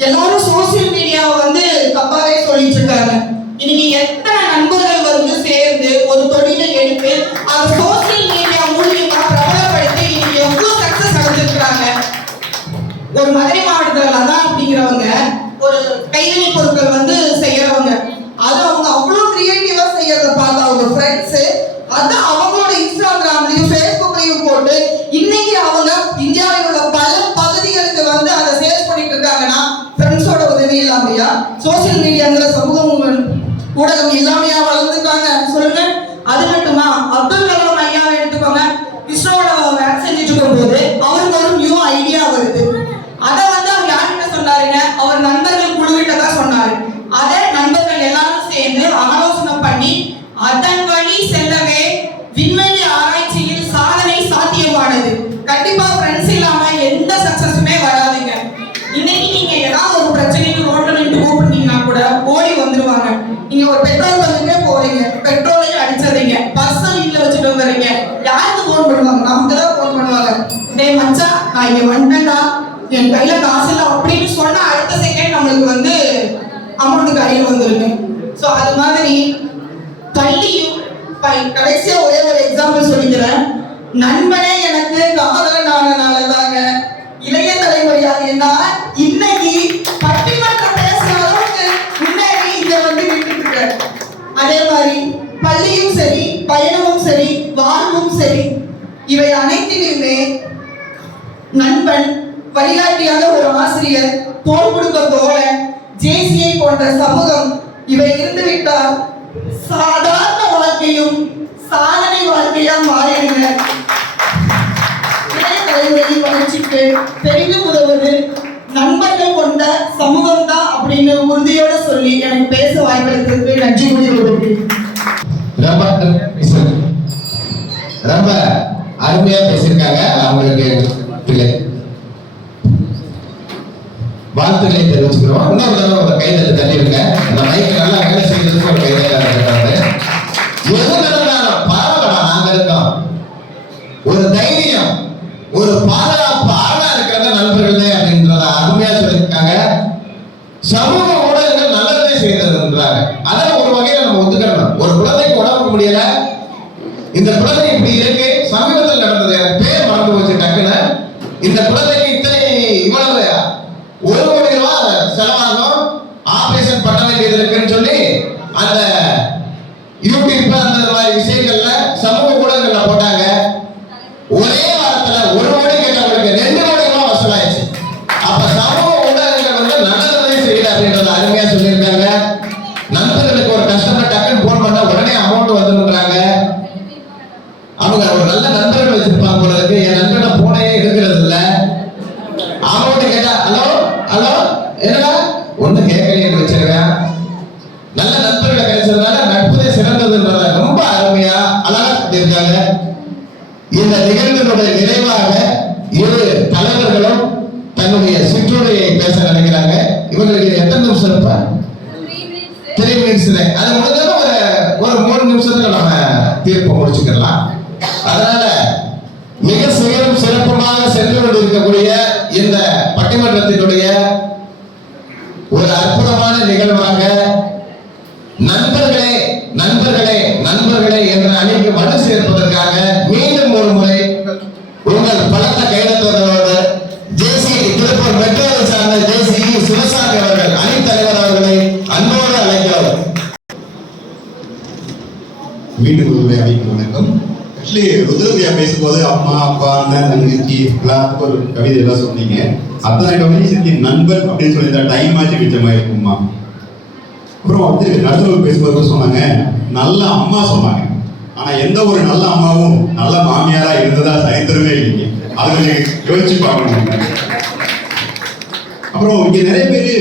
எல்லாரும் சோசியல் மீடியாவை வந்து தப்பாவே சொல்லிட்டு இருக்காங்க. இன்னைக்கு எத்தனை நண்பர்கள் வந்து சேர்ந்து ஒரு தொழிலை எடுத்து அந்த சோசியல் மீடியா மூலியமா பிரபலப்படுத்தி இன்னைக்கு எவ்வளவு சக்சஸ் அடைஞ்சிருக்கிறாங்க. ஒரு மதுரை மாவட்டத்துல லதா அப்படிங்கிறவங்க ஒரு கைவினை பொருட்கள் வந்து செய்யறவங்க. அது அவங்க அவ்வளவு கிரியேட்டிவா செய்யறத பார்த்து அவங்க ஃப்ரெண்ட்ஸ் அது அவங்களோட இன்ஸ்டாகிராம்லயும் ஃபேஸ்புக்லயும் போட்டு இன்னைக்கு அவங்க இந்தியாவில் உள்ள பல பகுதிகளுக்கு வந்து அதை சேல்ஸ் பண்ணிட்டு இருக்காங்கன்னா ஃப்ரெண்ட்ஸோட உதவி இல்லாமையா, சோசியல் மீடியாங்கிற சமூக ஊடகம் இல்லாமையா வளர்ந்துருக்காங்க சொல்லுங்க. அது மட்டுமா, அப்துல் கலாம் ஐயாவை எடுத்துக்கோங்க. இஸ்ரோட வேலை செஞ்சுட்டு இருக்கும் போது அவருக்கு ஒரு நியூ ஐடியா வருது. அதை வந்து அவர் யார்கிட்ட சொன்னாருங்க? அவர் நண்பர்கள் குழுவிட்ட தான் சொன்னாரு. அதே நண்பர்கள் எல்லாரும் சேர்ந்து ஆலோசனை பண்ணி அதன் வழி செல்லவே விண்வெளி ஆராய்ச்சியில் சாதனை சாத்தியமானது. கண்டிப்பா ஃப்ரெண்ட்ஸ் இல்லாம எந்த சக்சஸுமே வராதுங்க. இன்னைக்கு நீங்க ஏதாவது ஒரு பிரச்சனைக்கு ரோட்ல நின்று கூப்பிட்டீங்கன்னா கூட ஓடி வந்துருவாங்க. நீங்க ஒரு பெட்ரோல் பங்குக்கே போறீங்க, பெட்ரோலையும் அடிச்சிடுறீங்க, பர்ஸை வீட்டுல வச்சுட்டு வந்துடுறீங்க, யாருக்கு போன் பண்ணுவாங்க? நமக்கு தான் போன் பண்ணுவாங்க. டேய் மச்சான், நான் இங்க வந்துட்டேன்டா, என் கையில காசு இல்லை அப்படின்னு சொன்னா அடுத்த செகண்ட் நம்மளுக்கு வந்து அமௌண்ட் கையில் வந்துருக்கு. ஸோ அது மாதிரி பள்ளியும் கடைசியா ஒரே ஒரு எக்ஸாம்பிள் சொல்லிக்கிறேன். நண்பனே எனக்கு காதலன் ஆனனாலதாங்க இளைய தலைமுறையாக என்ன இன்னைக்கு பட்டிமன்றம் பேசுற அளவுக்கு முன்னாடி இங்க வந்து விட்டுட்டு இருக்க. அதே மாதிரி பள்ளியும் சரி, பயணமும் சரி, வாழ்வும் சரி, இவை அனைத்திலுமே நண்பன், வழிகாட்டியாக ஒரு ஆசிரியர், தோள் கொடுக்க தோழன், ஜேசியை போன்ற சமூகம் இவை இருந்துவிட்டால் சாதாரண வாழ்க்கையும் சாதனை வாழ்க்கையா மாறிடுங்க. இளைய தலைமுறையின் வளர்ச்சிக்கு பெரிதும் உதவுவது நண்பர்கள் கொண்ட சமூகம் தான் அப்படின்னு உறுதியோட சொல்லி எனக்கு பேச வாய்ப்பளித்ததுக்கு நன்றி கூறி ரொம்ப அருமையா பேசியிருக்காங்க. அவங்களுக்கு வாழ்த்துக்களை தெரிவிச்சுக்கிறோம். இன்னொரு தடவை ஒரு கைதட்டு தட்டிருங்க. அந்த மைக்கு நல்லா வேலை செய்யறதுக்கு ஒரு கைதட்டாங்க. எது நடந்தாலும் பரவாயில்ல, நாங்க இருக்கோம். ஒரு தைரியம், ஒரு பாதுகாப்பு ஆளா இருக்கிறத நண்பர்களே அப்படின்றத அருமையா சொல்லியிருக்காங்க. சமூக ஊடகங்கள் நல்லதே செய்ததுன்றாங்க. அதெல்லாம் ஒரு வகையில நம்ம ஒத்துக்கணும். ஒரு குழந்தைக்கு உடம்புக்கு முடியல, இந்த குழந்தை இப்படி இருக்கு, சமீபத்தில் நடந்தது, எனக்கு பேர் மறந்து போச்சு டக்குன்னு. இந்த குழந்தைக்கு இத்தனை இவ்வளவு 1 கோடி ரூபாய் செலவாகும், ஆபரேஷன் பண்ண வேண்டியது இருக்குன்னு சொல்லி அந்த யூடியூப் அந்த மாதிரி விஷயங்கள்ல சமூக ஊடகங்கள்ல போட்டாங்க. ஒரே வாரத்துல 1 கோடி கேட்டவங்களுக்கு 2 கோடி ரூபாய் வசூலாயிடுச்சு. அப்ப சமூக ஊடகங்கள் வந்து நல்லதே செய்யல அப்படின்றத அருமையா சொல்லியிருக்காங்க. நண்பர்களுக்கு ஒரு கஷ்டமா டக்குன்னு போன் பண்ணா உடனே அமௌண்ட் வந்துருன்றாங்க. அவங்க ஒரு நல்ல நண்பர்கள் வச்சிருப்பாங்க போல இருக்கு. என் நண்பனை போனையே எடுக்கிறது இல்ல. அமௌண்ட் கேட்டா ஹலோ ஹலோ என்னடா ஒண்ணு கேட்கலையே வச்சிருக்கேன். நல்ல நண்பர்களை கிடைச்சதுனால நட்புதே சிறந்ததுன்றத ரொம்ப அருமையா அழகா சொல்லியிருக்காங்க. இந்த நிகழ்வினுடைய நிறைவாக 2 தலைவர்களும் தன்னுடைய சிற்றுரையை பேச நினைக்கிறாங்க. இவங்களுக்கு எத்தனை நிமிஷம் இருப்பா? 3 மினிட்ஸ். அது முடிஞ்சாலும் ஒரு 3 நிமிஷத்துல நம்ம தீர்ப்பு முடிச்சுக்கலாம். அதனால மிக சீரும் சிறப்புமாக சென்று கொண்டிருக்கக்கூடிய இந்த பட்டிமன்றத்தினுடைய ஒரு அற்புதமான நிகழ்வாக நண்பர்களே நண்பர்களே நண்பர்களே என்ற அணிக்கு வலு சேர்ப்பதற்காக மீண்டும் ஒரு முறை உங்கள் பலத்த கைதட்டுவதோடு ஜேசி திருப்பூர் மெட்ரோவை சார்ந்த ஜேசி சிவசாமி அவர்கள் அணி தலைவர் அவர்களை அன்போடு அழைக்கிறோம். மீண்டும் ஒரு அணிக்கு வணக்கம். ஆக்சுவலி ருத்ரபிரியா பேசும்போது அம்மா அப்பா அண்ணன் தங்கச்சி எல்லாத்துக்கும் ஒரு கவிதை எல்லாம் சொன்னீங்க. அத்தனை கவிதை செஞ்சு நண்பன் அப்படின்னு சொல்லி டைம் ஆச்சு மிச்சமாக இருக்குமா. அப்புறம் வந்து நடுத்தரவு பேசும்போது சொன்னாங்க, நல்ல அம்மா சொன்னாங்க. ஆனா எந்த ஒரு நல்ல அம்மாவும் நல்ல மாமியாரா இருந்ததா சரித்திரமே இல்லைங்க. அதை கொஞ்சம் யோசிச்சு பார்க்கணும். அப்புறம் இங்க நிறைய பேர்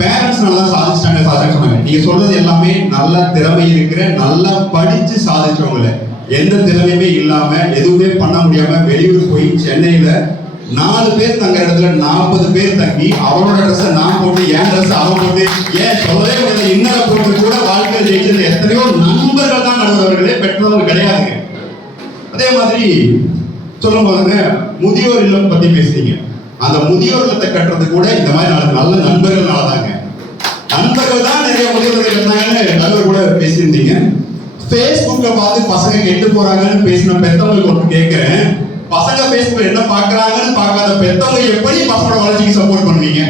பேரண்ட்ஸ்னால தான் சாதிச்சிட்டாங்க சொன்னாங்க. நீங்க சொல்றது எல்லாமே நல்ல திறமை இருக்கிற, நல்லா படிச்சு சாதிச்சவங்கள, எந்த திறமையுமே இல்லாம எதுவுமே பண்ண முடியாம வெளியூர் போய் சென்னையில 4 பேர் தங்குற இடத்துல 40 பேர் தங்கி அவனோட ட்ரெஸ்ஸை நான் போட்டு என் ட்ரெஸ் அவன் போட்டு ஏன் சொல்லவே முடியாது இன்னரை போட்டு கூட வாழ்க்கை ஜெயிச்சது எத்தனையோ நண்பர்கள் தான் நடுவர்களே, பெற்றவங்க கிடையாதுங்க. அதே மாதிரி சொல்லும் போதுங்க முதியோர் இல்லம் பத்தி பேசுறீங்க. அந்த முதியோர் இல்லத்தை கட்டுறது கூட இந்த மாதிரி நல்ல நண்பர்கள்னால தாங்க. நண்பர்கள் தான் நிறைய முதியோர்கள் இருந்தாங்கன்னு நடுவர் கூட பேசியிருந்தீங்க. ஃபேஸ்புக்கை பார்த்து பசங்க கெட்டு போறாங்கன்னு பேசின பெத்தவங்களுக்கு ஒன்று கேட்கிறேன். பசங்க ஃபேஸ்புக் என்ன பார்க்கறாங்கன்னு பார்க்காத பெத்தவங்க எப்படி பசங்களோட வளர்ச்சிக்கு சப்போர்ட் பண்ணுவீங்க?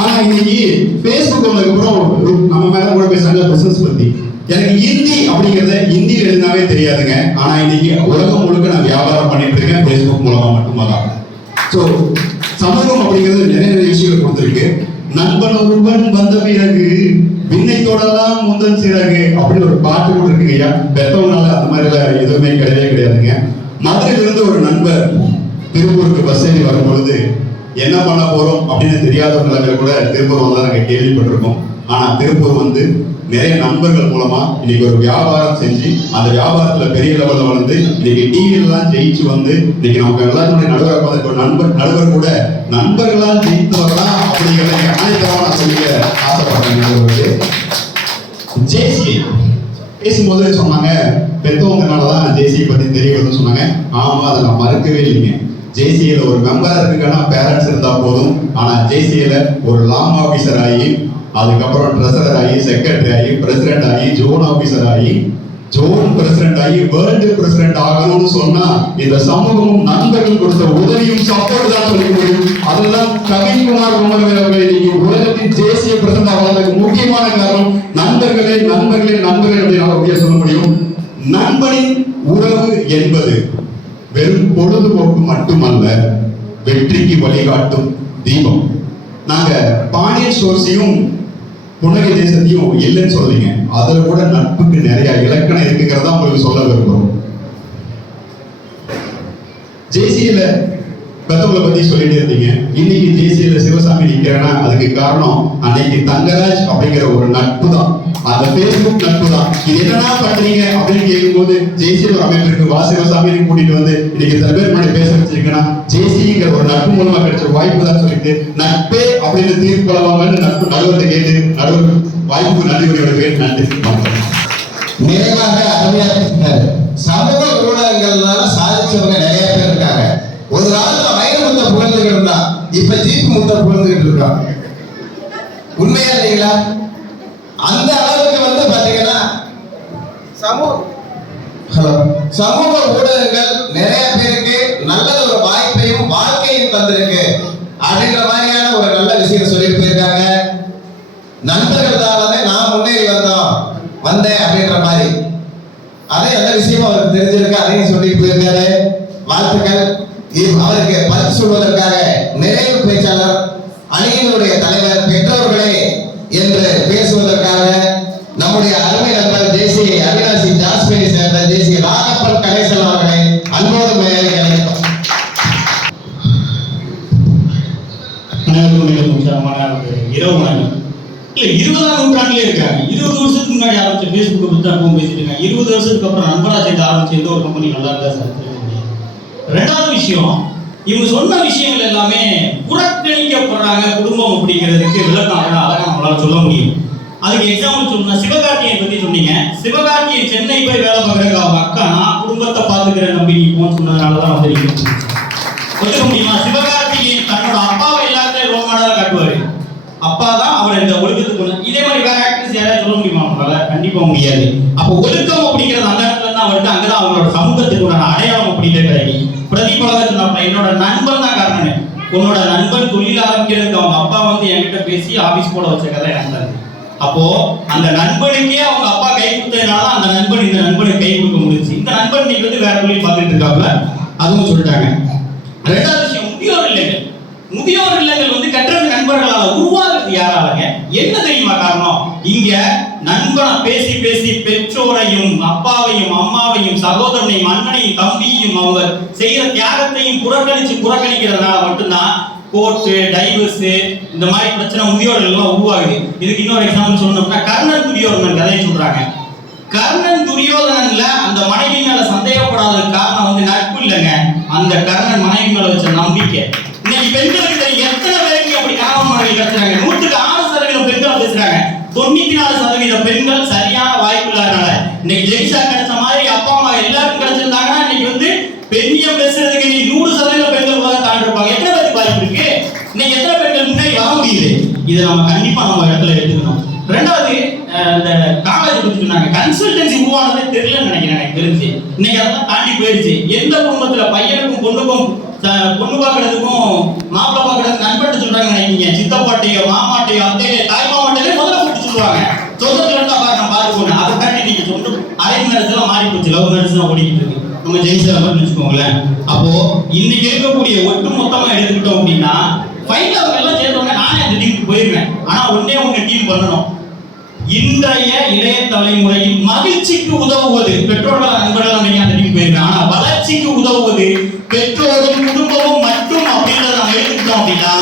ஆனா இன்னைக்கு ஃபேஸ்புக் வந்ததுக்கு அப்புறம் நம்ம மேல கூட பேசுறாங்க பிசினஸ் பத்தி. எனக்கு ஹிந்தி அப்படிங்கறத ஹிந்தியில் எழுதினாவே தெரியாதுங்க. ஆனா இன்னைக்கு உலகம் முழுக்க நான் வியாபாரம் பண்ணிட்டு இருக்கேன் ஃபேஸ்புக் மூலமா மட்டும்தான். ஸோ சமூகம் அப்படிங்கிறது நிறைய விஷயங்கள் கொடுத்துருக்கு. நண்பன் ஒருவன் வந்த பிறகு விண்ணை தொடலாம் முந்தன் சிறகு அப்படின்னு ஒரு பாட்டு கூட இருக்குங்க ஐயா. பெற்றவங்களால அந்த மாதிரி எதுவுமே கிடையவே கிடையாதுங்க. மதுரையிலிருந்து ஒரு நண்பர் திருப்பூருக்கு பஸ் ஏறி வரும்பொழுது என்ன பண்ண போறோம் அப்படின்னு தெரியாத நிலைமையில கூட திருப்பூர் வந்தா நாங்க கேள்விப்பட்டிருக்கோம். ஆனா திருப்பூர் வந்து நிறைய நண்பர்கள் மூலமா இன்னைக்கு ஒரு வியாபாரம் செஞ்சு அந்த வியாபாரத்துல பெரிய லெவல்ல வந்து இன்னைக்கு டிவிலாம் ஜெயிச்சு வந்து இன்னைக்கு நமக்கு எல்லாருடைய நடுவராக நடுவர் கூட நண்பர்களால் ஜெயித்தவர்களா அப்படிங்கிறத ஆணையத்தவா நான் சொல்லிக்க ஆசைப்படுறேன். ஜேசி பேசும்போது சொன்னாங்க பெற்றவங்கனாலதான் ஜேசியை பத்தி தெரிய வருதுன்னு சொன்னாங்க. ஆமா, அதை நான் மறுக்கவே இல்லைங்க. ஜேசியில ஒரு மெம்பரா இருக்குன்னா பேரண்ட்ஸ் இருந்தா போதும். ஆனா ஜேசியில ஒரு லாம் ஆபீசர் ஆகி அதுக்கப்புறம் ட்ரெஸரர் ஆகி செக்ரட்டரி ஆகி பிரசிடென்ட் ஆகி ஜோன் ஆபீசர் ஆகி ஜோன் பிரசிடென்ட் ஆகி வேர்ல்டு பிரசிடென்ட் ஆகணும்னு சொன்னா இந்த சமூகமும் நண்பர்கள் கொடுத்த உதவியும் சப்போர்ட் தான் சொல்ல முடியும். அதெல்லாம் கவின்குமார் அவர்கள் இன்னைக்கு உலகத்தின் தேசிய பிரசிடென்ட் ஆவதற்கு முக்கியமான காரணம் நண்பர்களே நண்பர்களே நண்பர்கள் அப்படின்னு சொல்ல முடியும். நண்பனின் உறவு என்பது வெறும் பொழுதுபோக்கு மட்டுமல்ல, வெற்றிக்கு வழிகாட்டும் தீபம். நாங்க பாண்டியன் ஸ்டோர்ஸையும் புன்னகை தேசத்தையும் இல்லைன்னு சொல்றீங்க. அதுல கூட நட்புக்கு நிறைய இலக்கணம் இருக்குங்கிறதா உங்களுக்கு சொல்ல விரும்புறோம். ஜேசியில பெத்தவங்களை பத்தி சொல்லிட்டு இருந்தீங்க. இன்னைக்கு ஜேசியில சிவசாமி நிக்கிறேன்னா அதுக்கு காரணம் அன்னைக்கு தங்கராஜ் அப்படிங்கிற ஒரு நட்பு தான். அந்த பேஸ்புக் நட்பு தான். இது என்னன்னா பண்றீங்க அப்படின்னு கேட்கும்போது ஜேசியில ஒரு அமைப்பு இருக்கு, வா சிவசாமி கூட்டிட்டு வந்து இன்னைக்கு சில பேர் முன்னாடி பேச வச்சிருக்கேன்னா ஜேசிங்கிற ஒரு நட்பு மூலமா கிடைச்ச வாய்ப்பு தான் சொல்லிட்டு நட்பே அப்படின்னு தீர்ப்பு கொள்ளவாங்கன்னு நட்பு நடுவத்தை கேட்டு நடுவர் வாய்ப்புக்கு நன்றி. நன்றி. நிறைவாக அருமையாக பேசினாரு. சமூக ஊடகங்கள்னால சாதிச்சவங்க நிறைய பேர் இருக்காங்க. ஒரு காலத்துல வைரமுத்த புகழ்ந்துகிட்டு இருந்தா, இப்ப ஜீப் முத்த புகழ்ந்துகிட்டு இருக்கான். உண்மையா இல்லைங்களா? அந்த அளவுக்கு வந்து பாத்தீங்கன்னா சமூக ஊடகங்கள் நிறைய பேருக்கு நல்ல ஒரு வாய்ப்பையும் வாழ்க்கையும் தந்திருக்கு அப்படின்ற மாதிரியான ஒரு நல்ல விஷயம் சொல்லிட்டு போயிருக்காங்க. நண்பர்கள் தான் நான் முன்னேறி வந்தேன் அப்படின்ற மாதிரி அதே அந்த விஷயமும் அவருக்கு தெரிஞ்சிருக்கு. அதையும் சொல்லிட்டு போயிருக்காரு. வாழ்த்துக்கள். அவருக்கு பரிசு சொல்வதற்காக நிறைவு பேச்சாளர் அணியினுடைய தலைவர் பெற்றோர்களே என்று பேசுவதற்காக நம்முடைய அருமை நண்பர் தேசிய அவினாசி ஜாஸ்மினை சேர்ந்த தேசிய ராகப்பன் கணேசன் அவர்களை அன்போடு மேலே அழைக்கிறோம். இரவு வணக்கம். இல்ல 20ஆம் நூற்றாண்டிலே இருக்காங்க. 20 வருஷத்துக்கு முன்னாடி ஆரம்பிச்ச பேஸ்புக்கை பத்தி அப்பவும் பேசிட்டு இருக்காங்க. 20 வருஷத்துக்கு அப்புறம் நண்பரா சேர்ந்து ஆரம்பிச்ச எந்த ஒரு கம்பெனி நல்லா இருந்தா சார். ரெண்டாவது விஷயம், இவங்க சொன்ன விஷயங்கள் எல்லாமே புறக்கணிக்கப்படுறாங்க குடும்பம் அப்படிங்கிறதுக்கு விளக்கம் அழகா நம்மளால சொல்ல முடியும். அதுக்கு எக்ஸாம்பிள் சொல்லணும்னா சிவகார்த்தியன் பத்தி சொன்னீங்க. சிவகார்த்தியன் சென்னை போய் வேலை பார்க்கறதுக்கு அவங்க அக்கா நான் குடும்பத்தை பாத்துக்கிற நம்பி நீ போன்னு சொன்னதுனாலதான் வந்து ஒத்துக்க முடியுமா? சிவகார்த்திகேயன் தன்னோட அப்பாவை எல்லாத்தையும் ரோல் மாடலா காட்டுவாரு. அப்பா தான் அவர் இந்த ஒழுக்கத்துக்கு கொண்டு. இதே மாதிரி வேற ஆக்டர்ஸ் யாராவது சொல்ல முடியுமா? அவங்களால கண்டிப்பா முடியாது. அப்போ ஒழுக்கம் அப்படிங்கிறது அந்த இடத்துல தான் வருது. அங்கதான் அவங்களோட சமூகத்துக்கு அடையாளம் அப்படிங்கிறது. பிரதிபலக சொன்ன என்னோட நண்பன் தான் காரணம். உன்னோட நண்பன் தொழில் ஆரம்பிக்கிறதுக்கு அவங்க அப்பா வந்து என்கிட்ட பேசி ஆபீஸ் போட வச்ச கதை எனக்கு. அப்போ அந்த நண்பனுக்கே அவங்க அப்பா கை கொடுத்ததுனால அந்த நண்பன் இந்த நண்பனுக்கு கை கொடுக்க முடிஞ்சு. இந்த நண்பன் நீங்க வந்து வேற தொழில் பார்த்துட்டு இருக்காப்புல, அதுவும் சொல்லிட்டாங்க. ரெண்டாவது விஷயம், முதியோர் இல்லங்கள். முதியோர் இல்லங்கள் வந்து கட்டுறது நண்பர்களால உருவாகிறது யார்? யாராலங்க? என்ன தெரியுமா காரணம்? இங்க நண்பனை பேசி பேசி பெற்றோரையும் அப்பாவையும் அம்மாவையும் சகோதரனையும் அண்ணனையும் தம்பியையும் அவங்க செய்யற தியாகத்தையும் புறக்கணிக்கிறதுனால மட்டும்தான் கோர்ட்டு, டைவர்ஸ் இந்த மாதிரி பிரச்சனை முதியோர்கள் எல்லாம் உருவாகுது. இதுக்கு இன்னொரு எக்ஸாம்பிள் சொல்லணும்னா கர்ணன் துரியோதனன் கதையை சொல்றாங்க. கர்ணன் துரியோதனன்ல அந்த மனைவி மேல சந்தேகப்படாததுக்கு காரணம் வந்து நட்பு இல்லைங்க, அந்த கர்ணன் மனைவி மேல வச்ச நம்பிக்கை. இன்னைக்கு பெண்களுக்கு தெரியும் எத்தனை பேருக்கு அப்படி கணவன் மனைவி கிடைச்சாங்க. 106% பெண்கள் பேசுறாங்க. 94% பெண்கள் சரியான வாய்ப்பு இல்லாதனால இன்னைக்கு ஜெயிச்சா கிடைச்ச மாதிரி அப்பா அம்மா எல்லாருக்கும் கிடைச்சிருந்தாங்கன்னா இன்னைக்கு வந்து பெண்ணியம் பேசுறதுக்கு இன்னைக்கு 100% பெண்கள் உலக தாண்டி இருப்பாங்க. எத்தனை பேருக்கு வாய்ப்பு இருக்கு? இன்னைக்கு எத்தனை பெண்கள் முன்னாடி வர முடியுது? இதை நம்ம கண்டிப்பா நம்ம இடத்துல எடுத்துக்கணும். ரெண்டாவது, இந்த காலேஜ் பத்தி சொன்னாங்க. கன்சல்டன்சி உருவானதே தெரியலன்னு நினைக்கிறேன். எனக்கு தெரிஞ்சு இன்னைக்கு அதெல்லாம் தாண்டி போயிடுச்சு. எந்த குடும்பத்துல பையனுக்கும் பொண்ணுக்கும் பொண்ணு பார்க்கறதுக்கும் மாப்பிள்ளை பார்க்கறதுக்கு நண்பட்டு சொல்றாங்க நினைக்கிறீங்க. சித்தப்பாட்டையோ மாமாட்டையோ அத்தையோ தாய் மாமாட்டையோ முதல்ல கூப்பிட்டு சொல்லுவாங்க. சொந்தத்துல இருந்தா பார்க்க பார்த்துக்கோங்க. அதை தாண்டி நீங்க சொந்த அரேஞ்ச் மேரேஜ் எல்லாம் மாறி போச்சு. லவ் மேரேஜ் தான் ஓடிக்கிட்டு இருக்கு. நம்ம ஜெயிச்சவங்கன்னு வச்சுக்கோங்களேன். அப்போ இன்னைக்கு இருக்கக்கூடிய ஒட்டு மொத்தமா எடுத்துக்கிட்டோம் அப்படின்னா ஃபைனல் அவங்க எல்லாம் சேர்ந்தவங்க நானே அந்த டீமுக்கு போயிருவேன். ஆனா ஒண்ணே டீம் பண்ணணும். இன்றைய இளைய தலைமுறையின் மகிழ்ச்சிக்கு உதவுவது பெற்றோர்கள், நண்பர்கள் நீங்க அந்த டீம் போயிருவேன். ஆனா வளர்ச்சிக்கு உதவுவது பெற்றோர்கள் குடும்பமும் மட்டும் அப்படின்றத நம்ம எடுத்துக்கிட்டோம் அப்படின்னா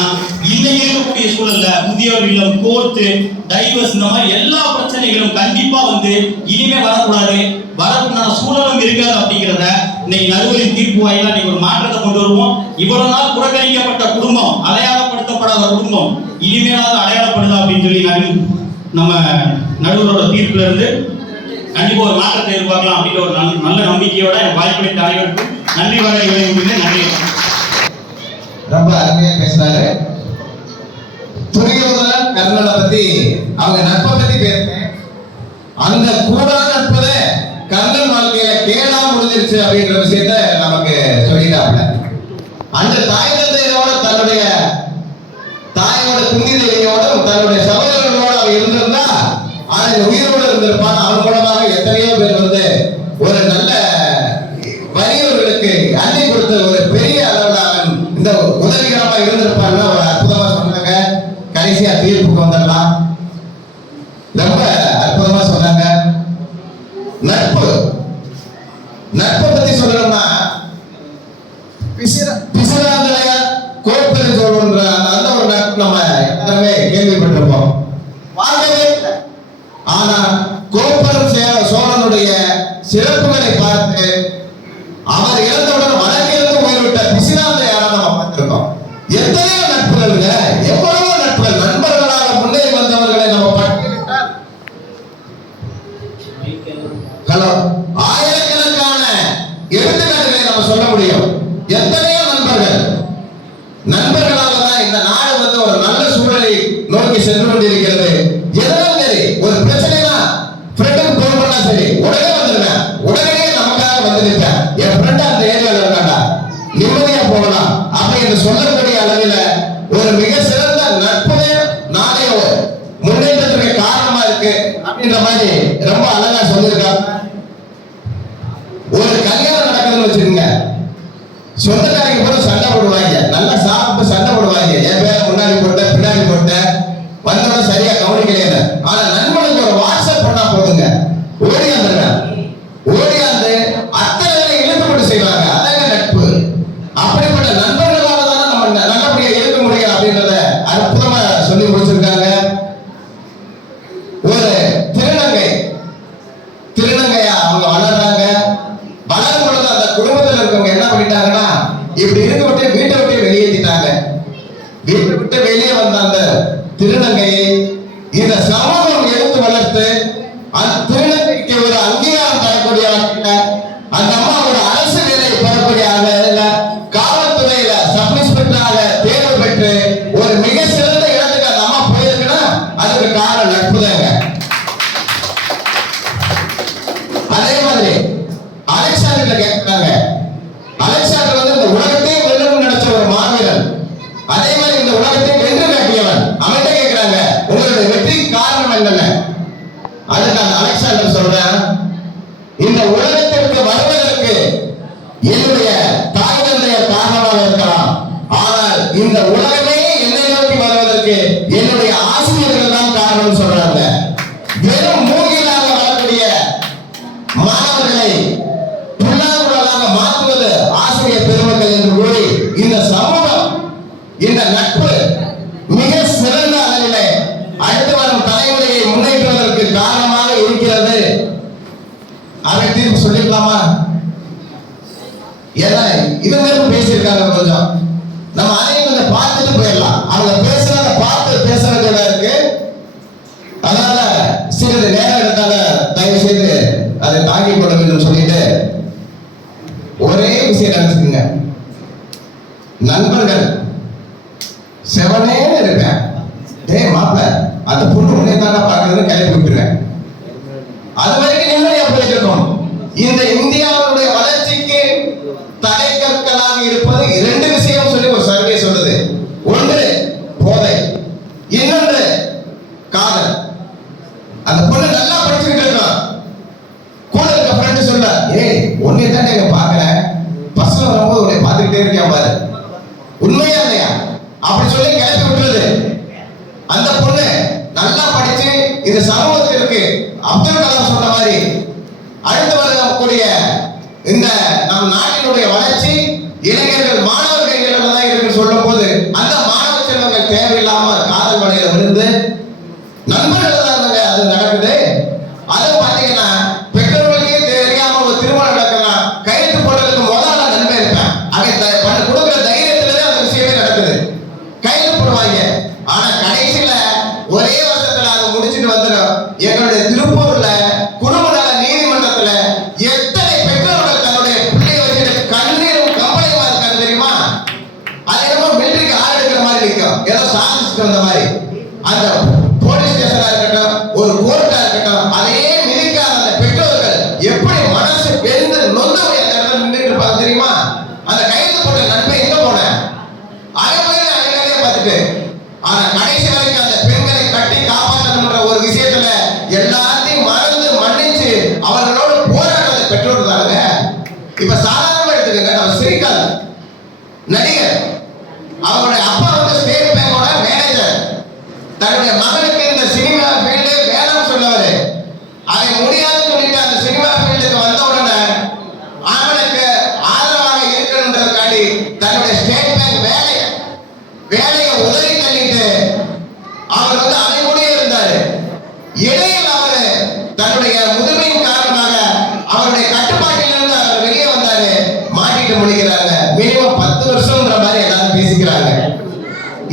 இன்னைக்கு இருக்கக்கூடிய சூழல்ல முதியோர் இல்லம், கோர்ட்டு, டைவர்ஸ் இந்த மாதிரி எல்லா பிரச்சனைகளும் கண்டிப்பா வந்து இனிமே வரக்கூடாது, வரக்கூடாத சூழலும் இருக்காது அப்படிங்கிறத இன்னைக்கு நடுவரின் தீர்ப்பு வாயிலா நீங்க ஒரு மாற்றத்தை கொண்டு வருவோம். இவ்வளவு நாள் புறக்கணிக்கப்பட்ட குடும்பம், அடையாளப்படுத்தப்படாத குடும்பம் இனிமேலாவது அடையாளப்படுதா அப்படின்னு சொல்லி நம்ம நடுவரோட தீர்ப்புல இருந்து கண்டிப்பா ஒரு மாற்றத்தை எதிர்பார்க்கலாம் அப்படின்ற ஒரு நல்ல நம்பிக்கையோட வாய்ப்பளித்த அனைவருக்கும் நன்றி வணக்கம். நன்றி. ரொம்ப அருமையா பேசினாரு. துரியோதனன் கர்ணனை பத்தி அவங்க நட்பை பத்தி பேசுறேன். அந்த கூடா நட்புல கர்ணன் வாழ்க்கையில கேடா முடிஞ்சிருச்சு அப்படின்ற விஷயத்த நமக்கு சொல்லிட்டாப்ல. அந்த தாய் தந்தையோட தன்னுடைய தாயோட புனிதையோட தன்னுடைய சகோதரர்களோட அவன் இருந்திருந்தா அவன் உயிரோடு இருந்திருப்பான். அவன் மூலமாக எத்தனையோ பேர் வந்து ஒரு நல்ல வறியவர்களுக்கு அள்ளி கொடுத்த ஒரு பெரிய அளவில் அவன் இந்த உதவிகரமா இருந்திருப்பான். ஒரு அற்புதமா சொன்னாங்க. கடைசியா தீர்ப்புக்கு வந்துடலாம். ரொம்ப அற்புதமா சொன்னாங்க. நட்பு நட்பை பத்தி சொல்லணும்னா பிசிராந்தலைய கோப்பல் சொல்ற அந்த ஒரு நட்பு நம்ம எல்லாருமே கேள்விப்பட்டிருப்போம். வாங்கவே இல்லை. ஆனா கோப்பல் சோழனுடைய சிறப்புகளை பார்த்து அவர் இறந்தவுடன் வடக்கிலிருந்து உயிர்விட்ட பிசிராந்தையார நம்ம பார்த்திருக்கோம். எத்தனையோ நட்புகள், எவ்வளவோ நட்புகள், நண்பர்களாக முன்னேறி வந்தவர்களை நம்ம பட்டியலிட்டால் ஹலோ ஆயிரக்கணக்கான எடுத்துக்காட்டுகளை நம்ம சொல்ல முடியும். எத்தனையோ நண்பர்களால தான் இந்த நாடு வந்து ஒரு நல்ல சூழலை நோக்கி சென்று கொண்டிருக்கிறது. எதனாலும் சரி, ஒரு பிரச்சனைனா ஃப்ரெண்டுக்கு போன் பண்ணா சரி உடனே வந்துருவேன், உடனே நமக்காக வந்துருக்கேன். என் ஃப்ரெண்ட் அந்த ஏரியாவில் இருக்காண்டா, நிம்மதியா போகலாம் அப்படின்னு சொல்லக்கூடிய அளவில் ஒரு மிக சிறந்த நட்புமே நாளைய முன்னேற்றத்துக்கு காரணமா இருக்கு அப்படின்ற மாதிரி ரொம்ப அழகா சொல்லியிருக்காங்க. ஒரு கல்யாணம் நடக்குதுன்னு வச்சுக்கோங்க, சொந்தக்காரங்க கூட சண்டை போடுவாங்க, நல்லா சாப்பிட்டு சண்டை போடுவாங்க. என் பேரை முன்னாடி போட்ட பின்னாடி போட்ட வந்தவன் சரியா கவனிக்கலையே. ஆனா நண்பனுக்கு ஒரு வாட்ஸ்அப் பண்ணா போதுங்க, ஓடியாந்துருவேன். ஓடியாந்து அத்தனை இழுப்புப்பட்டு செய்வாங்க. அதாங்க நட்பு. அப்படிப்பட்ட நண்பர்களால தானே நம்ம நல்லபடியா இருக்க முடியும் அப்படின்றத அற்புதமா சொல்லி முடிச்சிருக்காங்க. ஒரு திருநங்கையா அவங்க வளர்றாங்க. வளரும் பொழுது அந்த குடும்பத்தில் இருக்கவங்க என்ன பண்ணிட்டாங்கன்னா, இப்படி இருக்க விட்டு வீட்டை விட்டு வெளியேற்றிட்டாங்க. வீட்டை விட்டு வெளியே வந்த அந்த திருநங்கையை இந்த சமூகம் எடுத்து வளர்த்து அந்த திருநங்கைக்கு ஒரு அங்கீகாரம் தரக்கூடிய அந்த அம்மா ஒரு அரசு வேலை பெறக்கூடிய காவல்துறையில சப் இன்ஸ்பெக்டராக தேர்வு பெற்று ஒரு மிக சிறந்த இடத்துக்கு அந்த அம்மா போயிருக்குன்னா அதுக்கு காரணம் நட்புதாங்க. அதே மாதிரி அலெக்சாண்டர் கேட்கிறாங்க. அலெக்சாண்டர் வந்து இந்த உலகத்தையே வெல்லணும்னு நினைச்ச ஒரு மாவீரன். அதே மாதிரி இந்த உலகத்தை வென்று காட்டியவன். அவன்கிட்ட கேட்கிறாங்க, உங்களுடைய வெற்றிக்கு காரணம் என்னென்ன? அதுக்கு அந்த அலெக்சாண்டர் சொல்றேன், இந்த உலகத்திற்கு வருவதற்கு என்னுடைய தாய் தந்தையர் காரணமாக இருக்கலாம், ஆனால் இந்த உலகமே என்னை நோக்கி வருவதற்கு என்னுடைய ஆசிரியர்கள் தான் காரணம் சொல்றாங்க. வெறும் மூங்கிலாக வரக்கூடிய மாணவர்களை புல்லாங்குழலாக மாற்றுவது ஆசிரியர் பெருமக்கள் என்று கூறி இந்த சமூகம், இந்த நட்பு மிக சிறந்த அளவிலே அடுத்து வரும் தலைமுறையை முன்னேற்றுவதற்கு காரணமாக இருக்கிறது. அதை தீர்ப்பு சொல்லிக்கலாமா? ஏன்னா இவங்களும் பேசியிருக்காங்க, கொஞ்சம் நம்ம அதையும் கொஞ்சம் பார்த்துட்டு போயிடலாம். அவங்க பேசுறத பார்த்து பேசுறது இருக்கு. அதனால சிறிது நேரம் எடுத்தால தயவு செய்து அதை தாங்கிக் கொள்ள வேண்டும் சொல்லிட்டு ஒரே விஷயம் நினைச்சுக்குங்க. நண்பர்கள் செவனே இருப்பேன், டேய் மாப்பிள்ள அந்த பொண்ணு உன்னை தானே பார்க்கறதுன்னு கிளப்பி விட்டுருவேன். அது வரைக்கும் நிம்மதியா போயிட்டு இருக்கும். இந்த இந்தியாவுடைய வளர்ச்சிக்கு தடைக்கற்களாக இருப்பது இரண்டு விஷயம் சொல்லி ஒரு சர்வே சொல்லுது. ஒன்று போதை, இன்னொன்று காதல். அந்த பொண்ணு நல்லா படிச்சுக்கிட்டு இருக்கான், கூட இருக்க ஃப்ரெண்ட் சொல்ல, ஏய் உன்னை தானே எங்க பாக்குறேன், பஸ்ல வரும்போது உன்னை பார்த்துக்கிட்டே இருக்கேன் பாரு, உண்மையா இல்லையா அப்படி சொல்லி கிளப்பி விட்டுருது. அந்த பொண்ணு நல்லா படிச்சு இந்த சமூகத்திற்கு அப்துல் கலாம் சொன்ன மாதிரி அடுத்து வரக்கூடிய இந்த நம் நாட்டினுடைய வளர்ச்சி இளைஞர்கள் மாணவர்கள் கைகளில் தான் இருக்குன்னு சொல்லும் போது அந்த மாணவ செல்வங்கள் தேவையில்லாம காதல் வலையில விழுந்து நண்பர்கள் தான் அது நடக்குது. அது பாத்தீங்கன்னா பெற்றோர்களுக்கே தெரியாம ஒரு திருமணம் நடக்கலாம், கையெழுத்து போடுறதுக்கு முதல்ல நன்மை இருப்பேன், அவன் கொடுக்குற தைரியத்துலதான் அந்த விஷயமே நடக்குது. கையெழுத்து போடுவாங்க, ஆனா கடைசியில ஒரே வருஷத்துல அதை முடிச்சுட்டு வந்துடும். எங்களுடைய திருப்பூர்ல குடும்ப நல நீதிமன்றத்துல எத்தனை பெற்றோர்கள் தன்னுடைய பிள்ளையை வச்சுட்டு கண்ணீரும் கம்பளையுமா இருக்காங்க தெரியுமா? அது என்னமோ மிலிட்டரிக்கு ஆள் எடுக்கிற மாதிரி நிற்கும், ஏதோ சாதிச்சுட்டு வந்த மாதிரி. அந்த போலீஸ் ஸ்டேஷனா இருக்கட்டும், ஒரு கோர்ட்டா இருக்கட்டும், அதையே மிதிக்காத அந்த பெற்றோர்கள் எப்படி மனசு வெந்து நொந்து அந்த இடத்துல நின்றுட்டு இருப்பாங்க தெரியுமா? அந்த கையெழுத்து போட்ட நன்மை எங்க போன அலைமையிலே பார்த்துட்டு, ஆனா கடைசி வரைக்கும் அந்த பெண்களை கட்டி காப்பாற்றணும்ன்ற ஒரு விஷயத்துல எல்லாத்தையும் மறந்து மன்னிச்சு அவர்களோடு போராடுறத பெற்றோர் தானுங்க. இப்ப சாதாரணமா எடுத்துக்கங்க, நம்ம சிரிக்காது நடிகர், அவருடைய அப்பா வந்து ஸ்டேட் பேங்கோட மேனேஜர், தன்னுடைய மகனுக்கு இந்த சினிமா ஃபீல்டு வேணாம்னு சொன்னவர், அதை முடியாதுன்னு சொல்லிட்டு அந்த சினிமா ஃபீல்டுக்கு வந்த உடனே அவனுக்கு ஆதரவாக இருக்கணுன்றதுக்காண்டி தன்னுடைய ஸ்டேட் பேங்க் வேலையை உதவி தள்ளிட்டு அவர் வந்து அதை கூடயே இருந்தாரு. இடையில் அவரு தன்னுடைய முதுமையின் காரணமாக அவருடைய கட்டுப்பாட்டிலிருந்து அவர் வெளியே வந்தாரு, மாட்டிட்டு முடிக்கிறாங்க. மினிமம் 10 வருஷம்ன்ற மாதிரி எல்லாரும் பேசிக்கிறாங்க.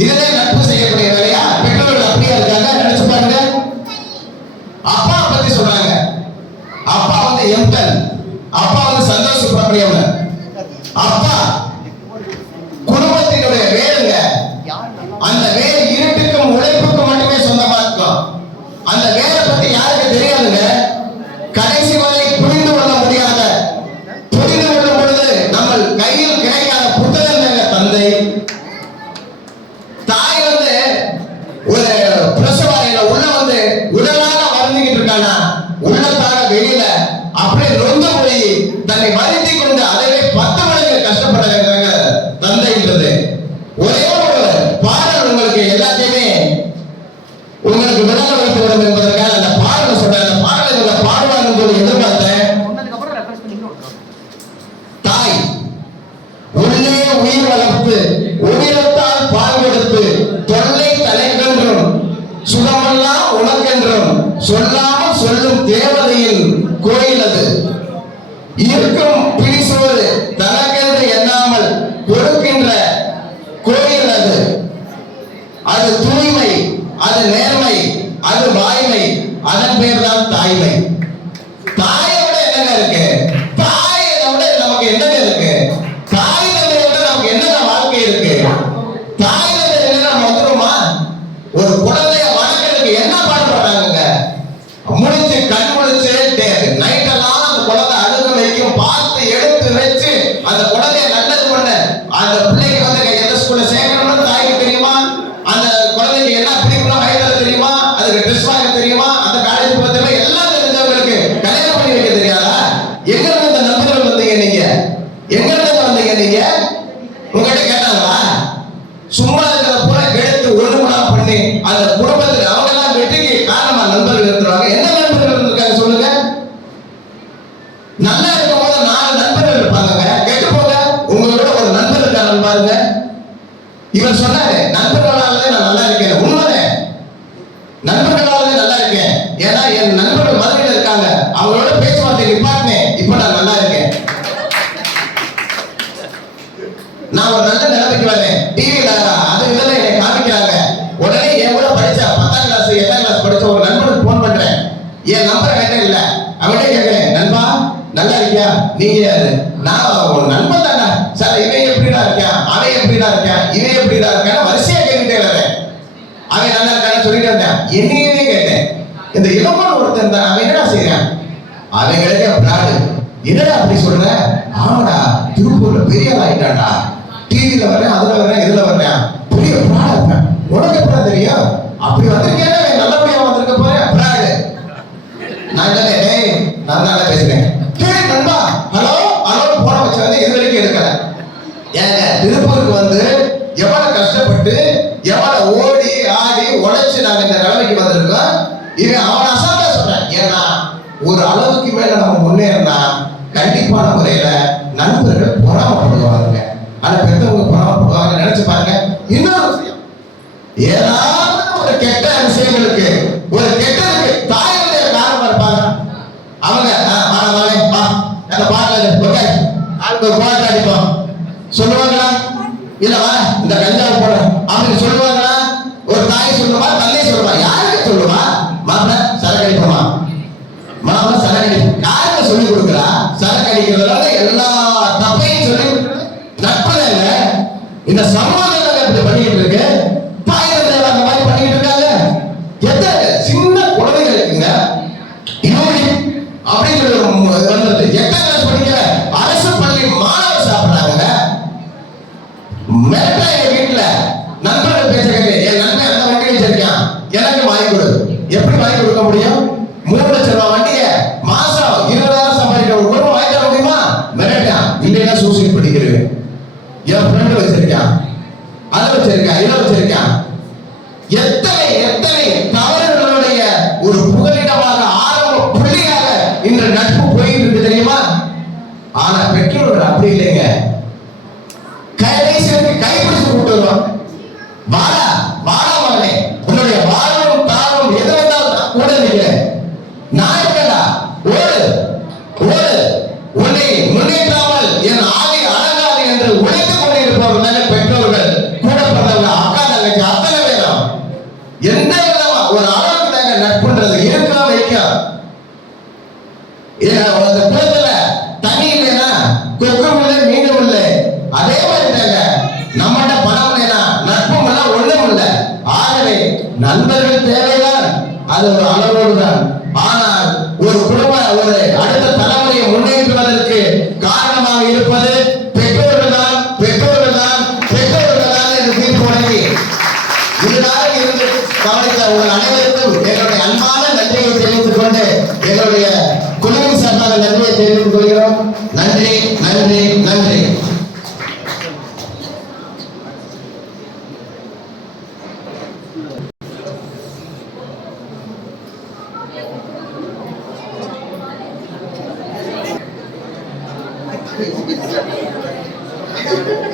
இதுவே நட்பு செய்யக்கூடிய வேலையா? பெற்றோர்கள் அப்படியே இருக்காங்க, நினைச்சு பாருங்க. அப்பா பத்தி சொல்றாங்க, அப்பா வந்து எம்டன், அப்பா வந்து சந்தோஷ் சுப்ரமணியம். அப்பா குடும்பத்தினுடைய வேருங்க, அந்த வேர் இருட்டுக்கும் உழைப்புக்கும் மட்டுமே சொந்தமா இருக்கும். அந்த வேரை பத்தி யாருக்கு தெரியாதுங்க, கடைசி வரை புரிந்து கொள்ள முடியாத, புரிந்து கொள்ளும் பொழுது நம்ம கையில் கிடைக்காத புத்தகங்கள் தந்தை. தாய் வந்து ஒரு பிரசவாரியில உள்ள வந்து உடலாக வருந்திக்கிட்டு இருக்கானா, உள்ளத்தால வெளியில அப்படியே நொந்து போய் தன்னை வருத்தி கொண்டு அதைவே 10 மடங்கு கஷ்டப்படுறாங்க தந்தைன்றது. ஒரே ஒரு பாடல் உங்களுக்கு எல்லாத்தையுமே உங்களுக்கு விடல வைத்து விடும் என்பதற்காக அந்த பாடலை சொல்றேன். அந்த பாடலை இவங்க பாடுவாங்கன்னு சொல்லி எதிர்பார்த்தேன். தாய் உள்ளே உயிர் வளர்த்து உயிரத்தால் பால் கொடுத்து தொல்லை தலைக்கென்றும் சுகமெல்லாம் உனக்கென்றும் சொல்லாமல் சொல்லும் தேவதையின் கோயில் அது. இருக்கும் பிடிசோறு தனக்கென்று எண்ணாமல் கொடுக்கின்ற கோயில் அது. அது தூய்மை, அது நேர்மை, அது வாய்மை, அதன் பேர் தான் தாய்மை. தாயை விட என்னங்க இருக்கு? தாயை விட நமக்கு என்னங்க இருக்கு? தாய் தந்தை விட நமக்கு என்னங்க வாழ்க்கை இருக்கு? தாய் தந்தை என்ன நம்ம வந்துருமா? ஒரு குழந்தைய வளர்க்கறதுக்கு என்ன பாடுபடுறாங்க? முடிச்சு கண் முடிச்சு நைட்டெல்லாம் அந்த குழந்தை அழுக வைக்கும், பார்த்து எடுத்து வச்சு அந்த குழந்தைய நல்லது பண்ண, அந்த பிள்ளைக்கு வந்து எந்த ஸ்கூல்ல சேர்க்கணும்னு தாய்க்கு தெரியுமா? அந்த குழந்தைக்கு என்ன பிடிக்கணும் வயதுல தெரியுமா? அதுக்கு ட்ரெஸ் வாங்க தெரியுமா? அந்த காலேஜ் பத்தில எல்லாம் தெரிஞ்சவங்களுக்கு கல்யாணம் பண்ணி வைக்க இவர் சொன்னாரு நண்பர்களாலே நான் நல்லா இருக்கேன். உண்மைதான், நண்பர்களாலே நல்லா இருக்கேன். ஏன்னா என் நண்பர்கள் மதுரையில் இருக்காங்க, அவங்களோட பேச்சுவார்த்தை நிப்பாட்டினேன், இப்ப நான் நல்லா இருக்கேன். நான் ஒரு நல்ல நிலைமைக்கு வரேன். டிவியில அது இதெல்லாம் என்னை காமிக்கிறாங்க. உடனே என் கூட படிச்ச 10ஆம் கிளாஸ் 8ஆம் கிளாஸ் படிச்ச ஒரு நண்பனுக்கு போன் பண்றேன். என் நம்பர் கேட்ட இல்ல, அவன்கிட்ட கேட்கிறேன், நண்பா நல்லா இருக்கியா, நீங்க யாரு? நான் ஒரு நண்பன் தானே சார். இவன் எப்படிடா இருக்கான், அவன் எப்படிடா இருக்கான், இவன் எப்படிடா இருக்கான், வரிசையா கேட்டுட்டே வரேன். அவன் நல்லா இருக்கான்னு சொல்லிட்டு வந்தேன். என்னையே கேட்டேன், இந்த இளமன் ஒருத்தன் தான், அவன் என்னடா செய்யறான்? அவன் கிடைக்க பிராடு. என்னடா அப்படி சொல்ற? ஆமாடா, திருப்பூர்ல பெரிய ஆயிட்டான்டா, டிவியில வரேன், அதுல வரேன், இதுல வரேன், பெரிய பிராடா இருப்பேன். உனக்கு எப்படா தெரியும்? அப்படி வந்திருக்கேன், நல்லபடியா வந்திருக்க போறேன், பிராடு. நான் டேய் நான் தான் பேசுறேன். டேய் நண்பா, ஹலோ ஹலோ போன வச்சு வந்து இது வரைக்கும் எடுக்கல. ஏங்க திருப்பூருக்கு வந்து எவ்வளவு கஷ்டப்பட்டு எவ்வளவு ஓடி ஆடி உழைச்சு நாங்க இந்த நிலைமைக்கு வந்திருக்கோம். இவன் அவன் அசால்ட்டா சொல்றேன். ஏன்னா ஒரு அளவுக்கு மேல நம்ம முன்னேறினா கண்டிப்பான முறையில நண்பர்கள் பொறாமப்படுவாங்க. ஆனா பெற்றவங்க பொறாமப்படுவாங்க. நினைச்சு பாருங்க. இன்னொரு விஷயம், ஏதாவது ஒரு கெட்ட விஷயங்களுக்கு, ஒரு கெட்டதுக்கு தாய்களுடைய காரணமா இருப்பாங்க. அவங்க அந்த பாட்டில் ஆளுக்கு ஒரு பாட்டு அடிப்போம் சொல்லுவாங்களா? இல்ல வா இந்த கஞ்சாவை போட அப்படின்னு சொல்லுவாங்களா? ஒரு தாய் சொல்லுவா, தந்தை சொல்லுவா. யாருக்கு சொல்லுவா? மாப்பிள்ள சரக்கு அடிப்போமா, மாப்பிள்ள சரக்கு அடிப்போம். யாருக்கு சொல்லி கொடுக்குறா? சரக்கு அடிக்கிறதுனால எல்லா தப்பையும் சொல்லி நட்புல இல்ல. இந்த சமூகத்துல எப்படி பண்ணிட்டு இருக்கு? தாய் தந்தை அந்த மாதிரி பண்ணிட்டு இருக்காங்க. எத்தனை சின்ன குழந்தைகளுக்குங்க யூனிட் அப்படிங்கிற வந்தது. 8ஆம் கிளாஸ் படிக்கிற அரசு பள்ளி மாணவர் சாப்பிடுறாங்க. மேட்டா எங்க வீட்டுல நண்பர்கள் பேச கேட்க, என் நண்பன் அந்த வண்டி வச்சிருக்கான், எனக்கு வாங்கி கொடு. எப்படி வாங்கி கொடுக்க முடியும்? 3 லட்சம் ரூபாய் வண்டிய மாசம் 20,000 சம்பாதிக்கிற ஒரு குடும்பம் வாங்கி தர முடியுமா? மிரட்டான். இல்லைன்னா சூசைட் பண்ணிக்கிறது. என் ஃப்ரெண்ட் வச்சிருக்கான், அதை வச்சிருக்கான், இதை வச்சிருக்கான். எத்தனை எத்தனை தவறுகளுடைய ஒரு புகலிடமாக ஆரம்ப புள்ளியாக இன்று நட்பு போயிட்டு இருக்கு தெரியுமா? ஆனா பெற்றோர்கள் அப்படி இல்லைங்க. கடைசிக்கு கைப்பிடிச்சு கூட்டு வருவோம். வாடா வாடா மகனே, உன்னுடைய வாழ்வும் தாழ்வும் எது வந்தாலும் நான் கூட நிற்கிறேன். நான் இருக்கடா, ஓடு ஓடு, உன்னை முன்னேற்றாமல் என் ஆவி அடங்காது என்று உழைத்துக் கொண்டிருப்பவர்கள் பெற்றோர்கள், கூட பிறந்தவங்க, அக்கா தங்கச்சி, அத்தனை பேரும். எந்த விதமா ஒரு அளவுக்கு தாங்க நட்புன்றது இருக்கலாம் வைக்கும். அந்த குளத்துல தண்ணி இல்லைன்னா கொக்கும் இல்லை, மீனும் இல்லை. அதே மாதிரி தாங்க நம்மகிட்ட பணம் இல்லைன்னா நட்பும் இல்லை, ஒண்ணும் இல்லை. ஆகவே நண்பர்கள் தேவைதான், அது ஒரு அளவோடு தான். ஆனால் ஒரு குடும்ப ஒரு அடுத்த தலைமுறையை முன்னேற்றுவதற்கு காரணமாக இருப்பது பெற்றோர்கள் தான், பெற்றோர்கள் தான், பெற்றோர்கள் தான் என்று தீர்ப்பு வழங்கி இதுதான் இருந்து கவனித்த உங்கள் அனைவருக்கும் எங்களுடைய அன்பான நன்றியை தெரிவித்துக் கொண்டு எங்களுடைய குழுவின் சார்பாக நன்றியை தெரிவித்துக் கொள்கிறோம். நன்றி நன்றி நன்றி. Thank you.